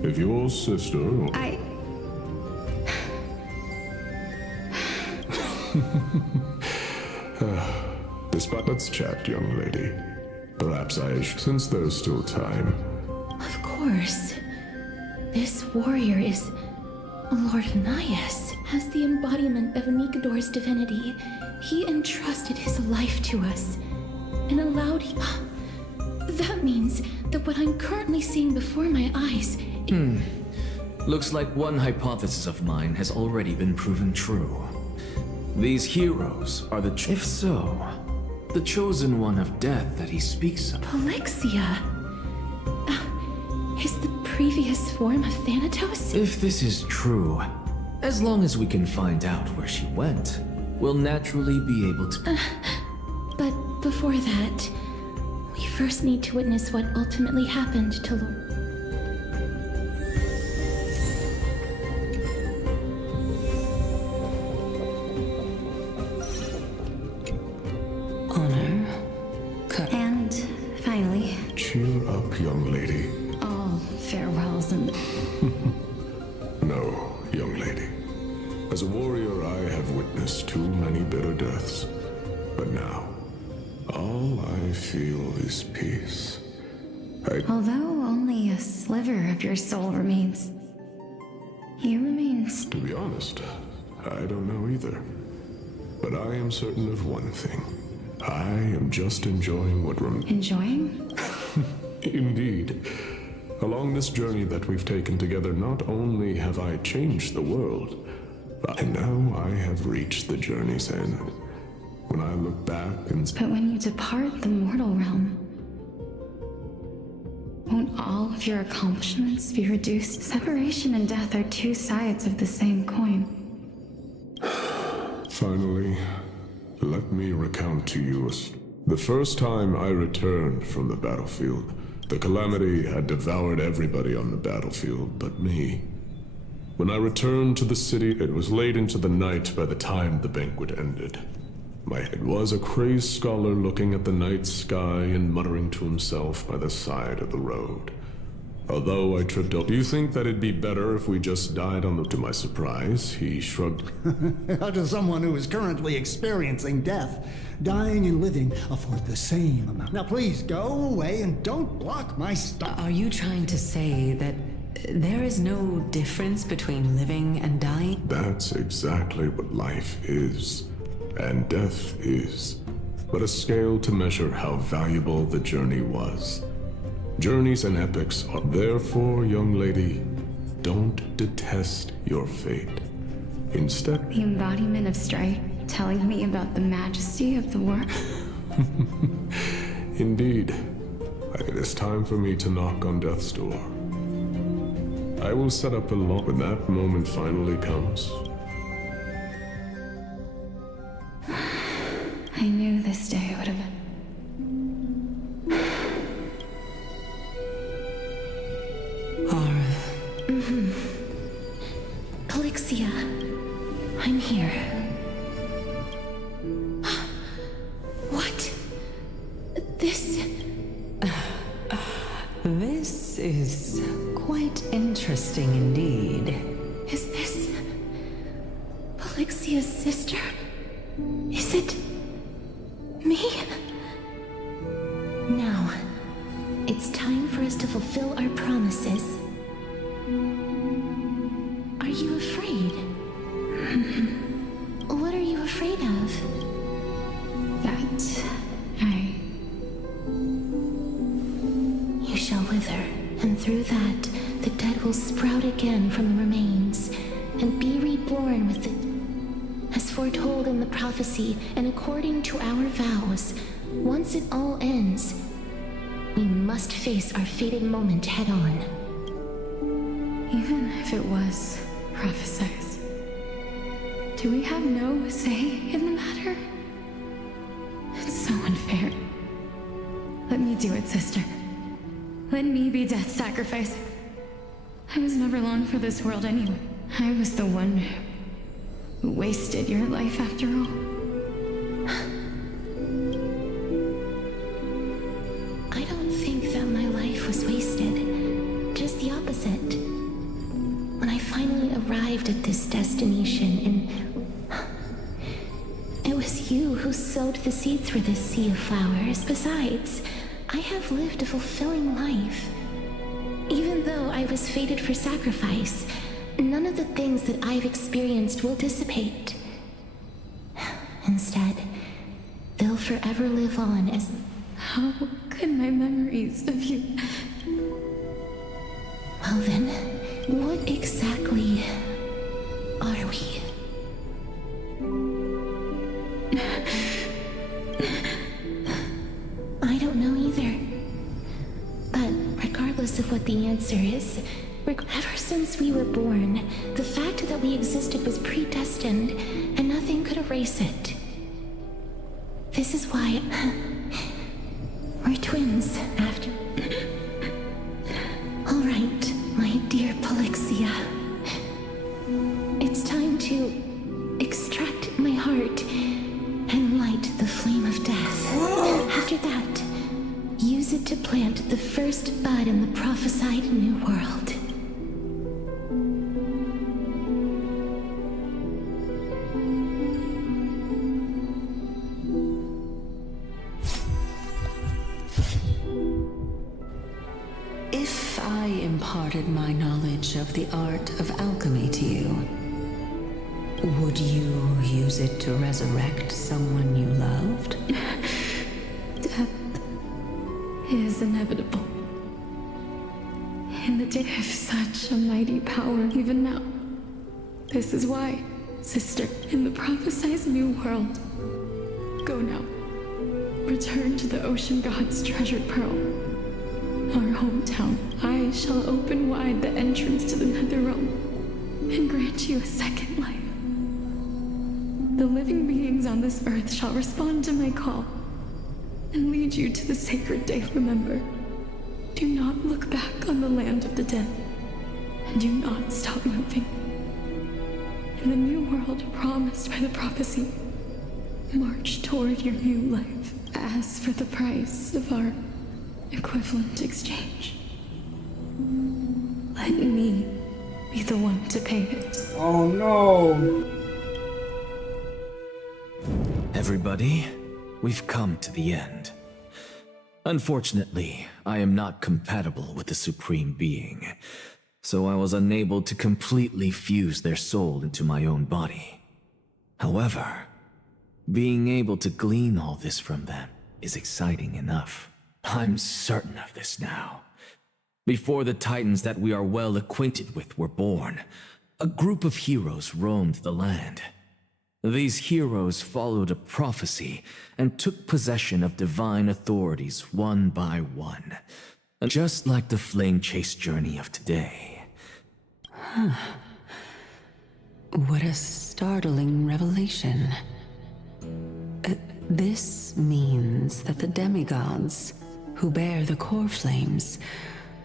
If your sister... Despite... Let's chat, young lady. Perhaps since there's still time. Of course. This warrior is Lord Nias. As the embodiment of Nikador's divinity, he entrusted his life to us and allowed... That means that what I'm currently seeing before my eyes... Looks like one hypothesis of mine has already been proven true. These heroes are the... If so, the chosen one of death that he speaks of... Polixia... is the previous form of Thanatos? If this is true, as long as we can find out where she went, we'll naturally be able to... But before that, we first need to witness what ultimately happened to Lord... Honor. And finally... Cheer up, young lady. All farewells and... No, young lady. As a warrior, I have witnessed too many bitter deaths. But now, all I feel is peace. Although only a sliver of your soul remains, he remains... To be honest, I don't know either. But I am certain of one thing. I am just enjoying what remains. Enjoying? Indeed. Along this journey that we've taken together, not only have I changed the world, but now I have reached the journey's end. When I look back and... But when you depart the mortal realm, won't all of your accomplishments be reduced? Separation and death are two sides of the same coin. Finally, let me recount to you the first time I returned from the battlefield. The calamity had devoured everybody on the battlefield but me. When I returned to the city, it was late into the night by the time the banquet ended. My head was a crazed scholar looking at the night sky and muttering to himself by the side of the road. Although I tripped up, do you think that it'd be better if we just died on the... To my surprise, he shrugged. How does someone who is currently experiencing death, dying and living, afford the same amount? Now please, go away and don't block my stuff. Are you trying to say that there is no difference between living and dying? That's exactly what life is. And death is. But a scale to measure how valuable the journey was. Journeys and epics are... Therefore, young lady, don't detest your fate. Instead... The embodiment of strife telling me about the majesty of the work. Indeed. It is time for me to knock on death's door. I will set up a law when that moment finally comes. I knew this day would have... Polixia, I'm here. What? Polyxia's sister? Is it... me? Now, it's time for us to fulfill our promises. Are you afraid? What are you afraid of? That... You shall wither, and through that, the dead will sprout again from the remains, and be reborn with it. As foretold in the prophecy, and according to our vows, once it all ends, we must face our fated moment head-on. Even if it was prophesied, do we have no say in the matter? It's so unfair. Let me do it, sister. Let me be death's sacrifice. I was never long for this world anyway. I was the one who wasted your life after all. I don't think that my life was wasted. Just the opposite. When I finally arrived at this destination, and it was you who sowed the seeds for this sea of flowers. Besides, I have lived a fulfilling life. Even though I was fated for sacrifice, none of the things that I've experienced will dissipate. Instead, they'll forever live on as... How could my memories of you... Well then, what exactly are we? I don't know either. But regardless of what the answer is, ever since we were born, the fact that we existed was predestined, and nothing could erase it. This is why we're twins after... All right, my dear Polyxia. It's time to extract my heart and light the flame of death. After that, use it to plant the first bud in the prophesied new world. If I imparted my knowledge of the art of alchemy to you, would you use it to resurrect someone you loved? Death is inevitable. In the day of such a mighty power, even now. This is why, sister, in the prophesied new world, go now. Return to the ocean god's treasured pearl. Our hometown, I shall open wide the entrance to the nether realm and grant you a second life. The living beings on this earth shall respond to my call and lead you to the sacred day. Remember, do not look back on the land of the dead, and do not stop moving. In the new world promised by the prophecy, march toward your new life. Ask for the price of our equivalent exchange. Let me be the one to pay it. Oh no! Everybody, we've come to the end. Unfortunately, I am not compatible with the Supreme Being, so I was unable to completely fuse their soul into my own body. However, being able to glean all this from them is exciting enough. I'm certain of this now. Before the Titans that we are well acquainted with were born, a group of heroes roamed the land. These heroes followed a prophecy and took possession of divine authorities one by one, just like the flame chase journey of today. What a startling revelation. This means that the demigods, who bear the core flames,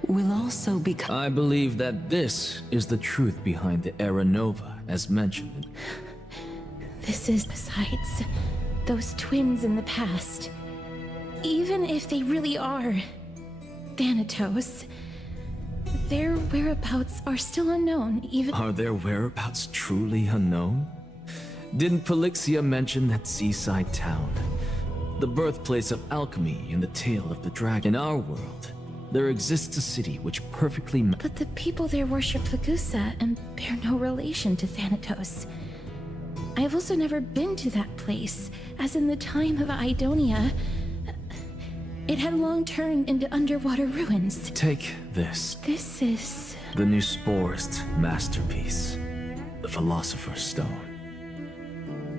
will also become... I believe that this is the truth behind the Era Nova, as mentioned. This is besides those twins in the past. Even if they really are Thanatos, their whereabouts are still unknown, even... Are their whereabouts truly unknown? Didn't Polixia mention that seaside town? The birthplace of alchemy and the tale of the dragon. In our world, there exists a city which perfectly But the people there worship Fagusa and bear no relation to Thanatos. I have also never been to that place, as in the time of Idonia, it had long turned into underwater ruins. Take this. This is... The new Sporist masterpiece, the Philosopher's Stone.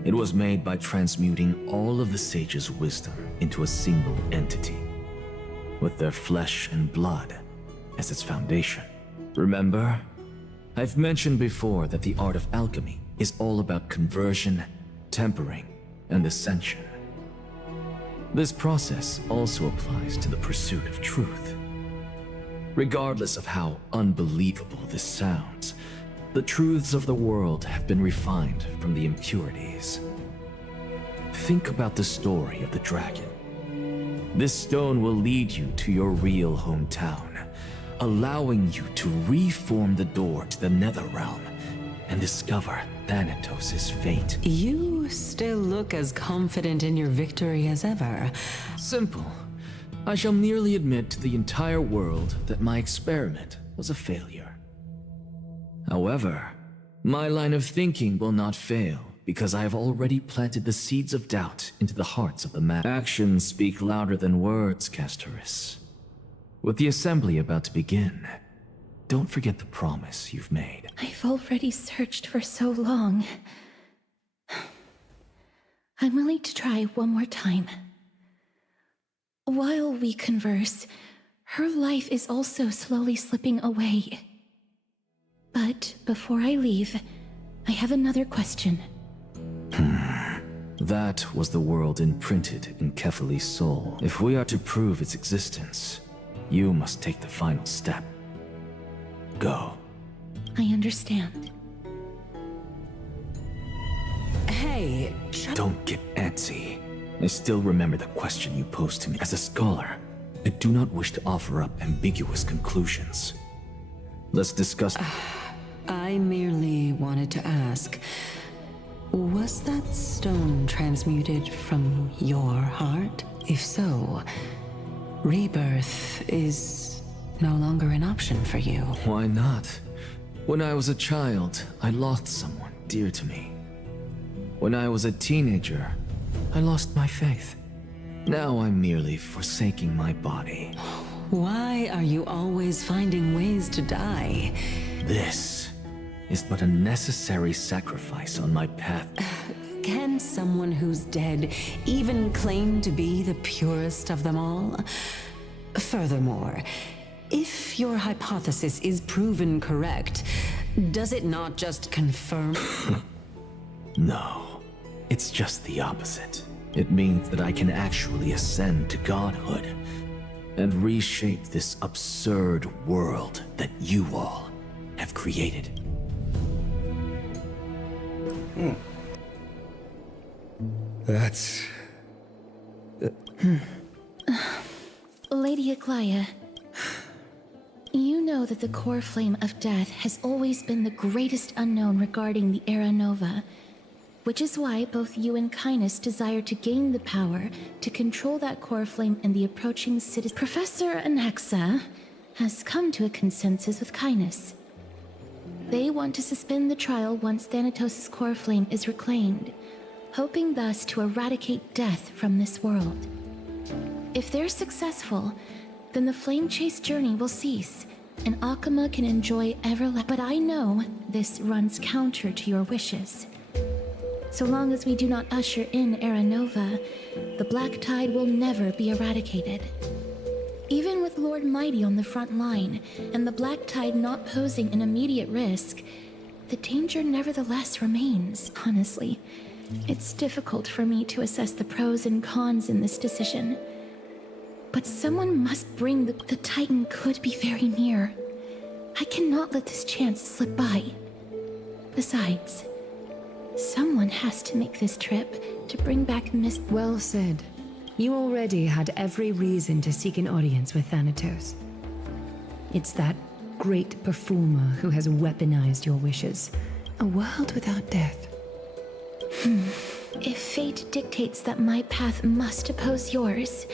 It was made by transmuting all of the sages' wisdom into a single entity, with their flesh and blood as its foundation. Remember? I've mentioned before that the art of alchemy is all about conversion, tempering, and ascension. This process also applies to the pursuit of truth. Regardless of how unbelievable this sounds, the truths of the world have been refined from the impurities. Think about the story of the dragon. This stone will lead you to your real hometown, allowing you to reform the door to the Netherrealm and discover Thanatos' fate. You still look as confident in your victory as ever. Simple. I shall merely admit to the entire world that my experiment was a failure. However, my line of thinking will not fail because I have already planted the seeds of doubt into the hearts of the Actions speak louder than words, Castoris. With the assembly about to begin, don't forget the promise you've made. I've already searched for so long. I'm willing to try one more time. While we converse, her life is also slowly slipping away. But before I leave, I have another question. That was the world imprinted in Kefali's soul. If we are to prove its existence, you must take the final step. Go. I understand. Hey, Don't get antsy. I still remember the question you posed to me. As a scholar, I do not wish to offer up ambiguous conclusions. Let's discuss... I merely wanted to ask, was that stone transmuted from your heart? If so, rebirth is no longer an option for you. Why not? When I was a child, I lost someone dear to me. When I was a teenager, I lost my faith. Now I'm merely forsaking my body. Why are you always finding ways to die? This is but a necessary sacrifice on my path. Can someone who's dead even claim to be the purest of them all? Furthermore, if your hypothesis is proven correct, does it not just confirm? No, it's just the opposite. It means that I can actually ascend to godhood and reshape this absurd world that you all have created. That's... Lady Aglaia, you know that the core flame of death has always been the greatest unknown regarding the Era Nova, which is why both you and Kindness desire to gain the power to control that core flame in the approaching city. Professor Anaxa has come to a consensus with Kindness. They want to suspend the trial once Thanatos' core flame is reclaimed, hoping thus to eradicate death from this world. If they're successful, then the flame chase journey will cease, and Akama can enjoy everlasting. But I know this runs counter to your wishes. So long as we do not usher in Era Nova, the Black Tide will never be eradicated. Even with Lord Mighty on the front line, and the Black Tide not posing an immediate risk, the danger nevertheless remains. Honestly, it's difficult for me to assess the pros and cons in this decision. But someone must bring the Titan could be very near. I cannot let this chance slip by. Besides, someone has to make this trip to bring back Miss... Well said. You already had every reason to seek an audience with Thanatos. It's that great performer who has weaponized your wishes. A world without death. If fate dictates that my path must oppose yours,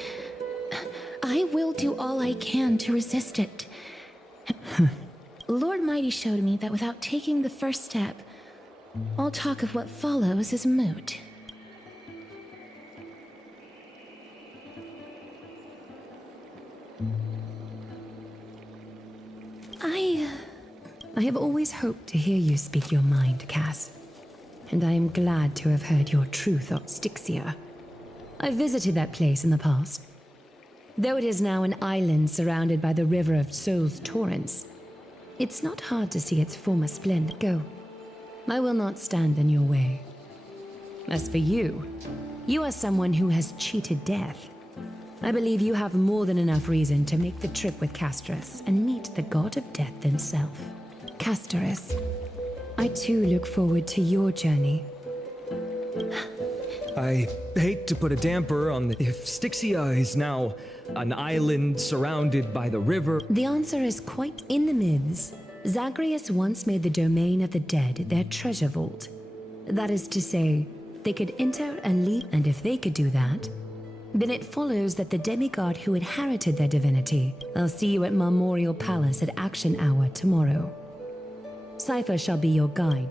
I will do all I can to resist it. Lord Mighty showed me that without taking the first step, all talk of what follows is moot. I have always hoped to hear you speak your mind, Cass. And I am glad to have heard your truth of Styxia. I visited that place in the past. Though it is now an island surrounded by the river of Soul's torrents, it's not hard to see its former splendor. Go. I will not stand in your way. As for you, you are someone who has cheated death. I believe you have more than enough reason to make the trip with Casterus and meet the god of death himself. Casterus, I too look forward to your journey. I hate to put a damper on the... If Styxia is now an island surrounded by the river... The answer is quite in the myths. Zagreus once made the domain of the dead their treasure vault. That is to say, they could enter and leave, and if they could do that, then it follows that the demigod who inherited their divinity. I'll see you at Marmorial Palace at Action Hour tomorrow. Cypher shall be your guide.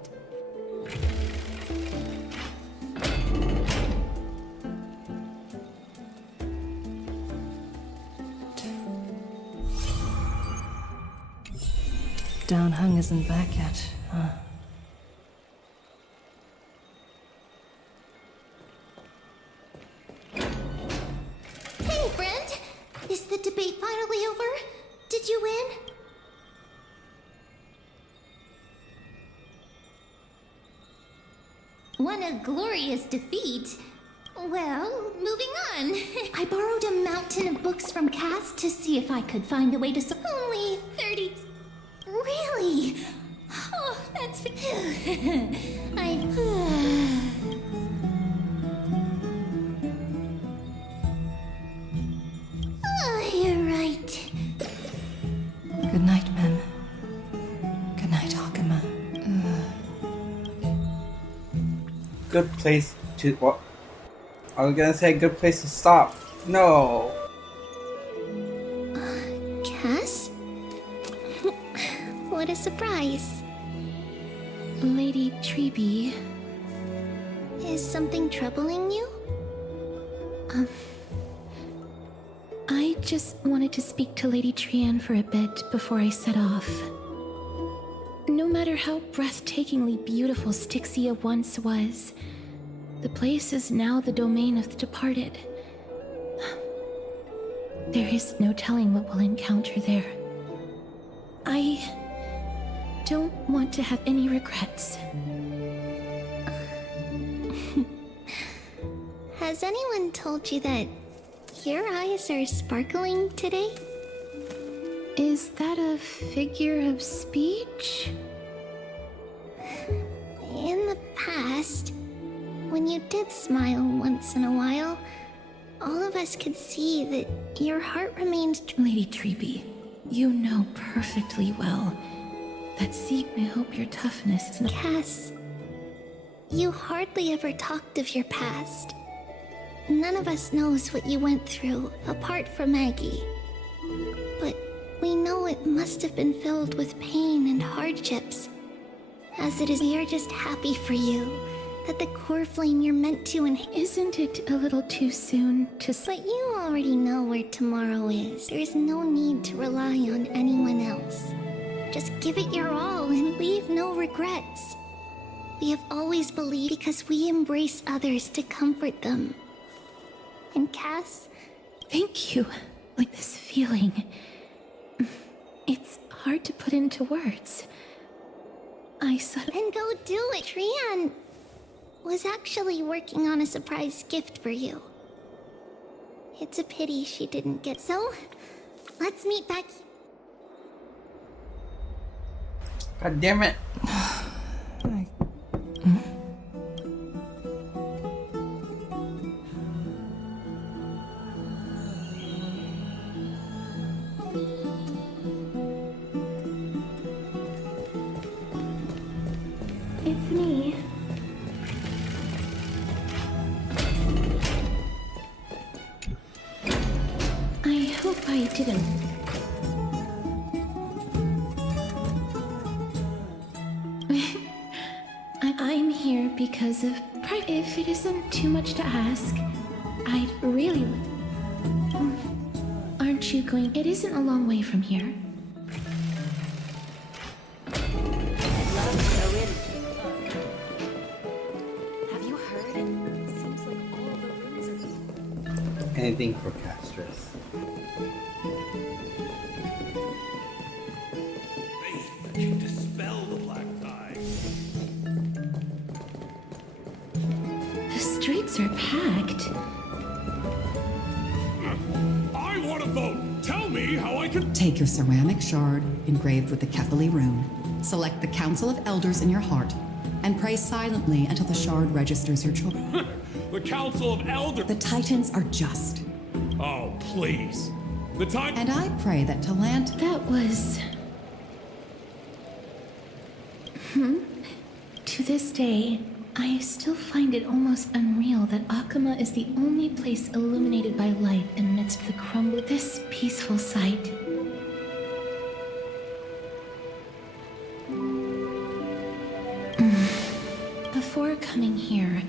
Downhung isn't back yet, huh? Hey, friend! Is the debate finally over? Did you win? What a glorious defeat. Well, moving on. I borrowed a mountain of books from Cass to see if I could find a way to only 30... Really? Oh, that's... Oh, you're right. Good night, Mem. Good night, Akuma. Good place to... What? I was gonna say good place to stop. No. Cass? What a surprise. Lady Treby. Is something troubling you? I just wanted to speak to Lady Trian for a bit before I set off. No matter how breathtakingly beautiful Styxia once was, the place is now the domain of the departed. There is no telling what we'll encounter there. I don't want to have any regrets. Has anyone told you that your eyes are sparkling today? Is that a figure of speech? In the past, when you did smile once in a while, all of us could see that your heart remained... Lady Treby, you know perfectly well that I hope your toughness is not... Cass, you hardly ever talked of your past. None of us knows what you went through, apart from Maggie. But we know it must have been filled with pain and hardships. As it is, we are just happy for you, that the core flame you're meant to Isn't it a little too soon to... But you already know where tomorrow is. There is no need to rely on anyone else. Just give it your all and leave no regrets. We have always believed because we embrace others to comfort them. And Cass? Thank you. Like this feeling. It's hard to put into words. Then go do it. Trian was actually working on a surprise gift for you. It's a pity she didn't get... So, let's meet back... God damn it. It's me. I didn't. I'm here because of pride. If it isn't too much to ask, I'd really... Aren't you going... It isn't a long way from here. Have you heard? Seems like all the rooms are... Anything for Castris. Faith that can dispel the black tide. The streets are packed. I want to vote! Tell me how I can... Take your ceramic shard engraved with the Kefali rune. Select the Council of Elders in your heart, and pray silently until the shard registers your choice. The Council of Elders... The Titans are just. Oh, please. The time... And I pray that Talant... That was... To this day, I still find it almost unreal that Akama is the only place illuminated by light amidst the crumble. This peaceful sight. Before coming here,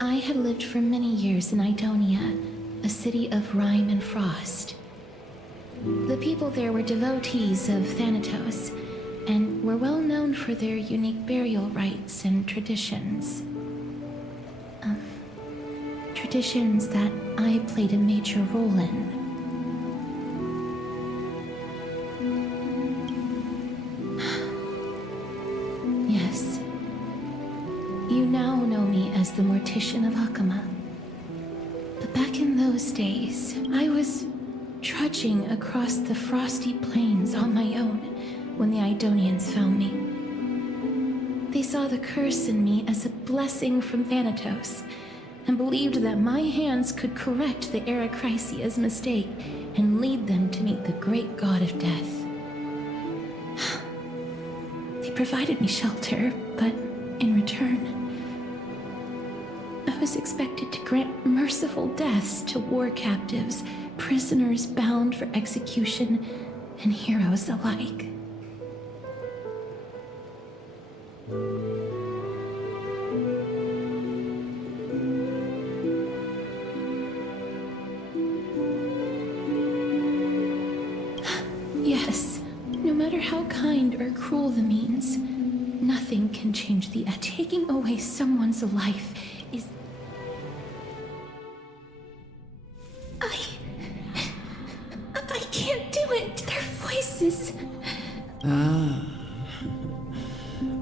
I had lived for many years in Idonia, a city of rime and frost. The people there were devotees of Thanatos, and were well known for their unique burial rites and traditions. Traditions that I played a major role in. Yes. You now know me as the Mortician of Akama. But back in those days, I was trudging across the frosty plains on my own when the Idonians found me. They saw the curse in me as a blessing from Thanatos, and believed that my hands could correct the Arachrysia's mistake and lead them to meet the great god of death. They provided me shelter, but in return, I was expected to grant merciful deaths to war captives, prisoners bound for execution, and heroes alike. Yes, no matter how kind or cruel the means, nothing can change the end. Taking away someone's life is... I can't do it! Their voices...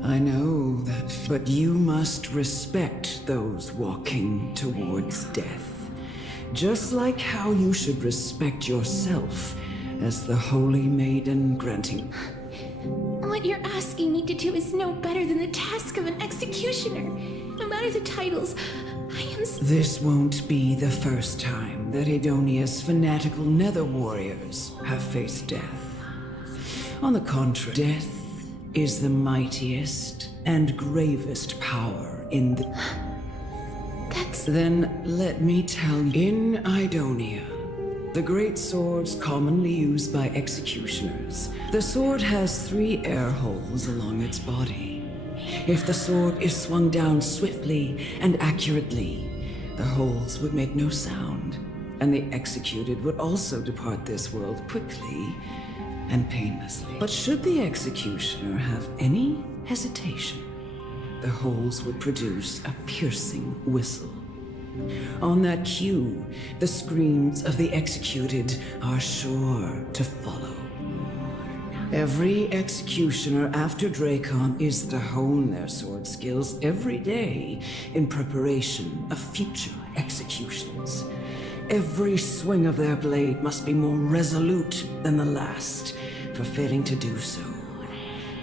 I know that, but you must respect those walking towards death. Just like how you should respect yourself as the Holy Maiden granting. What you're asking me to do is no better than the task of an executioner. No matter the titles, I am... This won't be the first time that Edonia's fanatical nether warriors have faced death. On the contrary, death is the mightiest and gravest power in the... Then let me tell you, in Idonia, the great swords commonly used by executioners, the sword has 3 air holes along its body. If the sword is swung down swiftly and accurately, the holes would make no sound, and the executed would also depart this world quickly and painlessly. But should the executioner have any hesitation, the holes would produce a piercing whistle. On that cue, the screams of the executed are sure to follow. Every executioner after Dracon is to hone their sword skills every day in preparation of future executions. Every swing of their blade must be more resolute than the last, for failing to do so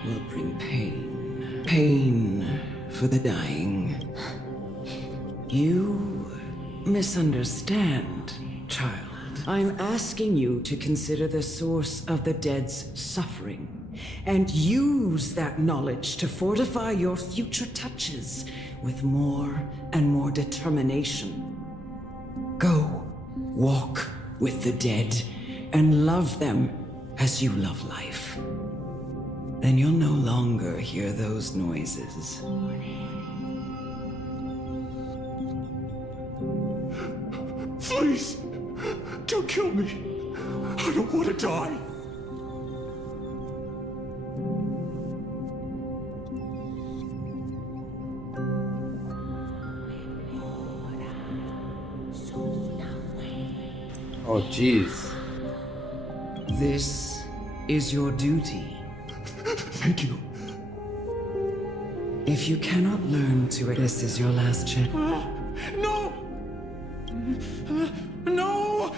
will bring pain. Pain for the dying. You misunderstand, child. I'm asking you to consider the source of the dead's suffering, and use that knowledge to fortify your future touches with more and more determination. Go, walk with the dead, and love them as you love life, then you'll no longer hear those noises. Please, don't kill me. I don't want to die. Oh, jeez. This is your duty. Thank you. If you cannot learn to, this is your last chance. No! No!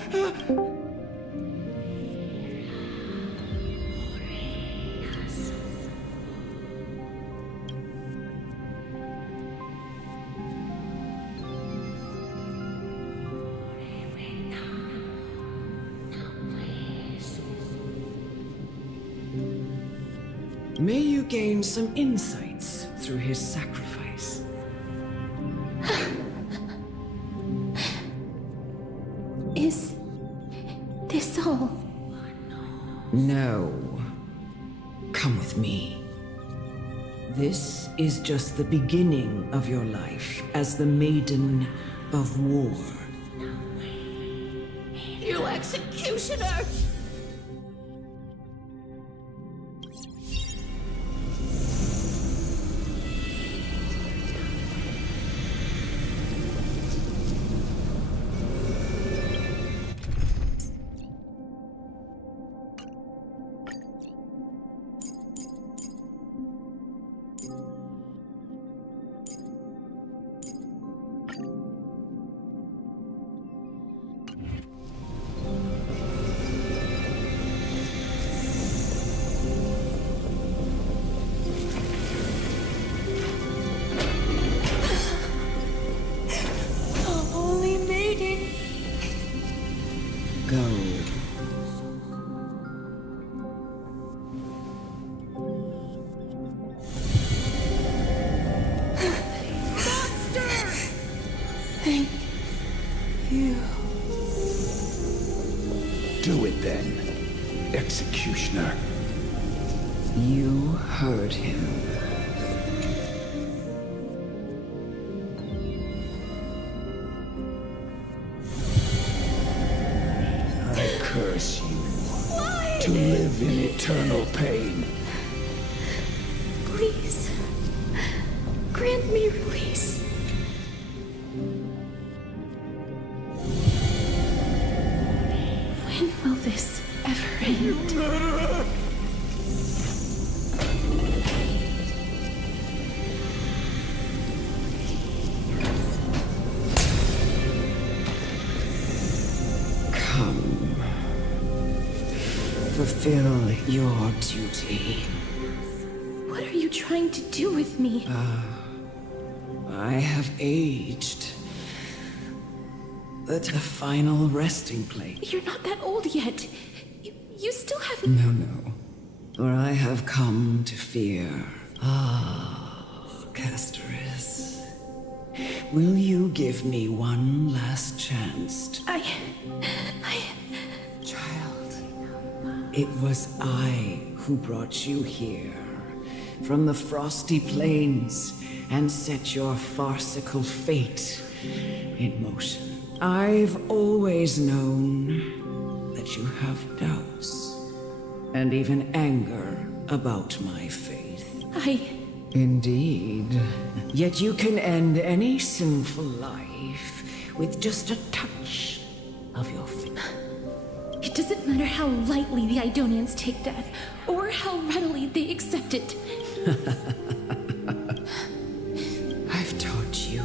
May you gain some insights through his sacrifice. Is this all? No. Come with me. This is just the beginning of your life as the Maiden of War. You executioner! Go. Thank you. Do it then, executioner. You heard him. I curse you to live in eternal pain. Please, grant me release. When will this ever end? You murderer! Come. Fulfill your duty. What are you trying to do with me? I have aged. The final resting place. You're not that old yet. You still haven't... No. For I have come to fear. Castoris. Will you give me one last chance to... Child. It was I who brought you here. From the frosty plains. And set your farcical fate in motion. I've always known that you have doubts. And even anger about my faith. Indeed. Yet you can end any sinful life with just a touch of your finger. It doesn't matter how lightly the Idonians take death, or how readily they accept it. I've taught you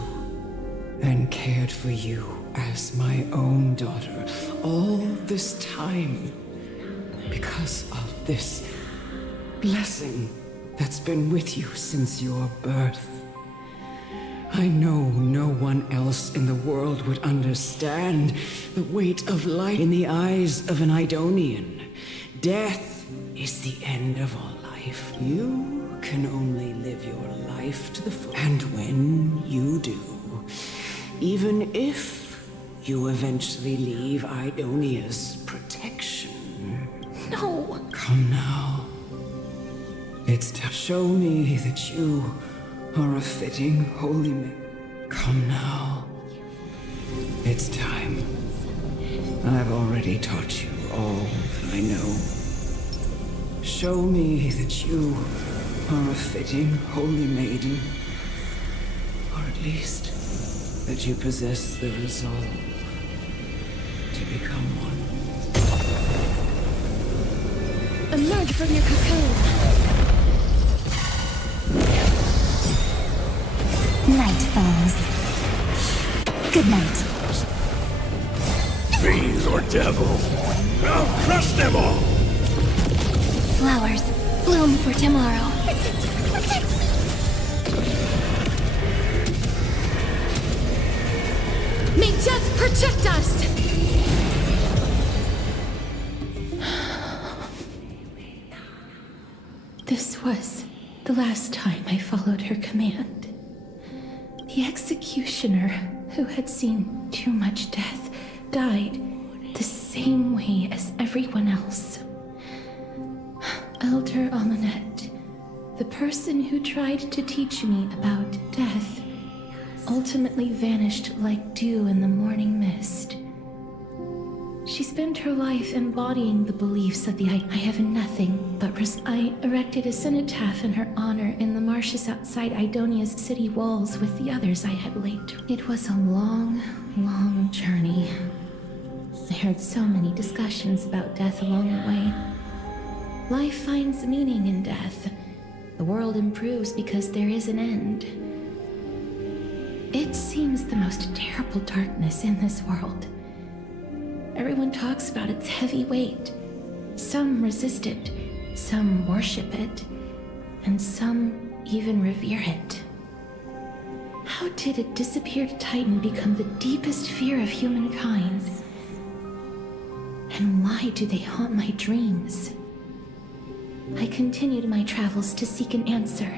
and cared for you as my own daughter all this time because of this blessing that's been with you since your birth. I know no one else in the world would understand the weight of life in the eyes of an Idonian. Death is the end of all life. You can only live your life to the full. And when you do, even if you eventually leave Idonia's protection, No. Come now. It's to show me that you are a fitting holy man. Come now. It's time. I've already taught you all I know. Show me that you are a fitting holy maiden. Or at least that you possess the resolve to become one. Emerge from your cocoon. Night falls. Good night. Fiends or devils, I'll crush them all! Flowers, bloom for tomorrow. May death protect us! This was the last time I followed her command. The executioner, who had seen too much death, died the same way as everyone else. Elder Amunet, the person who tried to teach me about death, ultimately vanished like dew in the morning mist. She spent her life embodying the beliefs of the I have nothing but I erected a cenotaph in her honor in the marshes outside Idonia's city walls with the others I had laid. It was a long, long journey. I heard so many discussions about death along the way. Life finds meaning in death. The world improves because there is an end. It seems the most terrible darkness in this world. Everyone talks about its heavy weight. Some resist it, some worship it, and some even revere it. How did a disappeared titan become the deepest fear of humankind? And why do they haunt my dreams? I continued my travels to seek an answer.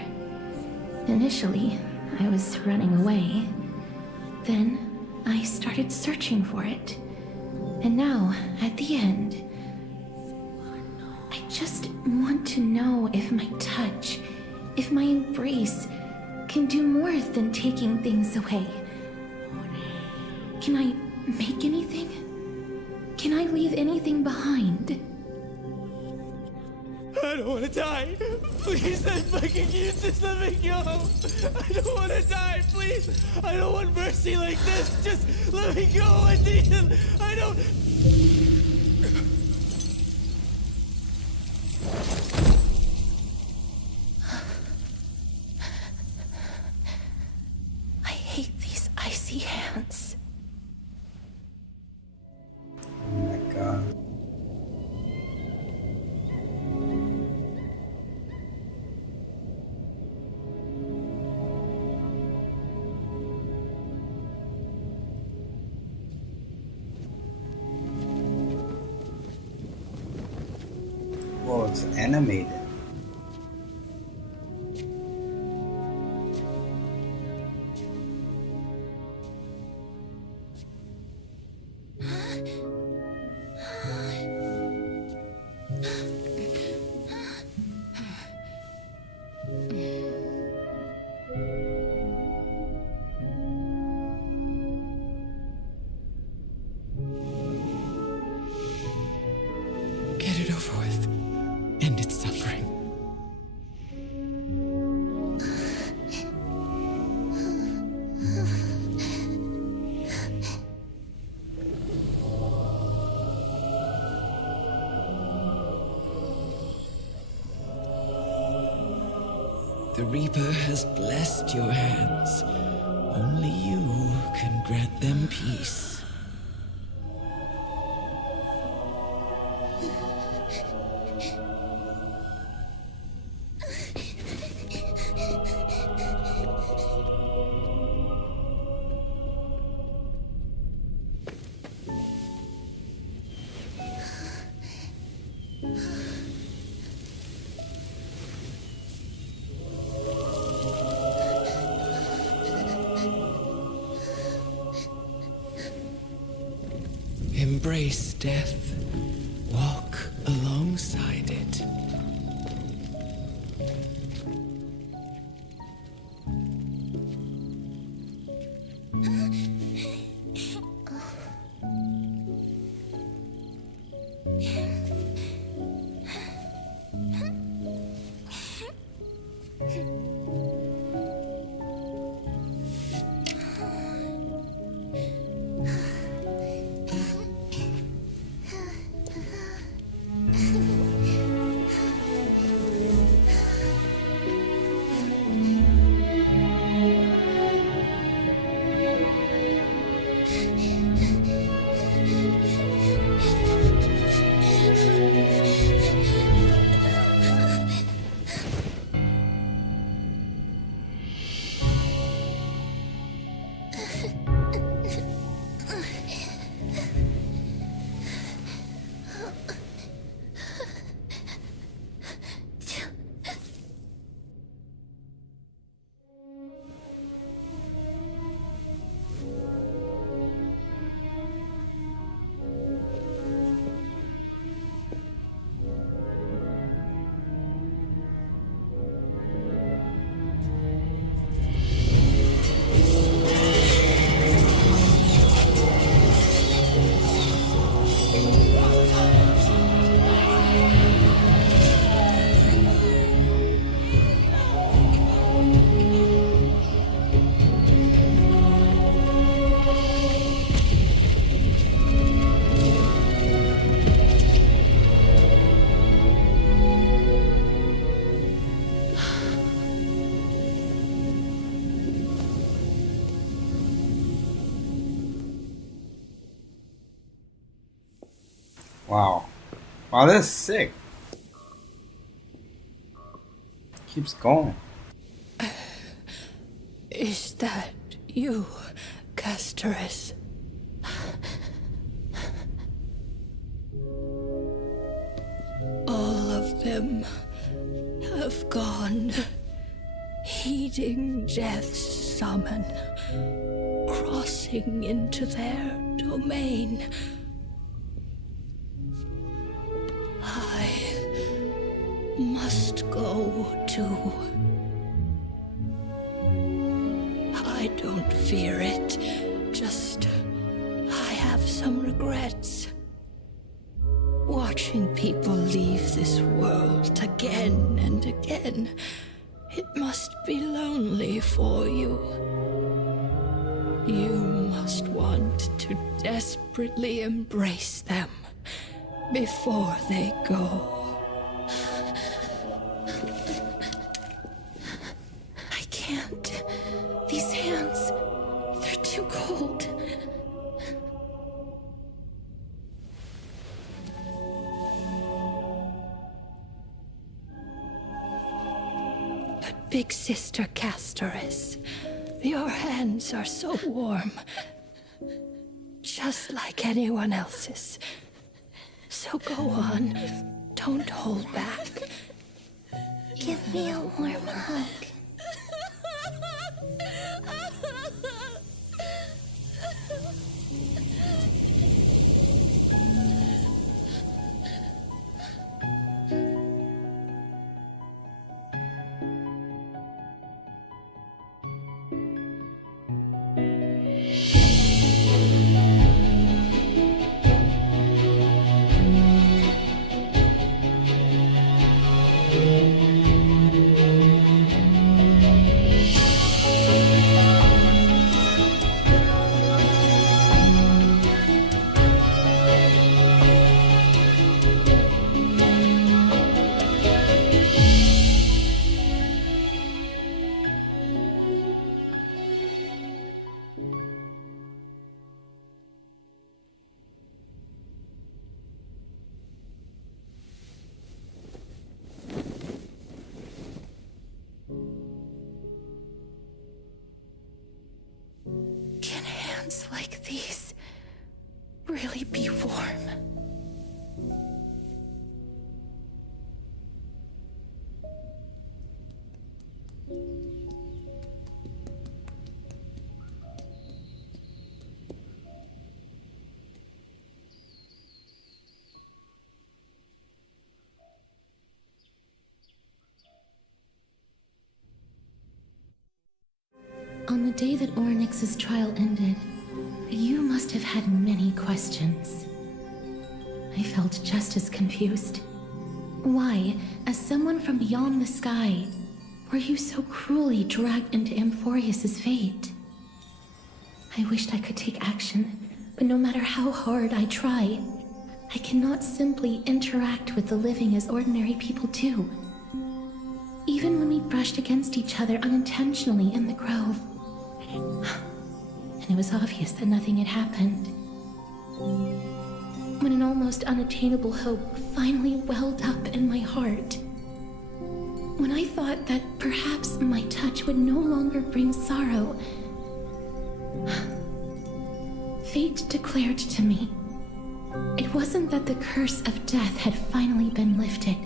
Initially, I was running away. Then, I started searching for it. And now, at the end, I just want to know if my touch, if my embrace, can do more than taking things away. Can I make anything? Can I leave anything behind? I don't want to die. Please, I'm fucking useless. Let me go. I don't want to die. Please. I don't want mercy like this. Just let me go. I need it. I don't. I hate these icy hands. Oh my god. Oh, it's animated. Get it over with. End its suffering. The Reaper has blessed your hands. Only you can grant them peace. Embrace death. Walk alongside. Wow. Wow, that's sick. Keeps going. Is that you, Castoris? All of them have gone, heeding death's summon, crossing into their domain. I must go too. I don't fear it, just I have some regrets. Watching people leave this world again and again, it must be lonely for you. You must want to desperately embrace them before they go. I can't. These hands, they're too cold. But Big Sister Castoris, your hands are so warm. Just like anyone else's. So go on. Don't hold back. Give me a warm hug. Can hands like these really be warm? On the day that Orynyx's trial ended, you must have had many questions. I felt just as confused. Why, as someone from beyond the sky, were you so cruelly dragged into Amphorius's fate? I wished I could take action, but no matter how hard I try, I cannot simply interact with the living as ordinary people do. Even when we brushed against each other unintentionally in the grove. And it was obvious that nothing had happened. When an almost unattainable hope finally welled up in my heart. When I thought that perhaps my touch would no longer bring sorrow, fate declared to me, it wasn't that the curse of death had finally been lifted,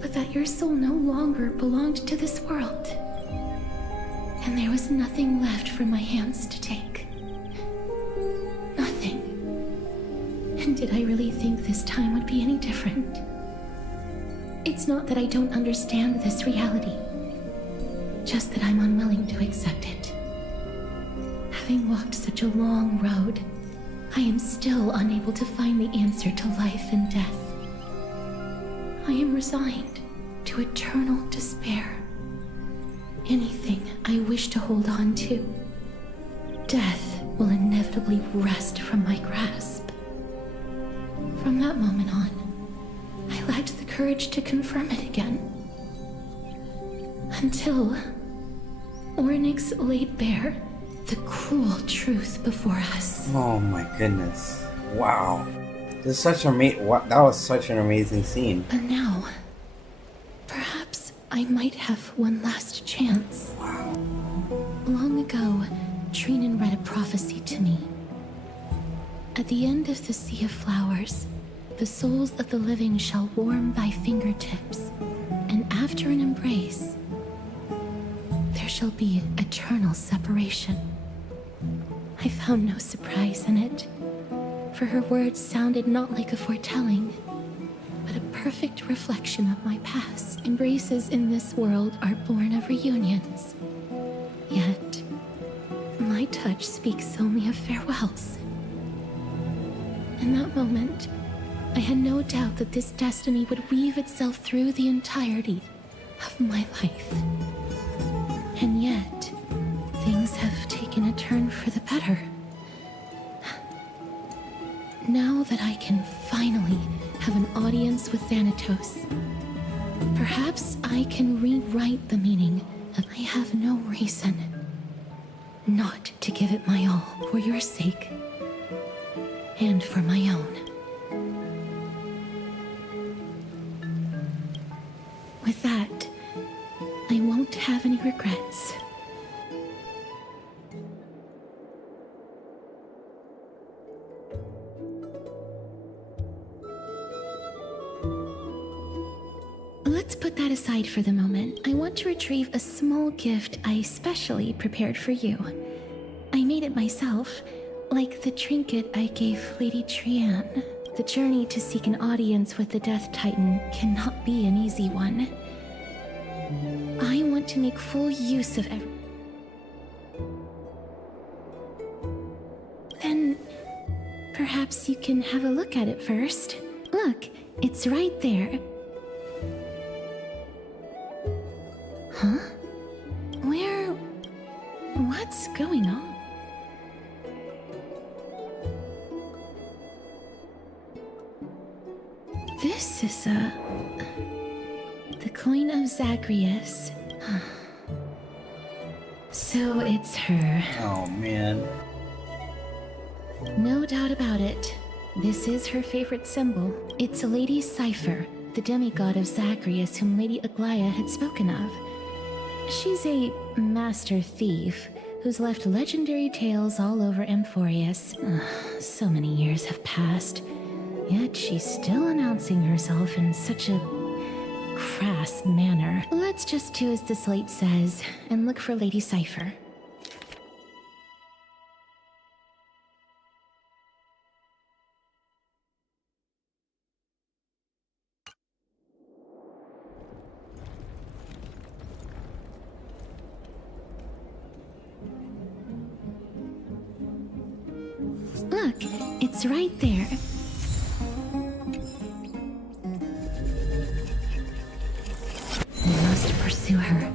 but that your soul no longer belonged to this world. And there was nothing left for my hands to take. Nothing. And did I really think this time would be any different? It's not that I don't understand this reality, just that I'm unwilling to accept it. Having walked such a long road, I am still unable to find the answer to life and death. I am resigned to eternal despair. Anything I wish to hold on to, death will inevitably wrest from my grasp. From that moment on, I lacked the courage to confirm it again. Until Orynyx laid bare the cruel truth before us. Oh my goodness. Wow. This is such that was such an amazing scene. But now, perhaps I might have one last chance. Wow. Long ago, Trinan read a prophecy to me. At the end of the Sea of Flowers, the souls of the living shall warm thy fingertips, and after an embrace, there shall be eternal separation. I found no surprise in it, for her words sounded not like a foretelling, but a perfect reflection of my past. Embraces in this world are born of reunions, yet my touch speaks only of farewells. In that moment, I had no doubt that this destiny would weave itself through the entirety of my life. And yet, things have taken a turn for the better. Now that I can finally have an audience with Thanatos, perhaps I can rewrite the meaning of I have no reason not to give it my all for your sake and for my own. With that, I won't have any regrets. Let's put that aside for the moment. I want to retrieve a small gift I specially prepared for you. I made it myself, like the trinket I gave Lady Trian. The journey to seek an audience with the Death Titan cannot be an easy one. I want to make full use of every... Then, perhaps you can have a look at it first. Look, it's right there. Huh? What's going on? This is the coin of Zagreus. So it's her. Oh man. No doubt about it. This is her favorite symbol. It's a lady's cipher, the demigod of Zagreus whom Lady Aglaia had spoken of. She's a master thief who's left legendary tales all over Amphorius. So many years have passed, yet she's still announcing herself in such a crass manner. Let's just do as the slate says and look for Lady Cipher. Look, it's right there. We must pursue her.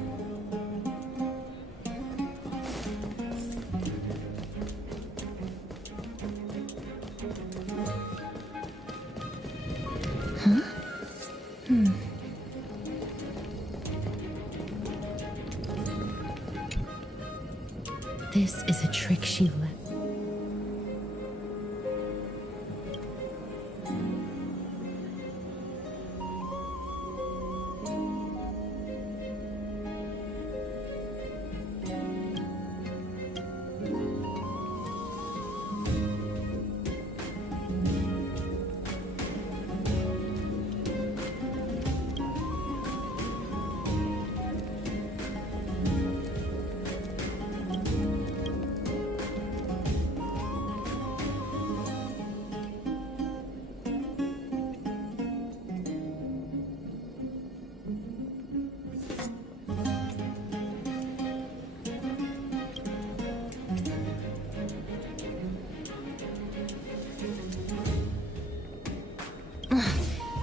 Huh? This is a trick she let.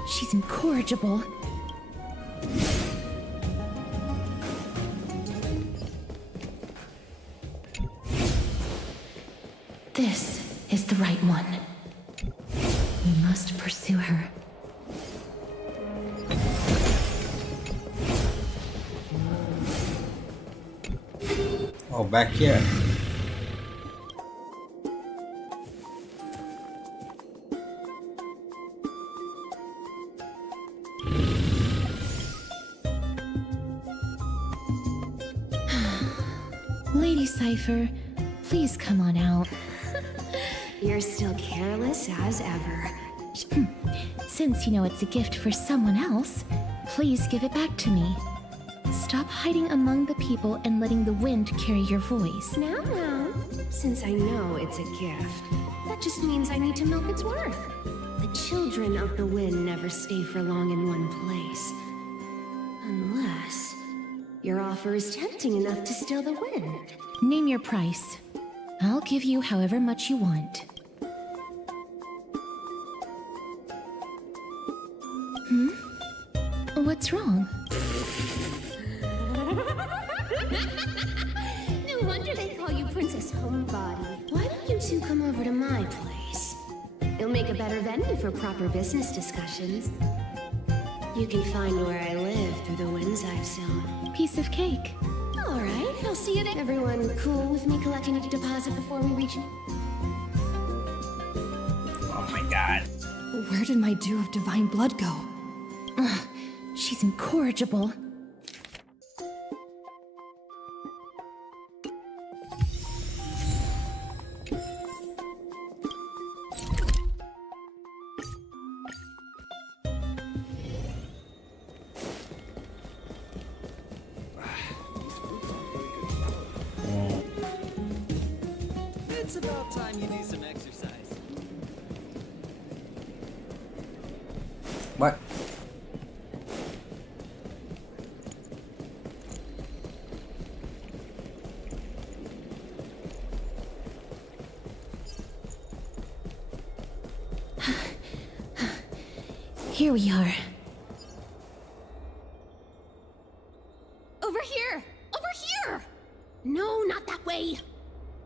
She's incorrigible. This is the right one. We must pursue her. Oh, back here. Cypher. Please come on out. You're still careless as ever. Since you know it's a gift for someone else, please give it back to me. Stop hiding among the people and letting the wind carry your voice. Now, since I know it's a gift, that just means I need to milk its worth. The children of the wind never stay for long in one place. Unless your offer is tempting enough to steal the wind. Name your price. I'll give you however much you want. What's wrong? No wonder they call you Princess Homebody. Why don't you two come over to my place? It'll make a better venue for proper business discussions. You can find where I live through the winds I've sown. Piece of cake. All right, I'll see you then. Everyone cool with me collecting a deposit before we reach? Oh my god. Where did my dew of divine blood go? Ugh, she's incorrigible. It's about time you do some exercise. What? Here we are. Over here! Over here! No, not that way!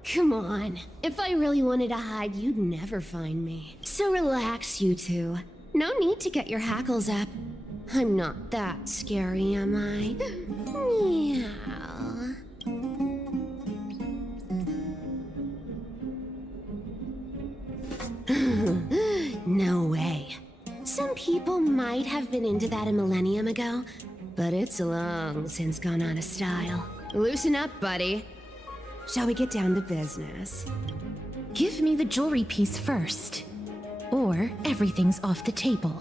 Come on. If I really wanted to hide, you'd never find me. So relax, you two. No need to get your hackles up. I'm not that scary, am I? Meow. No way. Some people might have been into that a millennium ago, but it's long since gone out of style. Loosen up, buddy. Shall we get down to business? Give me the jewelry piece first, or everything's off the table.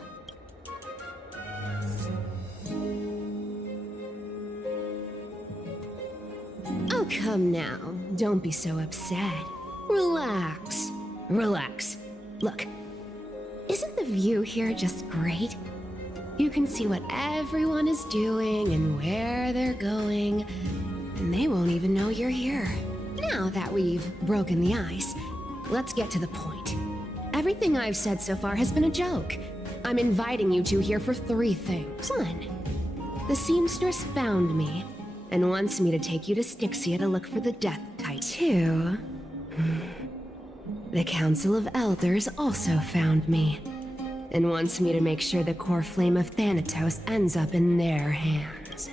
Oh, come now. Don't be so upset. Relax. Relax. Look, isn't the view here just great? You can see what everyone is doing and where they're going, and they won't even know you're here. Now that we've broken the ice, let's get to the point. Everything I've said so far has been a joke. I'm inviting you two here for 3 things. 1, the seamstress found me and wants me to take you to Styxia to look for the Death Titan. 2, the Council of Elders also found me and wants me to make sure the core flame of Thanatos ends up in their hands.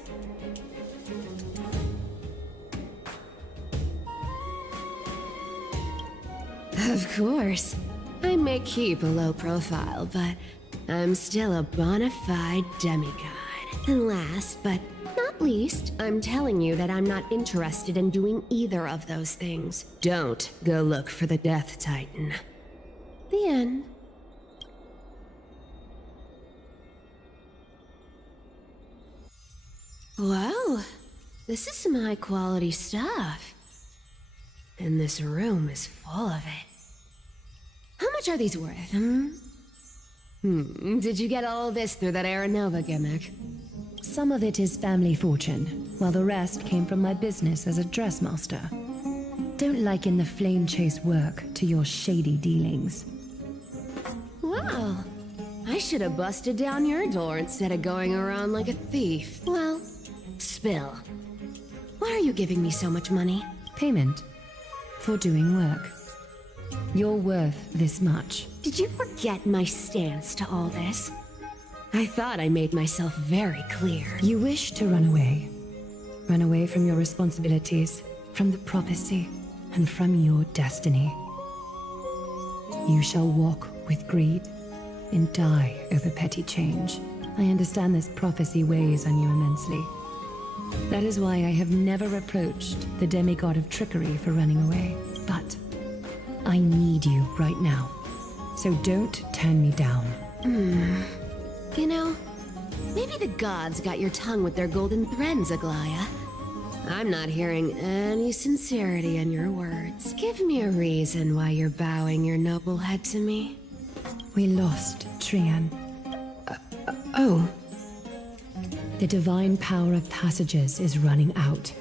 Of course. I may keep a low profile, but I'm still a bona fide demigod. And last, but not least, I'm telling you that I'm not interested in doing either of those things. Don't go look for the Death Titan. The end. Wow, this is some high-quality stuff. And this room is full of it. How much are these worth, Did you get all this through that Aranova gimmick? Some of it is family fortune, while the rest came from my business as a dressmaster. Don't liken the flame chase work to your shady dealings. Wow. I should have busted down your door instead of going around like a thief. Well, spill. Why are you giving me so much money? Payment for doing work. You're worth this much. Did you forget my stance to all this? I thought I made myself very clear. You wish to run away. Run away from your responsibilities, from the prophecy, and from your destiny. You shall walk with greed and die over petty change. I understand this prophecy weighs on you immensely. That is why I have never approached the demigod of trickery for running away. But I need you right now. So don't turn me down. You know, maybe the gods got your tongue with their golden threads, Aglaya. I'm not hearing any sincerity in your words. Give me a reason why you're bowing your noble head to me. We lost Trian. Oh. The divine power of passages is running out.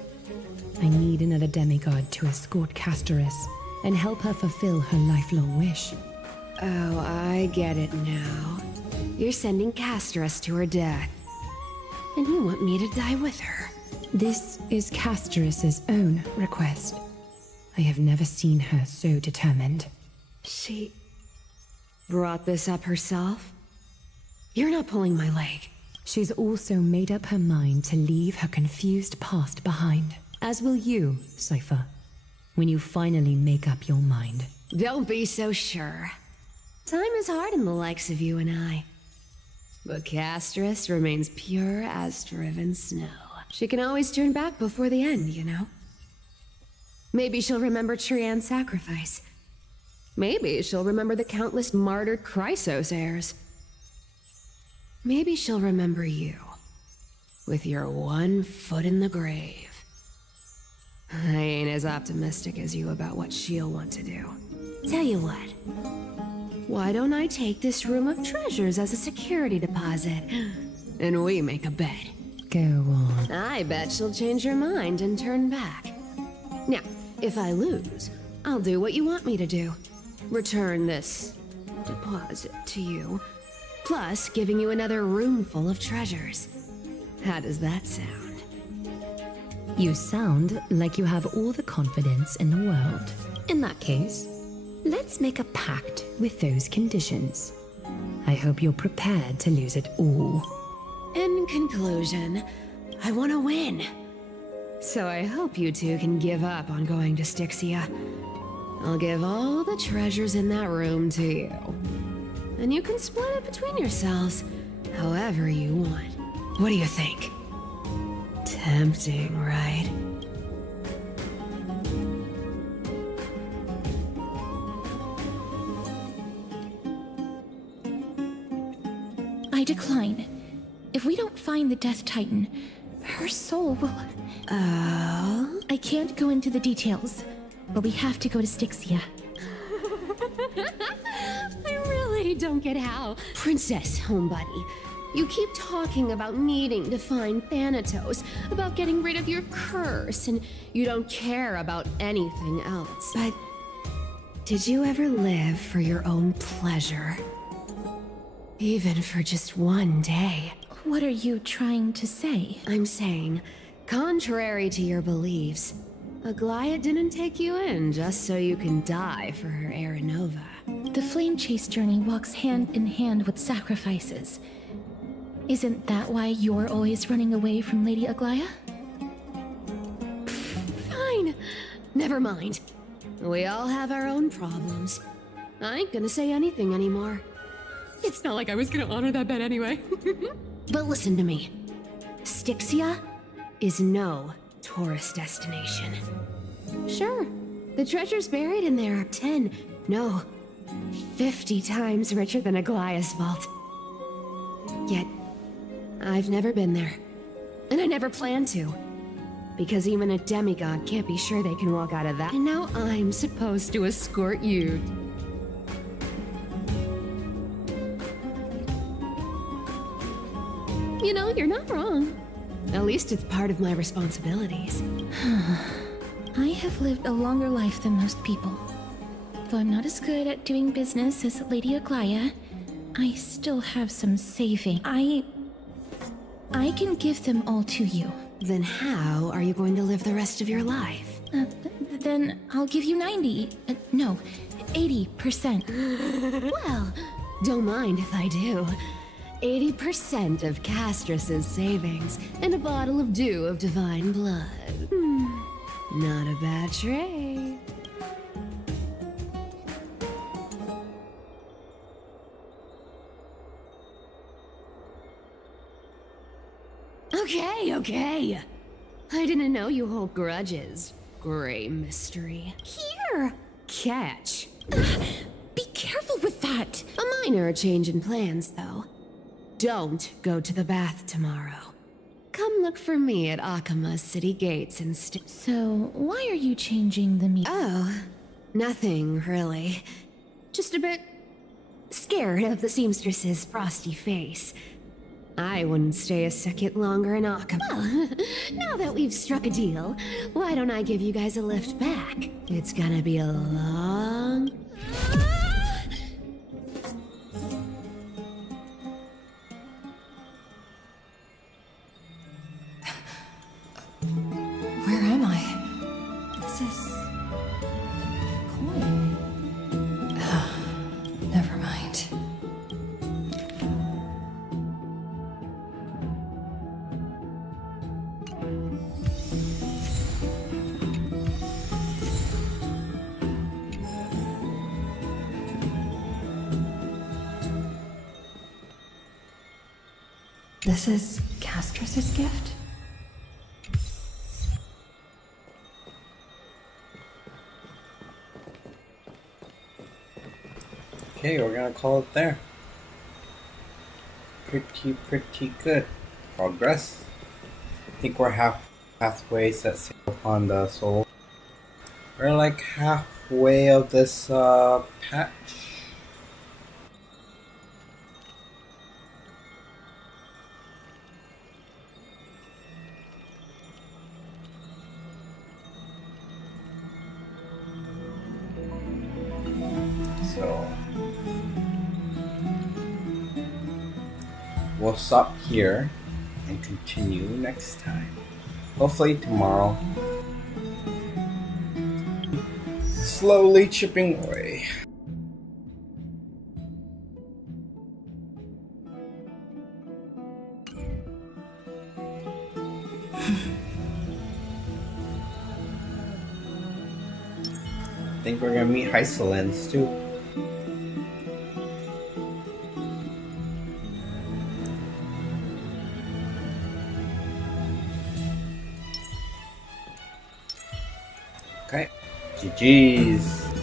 I need another demigod to escort Castoris and help her fulfill her lifelong wish. Oh, I get it now. You're sending Castoris to her death. And you want me to die with her. This is Castoris' own request. I have never seen her so determined. She brought this up herself? You're not pulling my leg. She's also made up her mind to leave her confused past behind. As will you, Cypher, when you finally make up your mind. Don't be so sure. Time is hard in the likes of you and I. But Castoris remains pure as driven snow. She can always turn back before the end, you know? Maybe she'll remember Trian's sacrifice. Maybe she'll remember the countless martyred Chrysos heirs. Maybe she'll remember you, with your one foot in the grave. I ain't as optimistic as you about what she'll want to do. Tell you what, why don't I take this room of treasures as a security deposit, and we make a bet? Go on. I bet she'll change her mind and turn back. Now, if I lose, I'll do what you want me to do. Return this deposit to you, plus giving you another room full of treasures. How does that sound? You sound like you have all the confidence in the world. In that case, let's make a pact with those conditions. I hope you're prepared to lose it all. In conclusion, I want to win. So I hope you two can give up on going to Styxia. I'll give all the treasures in that room to you. And you can split it between yourselves, however you want. What do you think? Tempting, right? I decline. If we don't find the Death Titan, her soul will... Oh? I can't go into the details, but we have to go to Styxia. I really don't get how. Princess, homebuddy, you keep talking about needing to find Thanatos, about getting rid of your curse, and you don't care about anything else. But did you ever live for your own pleasure? Even for just one day? What are you trying to say? I'm saying, contrary to your beliefs, Aglaya didn't take you in just so you can die for her Aranova. The flame chase journey walks hand in hand with sacrifices. Isn't that why you're always running away from Lady Aglaya? Fine. Never mind. We all have our own problems. I ain't gonna say anything anymore. It's not like I was gonna honor that bet anyway. But listen to me. Styxia is no tourist destination. Sure, the treasures buried in there are 10, no, 50 times richer than Aglaya's vault. Yet, I've never been there. And I never plan to. Because even a demigod can't be sure they can walk out of that. And now I'm supposed to escort you. You know, you're not wrong. At least it's part of my responsibilities. I have lived a longer life than most people. Though I'm not as good at doing business as Lady Aglaya, I still have some saving. I can give them all to you. Then how are you going to live the rest of your life? Then I'll give you 90. No, 80%. Well, don't mind if I do. 80% of Castoris' savings and a bottle of dew of divine blood. Not a bad trade. Okay. I didn't know you hold grudges. Gray mystery. Here! Catch. Be careful with that! A minor change in plans, though. Don't go to the bath tomorrow. Come look for me at Akama's city gates instead. So, why are you changing the Oh, nothing, really. Just a bit scared of the seamstress's frosty face. I wouldn't stay a second longer in Akama. Well, now that we've struck a deal, why don't I give you guys a lift back? It's gonna be a long... Where am I? This is... coin. Never mind. This is Castrus's gift? Okay, we're gonna call it there. Pretty good progress. I think we're halfway set sail upon the soul. We're like halfway of this patch. So we'll stop here and continue next time. Hopefully tomorrow. Slowly chipping away. I think we're gonna meet Hysolens too. Okay. GG's.